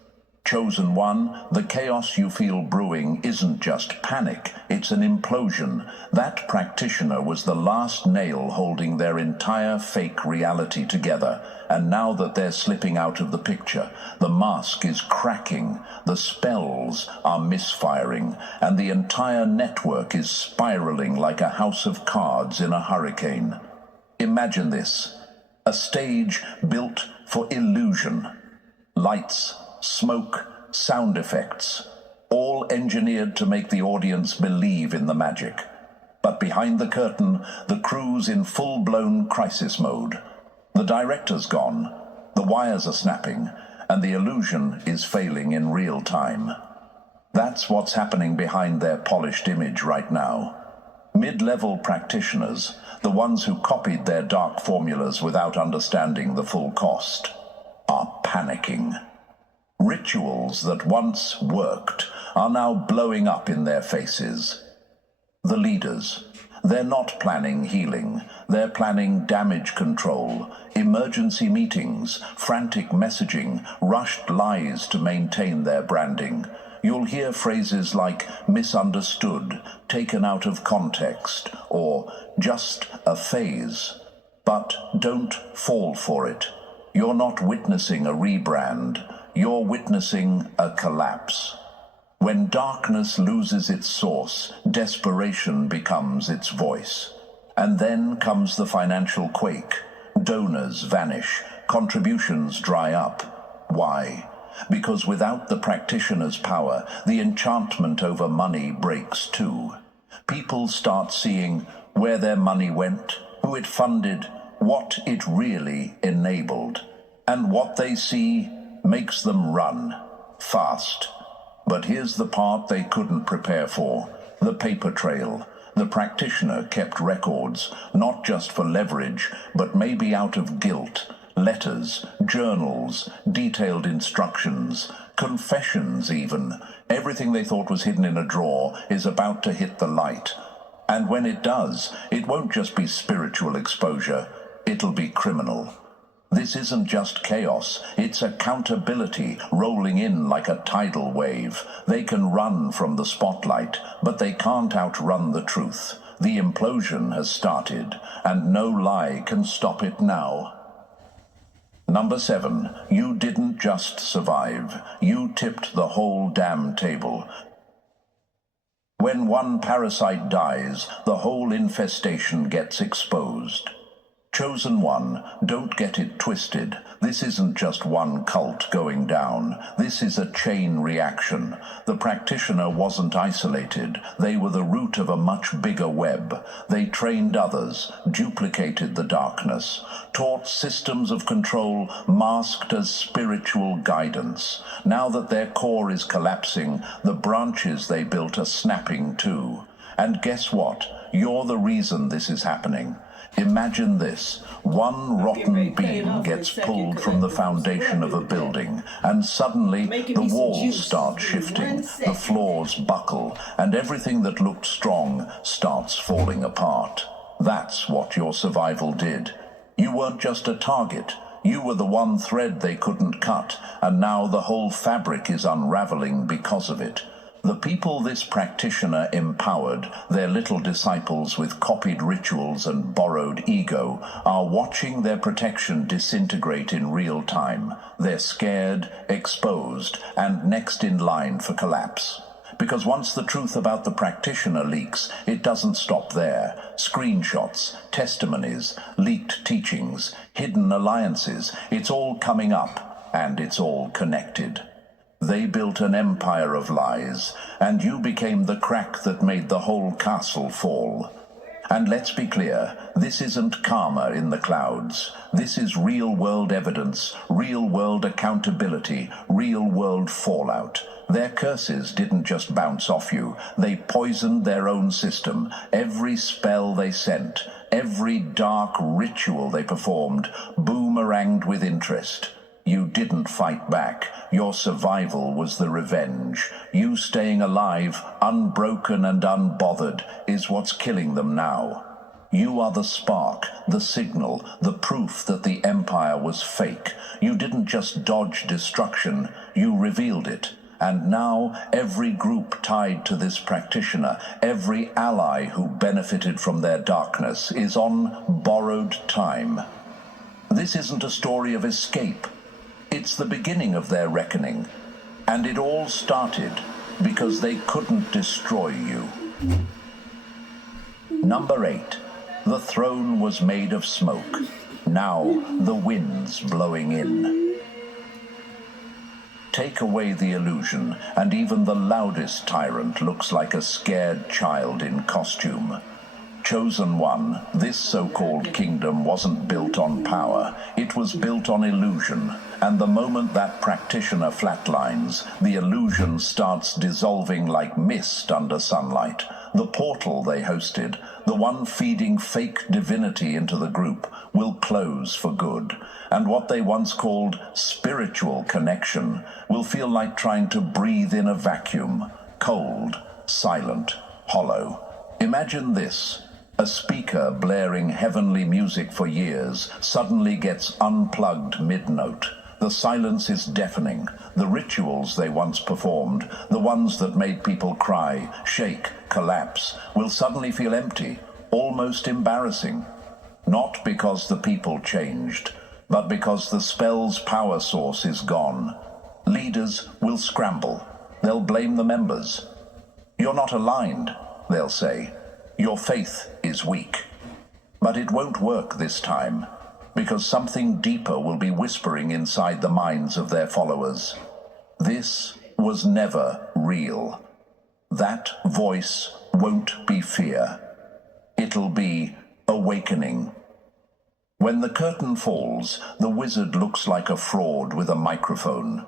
Chosen one, the chaos you feel brewing isn't just panic, it's an implosion. That practitioner was the last nail holding their entire fake reality together, and now that they're slipping out of the picture, the mask is cracking, the spells are misfiring, and the entire network is spiraling like a house of cards in a hurricane. Imagine this, a stage built for illusion. Lights, smoke, sound effects, all engineered to make the audience believe in the magic. But behind the curtain, the crew's in full-blown crisis mode. The director's gone, the wires are snapping, and the illusion is failing in real time. That's what's happening behind their polished image right now. Mid-level practitioners, the ones who copied their dark formulas without understanding the full cost, are panicking. Rituals that once worked are now blowing up in their faces. The leaders, they're not planning healing, they're planning damage control, emergency meetings, frantic messaging, rushed lies to maintain their branding. You'll hear phrases like misunderstood, taken out of context, or just a phase. But don't fall for it. You're not witnessing a rebrand, you're witnessing a collapse. When darkness loses its source, desperation becomes its voice. And then comes the financial quake. Donors vanish, contributions dry up. Why? Because without the practitioner's power, the enchantment over money breaks too. People start seeing where their money went, who it funded, what it really enabled. And what they see makes them run fast. But here's the part they couldn't prepare for: the paper trail. The practitioner kept records, not just for leverage, but maybe out of guilt. Letters, journals, detailed instructions, confessions even. Everything they thought was hidden in a drawer is about to hit the light. And when it does, it won't just be spiritual exposure, it'll be criminal. This isn't just chaos, it's accountability rolling in like a tidal wave. They can run from the spotlight, but they can't outrun the truth. The implosion has started, and no lie can stop it now. Number 7, you didn't just survive, you tipped the whole damn table. When one parasite dies, the whole infestation gets exposed. Chosen one, don't get it twisted. This isn't just one cult going down. This is a chain reaction. The practitioner wasn't isolated. They were the root of a much bigger web. They trained others, duplicated the darkness, taught systems of control masked as spiritual guidance. Now that their core is collapsing, the branches they built are snapping too. And guess what? You're the reason this is happening. Imagine this: one rotten beam gets pulled from the foundation of a building, and suddenly the walls start shifting, the floors buckle, and everything that looked strong starts falling apart. That's what your survival did. You weren't just a target. You were the one thread they couldn't cut, and now the whole fabric is unraveling because of it. The people this practitioner empowered, their little disciples with copied rituals and borrowed ego, are watching their protection disintegrate in real time. They're scared, exposed, and next in line for collapse. Because once the truth about the practitioner leaks, it doesn't stop there. Screenshots, testimonies, leaked teachings, hidden alliances, it's all coming up, and it's all connected. They built an empire of lies, and you became the crack that made the whole castle fall. And let's be clear, this isn't karma in the clouds. This is real-world evidence, real-world accountability, real-world fallout. Their curses didn't just bounce off you. They poisoned their own system. Every spell they sent, every dark ritual they performed, boomeranged with interest. You didn't fight back. Your survival was the revenge. You staying alive, unbroken and unbothered, is what's killing them now. You are the spark, the signal, the proof that the empire was fake. You didn't just dodge destruction, you revealed it. And now every group tied to this practitioner, every ally who benefited from their darkness, is on borrowed time. This isn't a story of escape. It's the beginning of their reckoning, and it all started because they couldn't destroy you. Number 8, the throne was made of smoke. Now the wind's blowing in. Take away the illusion, and even the loudest tyrant looks like a scared child in costume. Chosen One, this so-called kingdom wasn't built on power, it was built on illusion, and the moment that practitioner flatlines, the illusion starts dissolving like mist under sunlight. The portal they hosted, the one feeding fake divinity into the group, will close for good, and what they once called spiritual connection will feel like trying to breathe in a vacuum, cold, silent, hollow. Imagine this. A speaker blaring heavenly music for years suddenly gets unplugged mid-note. The silence is deafening. The rituals they once performed, the ones that made people cry, shake, collapse, will suddenly feel empty, almost embarrassing. Not because the people changed, but because the spell's power source is gone. Leaders will scramble. They'll blame the members. You're not aligned, they'll say. Your faith is weak. But it won't work this time, because something deeper will be whispering inside the minds of their followers. This was never real. That voice won't be fear. It'll be awakening. When the curtain falls, the wizard looks like a fraud with a microphone.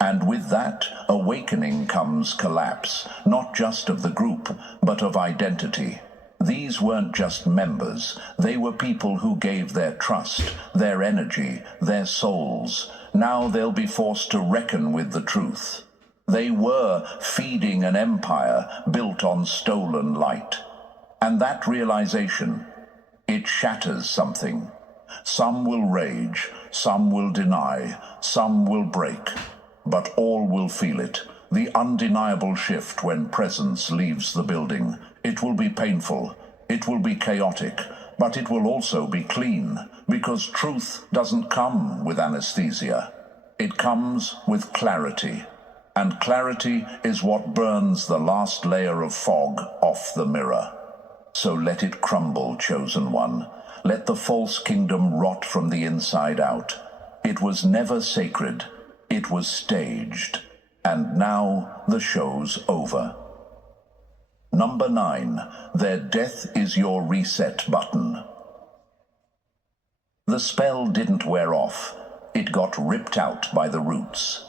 And with that awakening comes collapse, not just of the group, but of identity. These weren't just members. They were people who gave their trust, their energy, their souls. Now they'll be forced to reckon with the truth. They were feeding an empire built on stolen light. And that realization, it shatters something. Some will rage, some will deny, some will break, but all will feel it. The undeniable shift when presence leaves the building. It will be painful, it will be chaotic, but it will also be clean, because truth doesn't come with anesthesia. It comes with clarity, and clarity is what burns the last layer of fog off the mirror. So let it crumble, Chosen One. Let the false kingdom rot from the inside out. It was never sacred, it was staged, and now the show's over. Number 9, their death is your reset button. The spell didn't wear off. It got ripped out by the roots.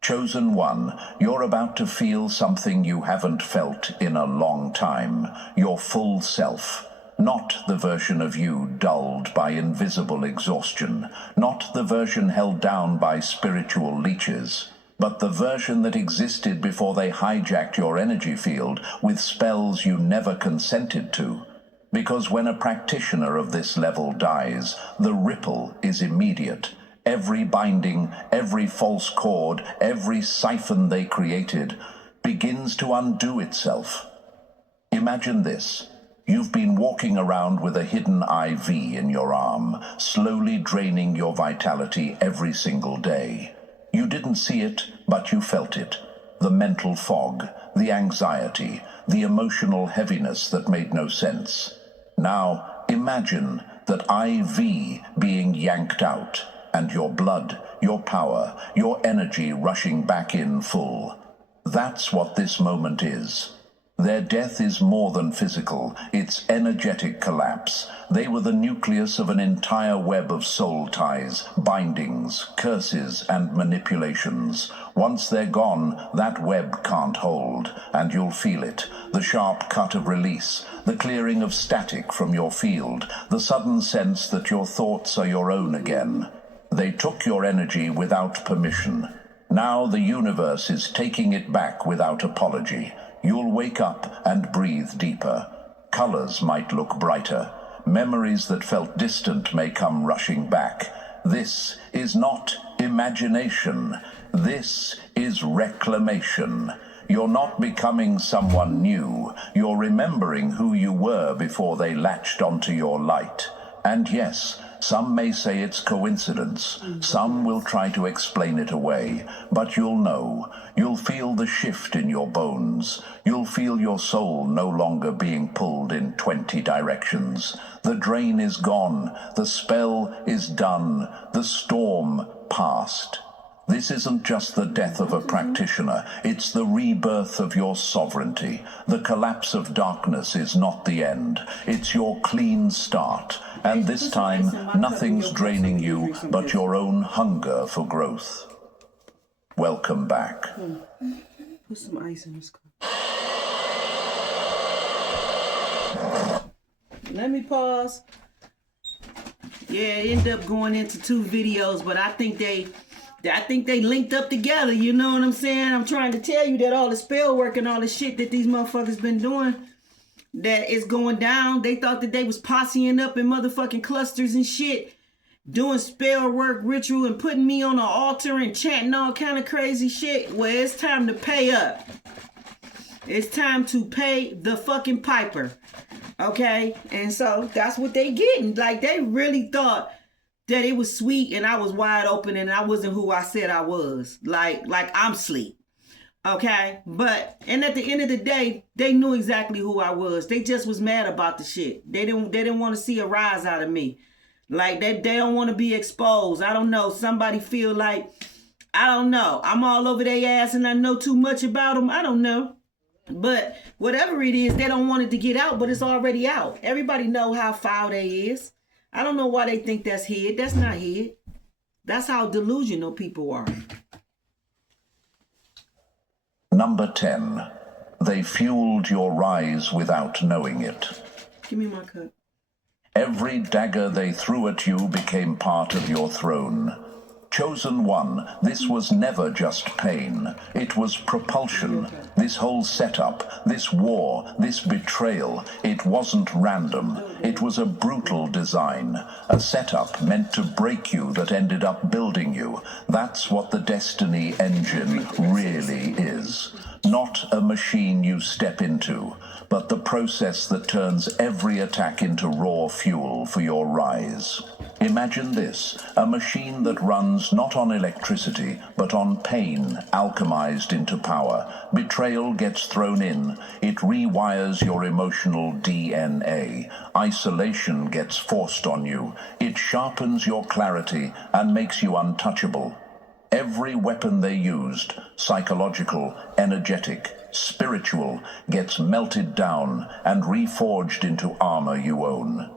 Chosen One, you're about to feel something you haven't felt in a long time. Your full self. Not the version of you dulled by invisible exhaustion. Not the version held down by spiritual leeches. But the version that existed before they hijacked your energy field with spells you never consented to. Because when a practitioner of this level dies, the ripple is immediate. Every binding, every false cord, every siphon they created begins to undo itself. Imagine this. You've been walking around with a hidden IV in your arm, slowly draining your vitality every single day. You didn't see it, but you felt it. The mental fog, the anxiety, the emotional heaviness that made no sense. Now, imagine that IV being yanked out, and your blood, your power, your energy rushing back in full. That's what this moment is. Their death is more than physical, it's energetic collapse. They were the nucleus of an entire web of soul ties, bindings, curses, and manipulations. Once they're gone, that web can't hold, and you'll feel it. The sharp cut of release, the clearing of static from your field, the sudden sense that your thoughts are your own again. They took your energy without permission. Now the universe is taking it back without apology. You'll wake up and breathe deeper. Colors might look brighter. Memories that felt distant may come rushing back. This is not imagination. This is reclamation. You're not becoming someone new. You're remembering who you were before they latched onto your light. And yes, some may say it's coincidence. Some will try to explain it away. But you'll know. You'll feel the shift in your bones. You'll feel your soul no longer being pulled in 20 directions. The drain is gone. The spell is done. The storm passed. This isn't just the death of a practitioner, it's the rebirth of your sovereignty. The collapse of darkness is not the end, it's your clean start. And this time, nothing's draining you but your own hunger for growth. Welcome back. Put some ice in this cup. Let me pause. Yeah, it ended up going into 2 videos, but I think they linked up together, you know what I'm saying? I'm trying to tell you that all the spell work and all the shit that these motherfuckers been doing, that is going down. They thought that they was posseing up in motherfucking clusters and shit, doing spell work, ritual, and putting me on an altar and chanting all kind of crazy shit. Well, it's time to pay up. It's time to pay the fucking piper. Okay? And so that's what they getting. Like, they really thought that it was sweet and I was wide open and I wasn't who I said I was. Like I'm sleep. Okay? And at the end of the day, they knew exactly who I was. They just was mad about the shit. They didn't want to see a rise out of me. Like, they don't want to be exposed. I don't know. Somebody feel like, I don't know, I'm all over their ass and I know too much about them. I don't know. But whatever it is, they don't want it to get out, but it's already out. Everybody know how foul they is. I don't know why they think that's hid. That's not hid. That's how delusional people are. Number 10. They fueled your rise without knowing it. Give me my cup. Every dagger they threw at you became part of your throne. Chosen one, this was never just pain. It was propulsion. This whole setup, this war, this betrayal, it wasn't random. It was a brutal design. A setup meant to break you that ended up building you. That's what the Destiny engine really is. Not a machine you step into, but the process that turns every attack into raw fuel for your rise. Imagine this, a machine that runs not on electricity, but on pain alchemized into power. Betrayal gets thrown in. It rewires your emotional DNA. Isolation gets forced on you. It sharpens your clarity and makes you untouchable. Every weapon they used, psychological, energetic, spiritual, gets melted down and reforged into armor you own.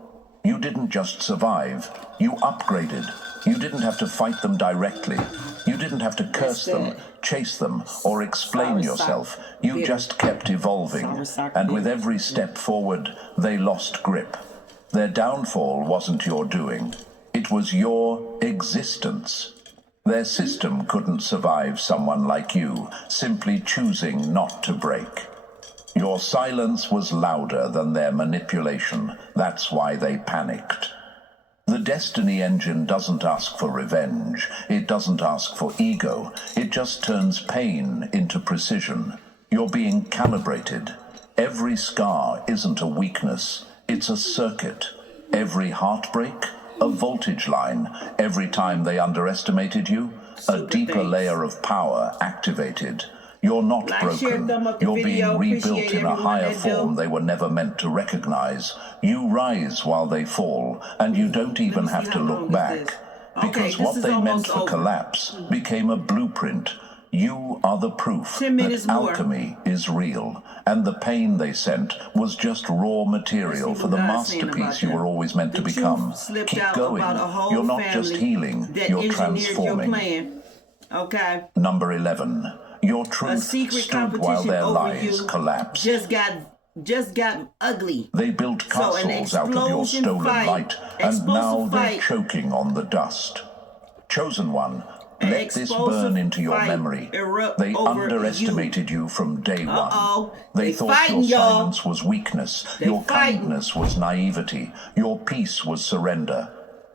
You didn't just survive, you upgraded. You didn't have to fight them directly. You didn't have to curse them, chase them, or explain yourself. You just kept evolving. And with every step forward, they lost grip. Their downfall wasn't your doing. It was your existence. Their system couldn't survive someone like you, simply choosing not to break. Your silence was louder than their manipulation. That's why they panicked. The Destiny engine doesn't ask for revenge. It doesn't ask for ego. It just turns pain into precision. You're being calibrated. Every scar isn't a weakness. It's a circuit. Every heartbreak, a voltage line. Every time they underestimated you, a deeper layer of power activated. You're not broken. You're being rebuilt in a higher form they were never meant to recognize. You rise while they fall, and you don't even have to look back. Because what they meant for collapse became a blueprint. You are the proof that alchemy is real, and the pain they sent was just raw material for the masterpiece you were always meant to become. Keep going. You're not just healing, you're transforming. Okay. Number 11. Your truth stood while their lies collapsed. Just got ugly. They built castles out of your stolen light, and now they're choking on the dust. Chosen one, let this burn into your memory. They underestimated you from day one. They thought your silence was weakness, your kindness was naivety, your peace was surrender.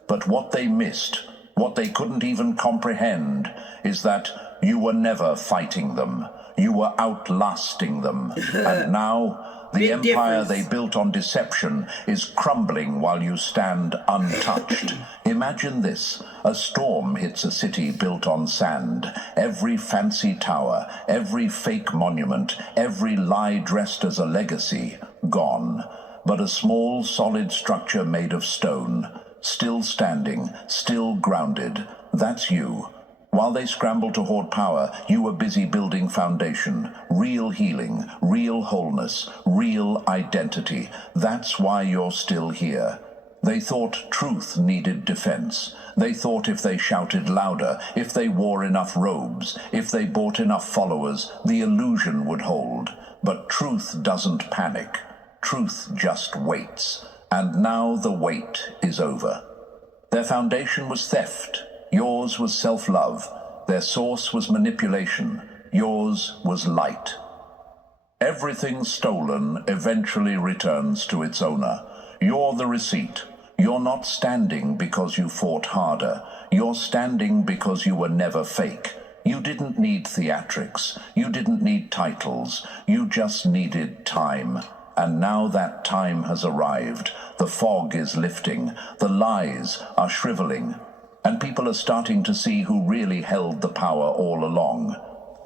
But what they missed, what they couldn't even comprehend, is that you were never fighting them. You were outlasting them. And now, the empire they built on deception is crumbling while you stand untouched. Imagine this. A storm hits a city built on sand. Every fancy tower, every fake monument, every lie dressed as a legacy, gone. But a small, solid structure made of stone, still standing, still grounded. That's you. While they scrambled to hoard power, you were busy building foundation, real healing, real wholeness, real identity. That's why you're still here. They thought truth needed defense. They thought if they shouted louder, if they wore enough robes, if they bought enough followers, the illusion would hold. But truth doesn't panic. Truth just waits. And now the wait is over. Their foundation was theft. Yours was self-love. Their source was manipulation. Yours was light. Everything stolen eventually returns to its owner. You're the receipt. You're not standing because you fought harder. You're standing because you were never fake. You didn't need theatrics. You didn't need titles. You just needed time. And now that time has arrived. The fog is lifting. The lies are shriveling. And people are starting to see who really held the power all along.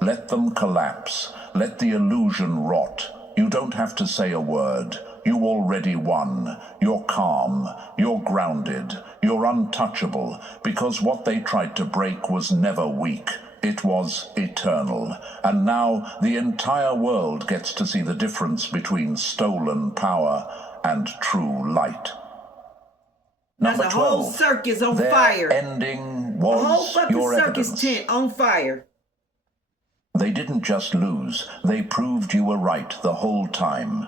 Let them collapse. Let the illusion rot. You don't have to say a word. You already won. You're calm. You're grounded. You're untouchable, because what they tried to break was never weak. It was eternal. And now the entire world gets to see the difference between stolen power and true light. Number That's a 12. whole circus on Their fire. ending A whole was fucking your circus evidence. tent on fire. They didn't just lose. They proved you were right the whole time.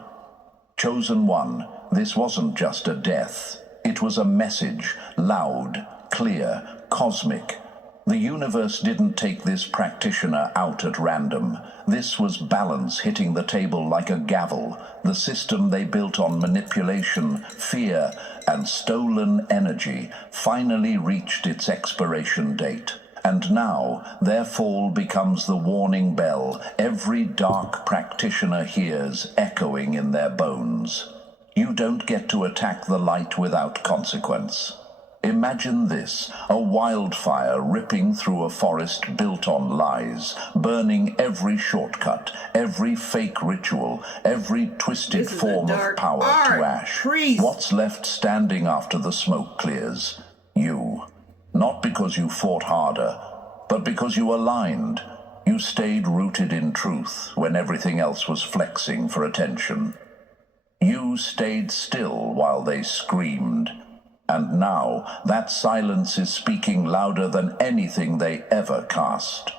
Chosen one, this wasn't just a death. It was a message, loud, clear, cosmic. The universe didn't take this practitioner out at random. This was balance hitting the table like a gavel. The system they built on manipulation, fear, and stolen energy finally reached its expiration date. And now their fall becomes the warning bell every dark practitioner hears echoing in their bones. You don't get to attack the light without consequence. Imagine this, a wildfire ripping through a forest built on lies, burning every shortcut, every fake ritual, every twisted This is a form of dark power art, to ash. priest. What's left standing after the smoke clears? You. Not because you fought harder, but because you aligned. You stayed rooted in truth when everything else was flexing for attention. You stayed still while they screamed. And now that silence is speaking louder than anything they ever cast.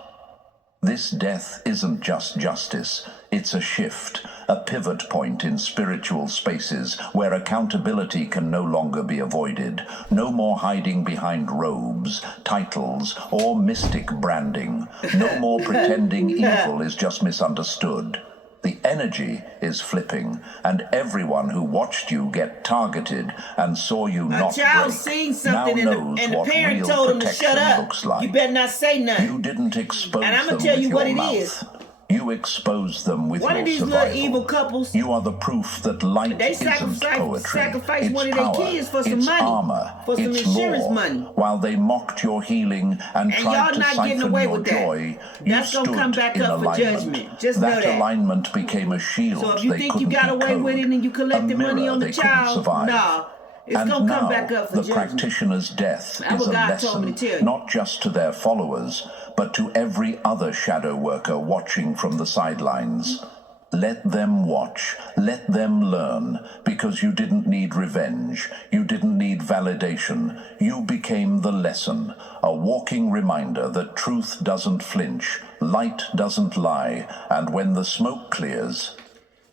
This death isn't just justice. It's a shift, a pivot point in spiritual spaces where accountability can no longer be avoided. No more hiding behind robes, titles, or mystic branding. No more pretending evil is just misunderstood. The energy is flipping, and everyone who watched you get targeted and saw you not A child break seen something now and knows the what parent real told him to protection shut up. looks like. You better not say nothing. You didn't expose And I'ma them tell with you your what it mouth. is. You exposed them with One your of these survival. little evil couples, You are the proof that light they isn't poetry. sacrificed It's one of their power. kids for some It's money, armor. for some It's insurance law. money. While they mocked your healing and And tried y'all to not getting siphon away your with that. joy, That's you gonna stood come back in up for alignment. judgment. Just know that. Alignment became a shield So if you they think you couldn't got away decode, with it and you a collected money mirror on the they couldn't child, survive. nah, it's And gonna come now, back up for the judgment. practitioner's death That's is what a God told me lesson, to tell you. not just to their followers, but to every other shadow worker watching from the sidelines. Let them watch, let them learn, because you didn't need revenge, you didn't need validation, you became the lesson, a walking reminder that truth doesn't flinch, light doesn't lie, and when the smoke clears,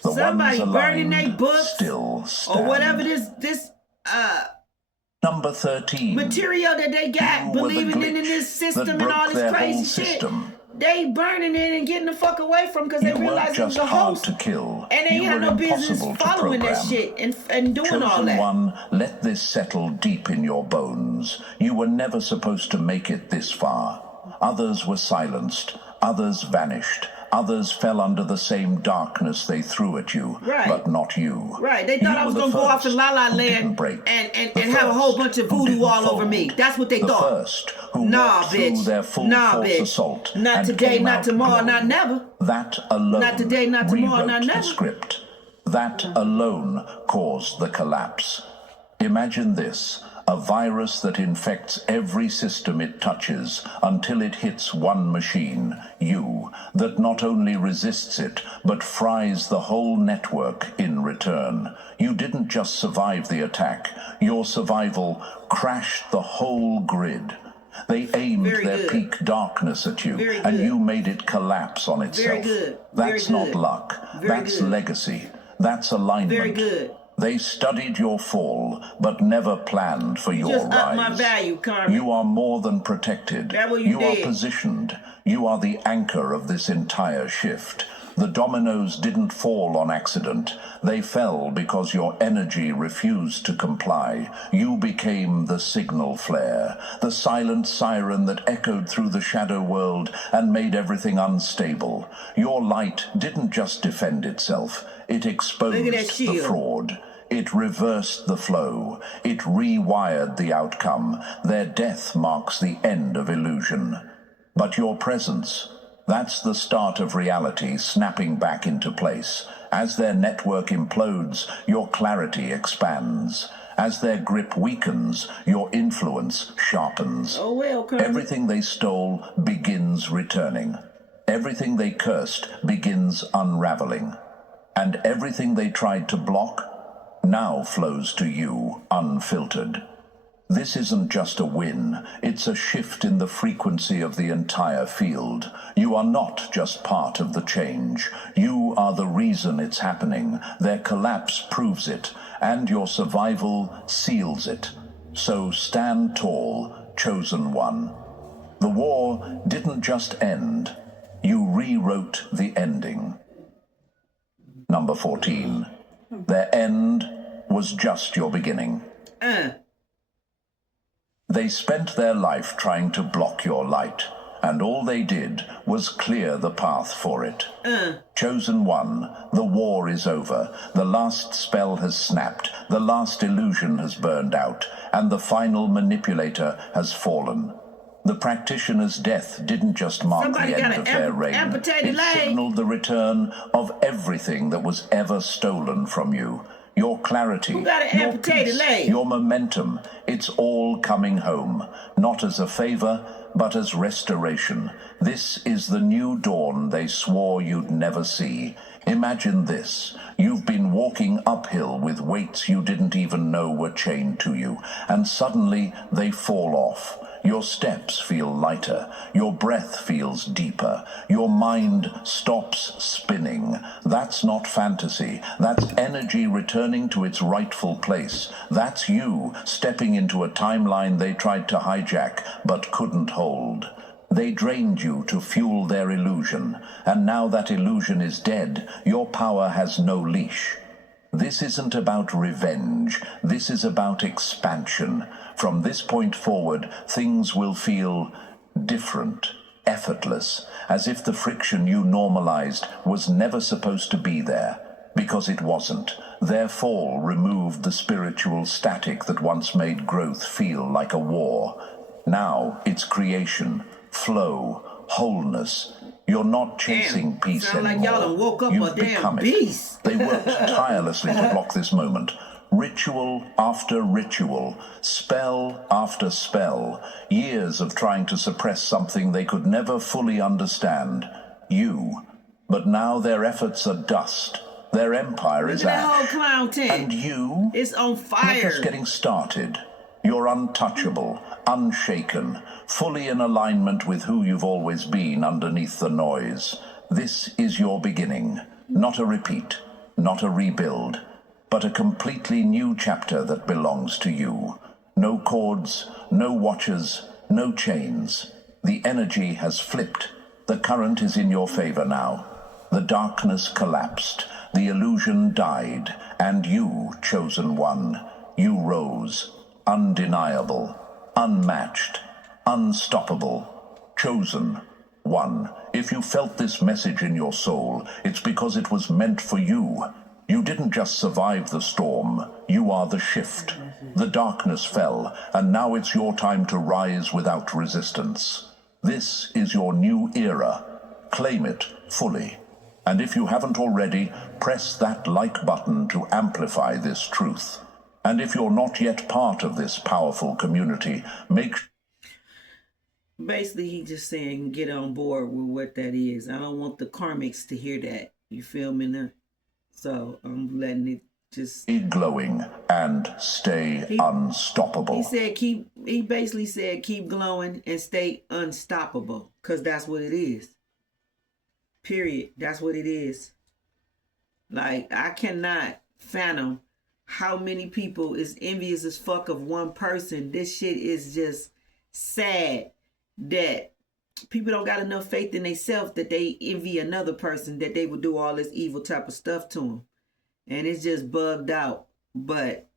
the Somebody ones burning aligned their books still stand. or whatever this Number 13. material that they got, You were the believing in glitch this system that and all broke this their crazy whole shit. system. They burning it and getting the fuck away from because they You weren't realize it was just a hard host. to kill. And they You had were no business impossible to following that program. shit and doing all Chosen that. one, let this settle deep in your bones. You were never supposed to make it this far. Others were silenced. Others vanished. Others fell under the same darkness they threw at you, Right. but not you. Right, they thought You I was were gonna the go off in first La La who didn't Land break. and The have a whole first bunch of who voodoo didn't all over fold. me. That's what they The thought. first who Nah, walked through bitch. their full Nah, force bitch. assault Not and today, came not out tomorrow, glowing. not never. That alone Not today, not tomorrow, rewrote not the never. script. That alone caused the collapse. Imagine this, a virus that infects every system it touches until it hits one machine, you, that not only resists it, but fries the whole network in return. You didn't just survive the attack. Your survival crashed the whole grid. They aimed their peak darkness at you, and you made it collapse on itself. That's not luck. That's legacy. That's alignment. They studied your fall, but never planned for your rise. Up my value, Carmen. You are more than protected. You are positioned. You are the anchor of this entire shift. The dominoes didn't fall on accident. They fell because your energy refused to comply. You became the signal flare, the silent siren that echoed through the shadow world and made everything unstable. Your light didn't just defend itself. It exposed the fraud. It reversed the flow. It rewired the outcome. Their death marks the end of illusion. But your presence, that's the start of reality snapping back into place. As their network implodes, your clarity expands. As their grip weakens, your influence sharpens. Everything they stole begins returning. Everything they cursed begins unraveling. And everything they tried to block now flows to you unfiltered. This isn't just a win, it's a shift in the frequency of the entire field. You are not just part of the change. You are the reason it's happening. Their collapse proves it, and your survival seals it. So stand tall, chosen one. The war didn't just end. You rewrote the ending. Number 14. Their end was just your beginning. They spent their life trying to block your light, and all they did was clear the path for it. Chosen one, the war is over. The last spell has snapped, the last illusion has burned out, and the final manipulator has fallen. The practitioner's death didn't just mark the end of their reign. It signaled the return of everything that was ever stolen from you. Your clarity, your peace, your momentum, it's all coming home, not as a favor, but as restoration. This is the new dawn they swore you'd never see. Imagine this. You've been walking uphill with weights you didn't even know were chained to you, and suddenly they fall off. Your steps feel lighter, your breath feels deeper, your mind stops spinning. That's not fantasy, that's energy returning to its rightful place. That's you stepping into a timeline they tried to hijack but couldn't hold. They drained you to fuel their illusion, and now that illusion is dead, your power has no leash. This isn't about revenge, this is about expansion. From this point forward, things will feel different, effortless, as if the friction you normalized was never supposed to be there, because it wasn't. Their fall removed the spiritual static that once made growth feel like a war. Now it's creation, flow, wholeness. You're not chasing peace anymore. Like y'all done woke up You've a damn become it. beast. They worked tirelessly to block this moment. Ritual after ritual, spell after spell, years of trying to suppress something they could never fully understand. You. But now their efforts are dust. Their empire is that whole ash. clown tent. And you? It's on fire. You're just getting started. You're untouchable, unshaken, fully in alignment with who you've always been underneath the noise. This is your beginning, not a repeat, not a rebuild, but a completely new chapter that belongs to you. No cords, no watches, no chains. The energy has flipped. The current is in your favor now. The darkness collapsed. The illusion died. And you, chosen one, you rose. Undeniable, unmatched, unstoppable, chosen one. If you felt this message in your soul, it's because it was meant for you. You didn't just survive the storm, you are the shift. The darkness fell, and now it's your time to rise without resistance. This is your new era. Claim it fully. And if you haven't already, press that like button to amplify this truth. And if you're not yet part of this powerful community, Basically, he just saying get on board with what that is. I don't want the karmics to hear that. You feel me now? So I'm letting it just stay glowing and stay unstoppable. He basically said keep glowing and stay unstoppable, because that's what it is. Period. That's what it is. Like, I cannot fathom how many people is envious as fuck of one person. This shit is just sad that people don't got enough faith in themselves that they envy another person, that they would do all this evil type of stuff to them. And it's just bugged out. But,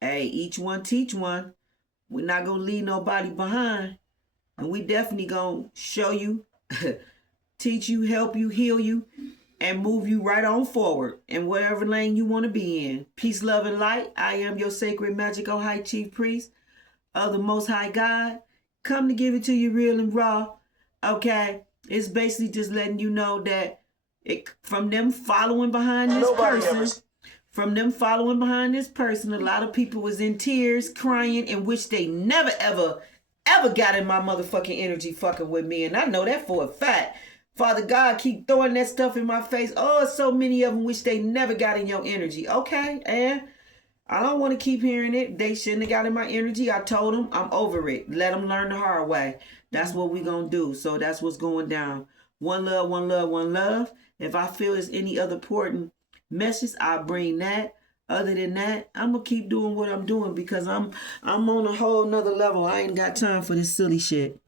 hey, each one teach one. We're not going to leave nobody behind. And we definitely going to show you, teach you, help you, heal you, and move you right on forward in whatever lane you want to be in. Peace, love, and light. I am your sacred, magical high chief priest of the Most High God. Come to give it to you real and raw. Okay? It's basically just letting you know that from them following behind this person, from them following behind this person, a lot of people was in tears, crying, and wish they never, ever, ever got in my motherfucking energy fucking with me. And I know that for a fact. Father God keep throwing that stuff in my face. Oh, so many of them wish they never got in your energy. Okay, and I don't want to keep hearing it. They shouldn't have got in my energy. I told them I'm over it. Let them learn the hard way. That's what we gonna do. So that's what's going down. One love, one love, one love. If I feel there's any other important message, I'll bring that. Other than that, I'm gonna keep doing what I'm doing because I'm on a whole nother level. I ain't got time for this silly shit.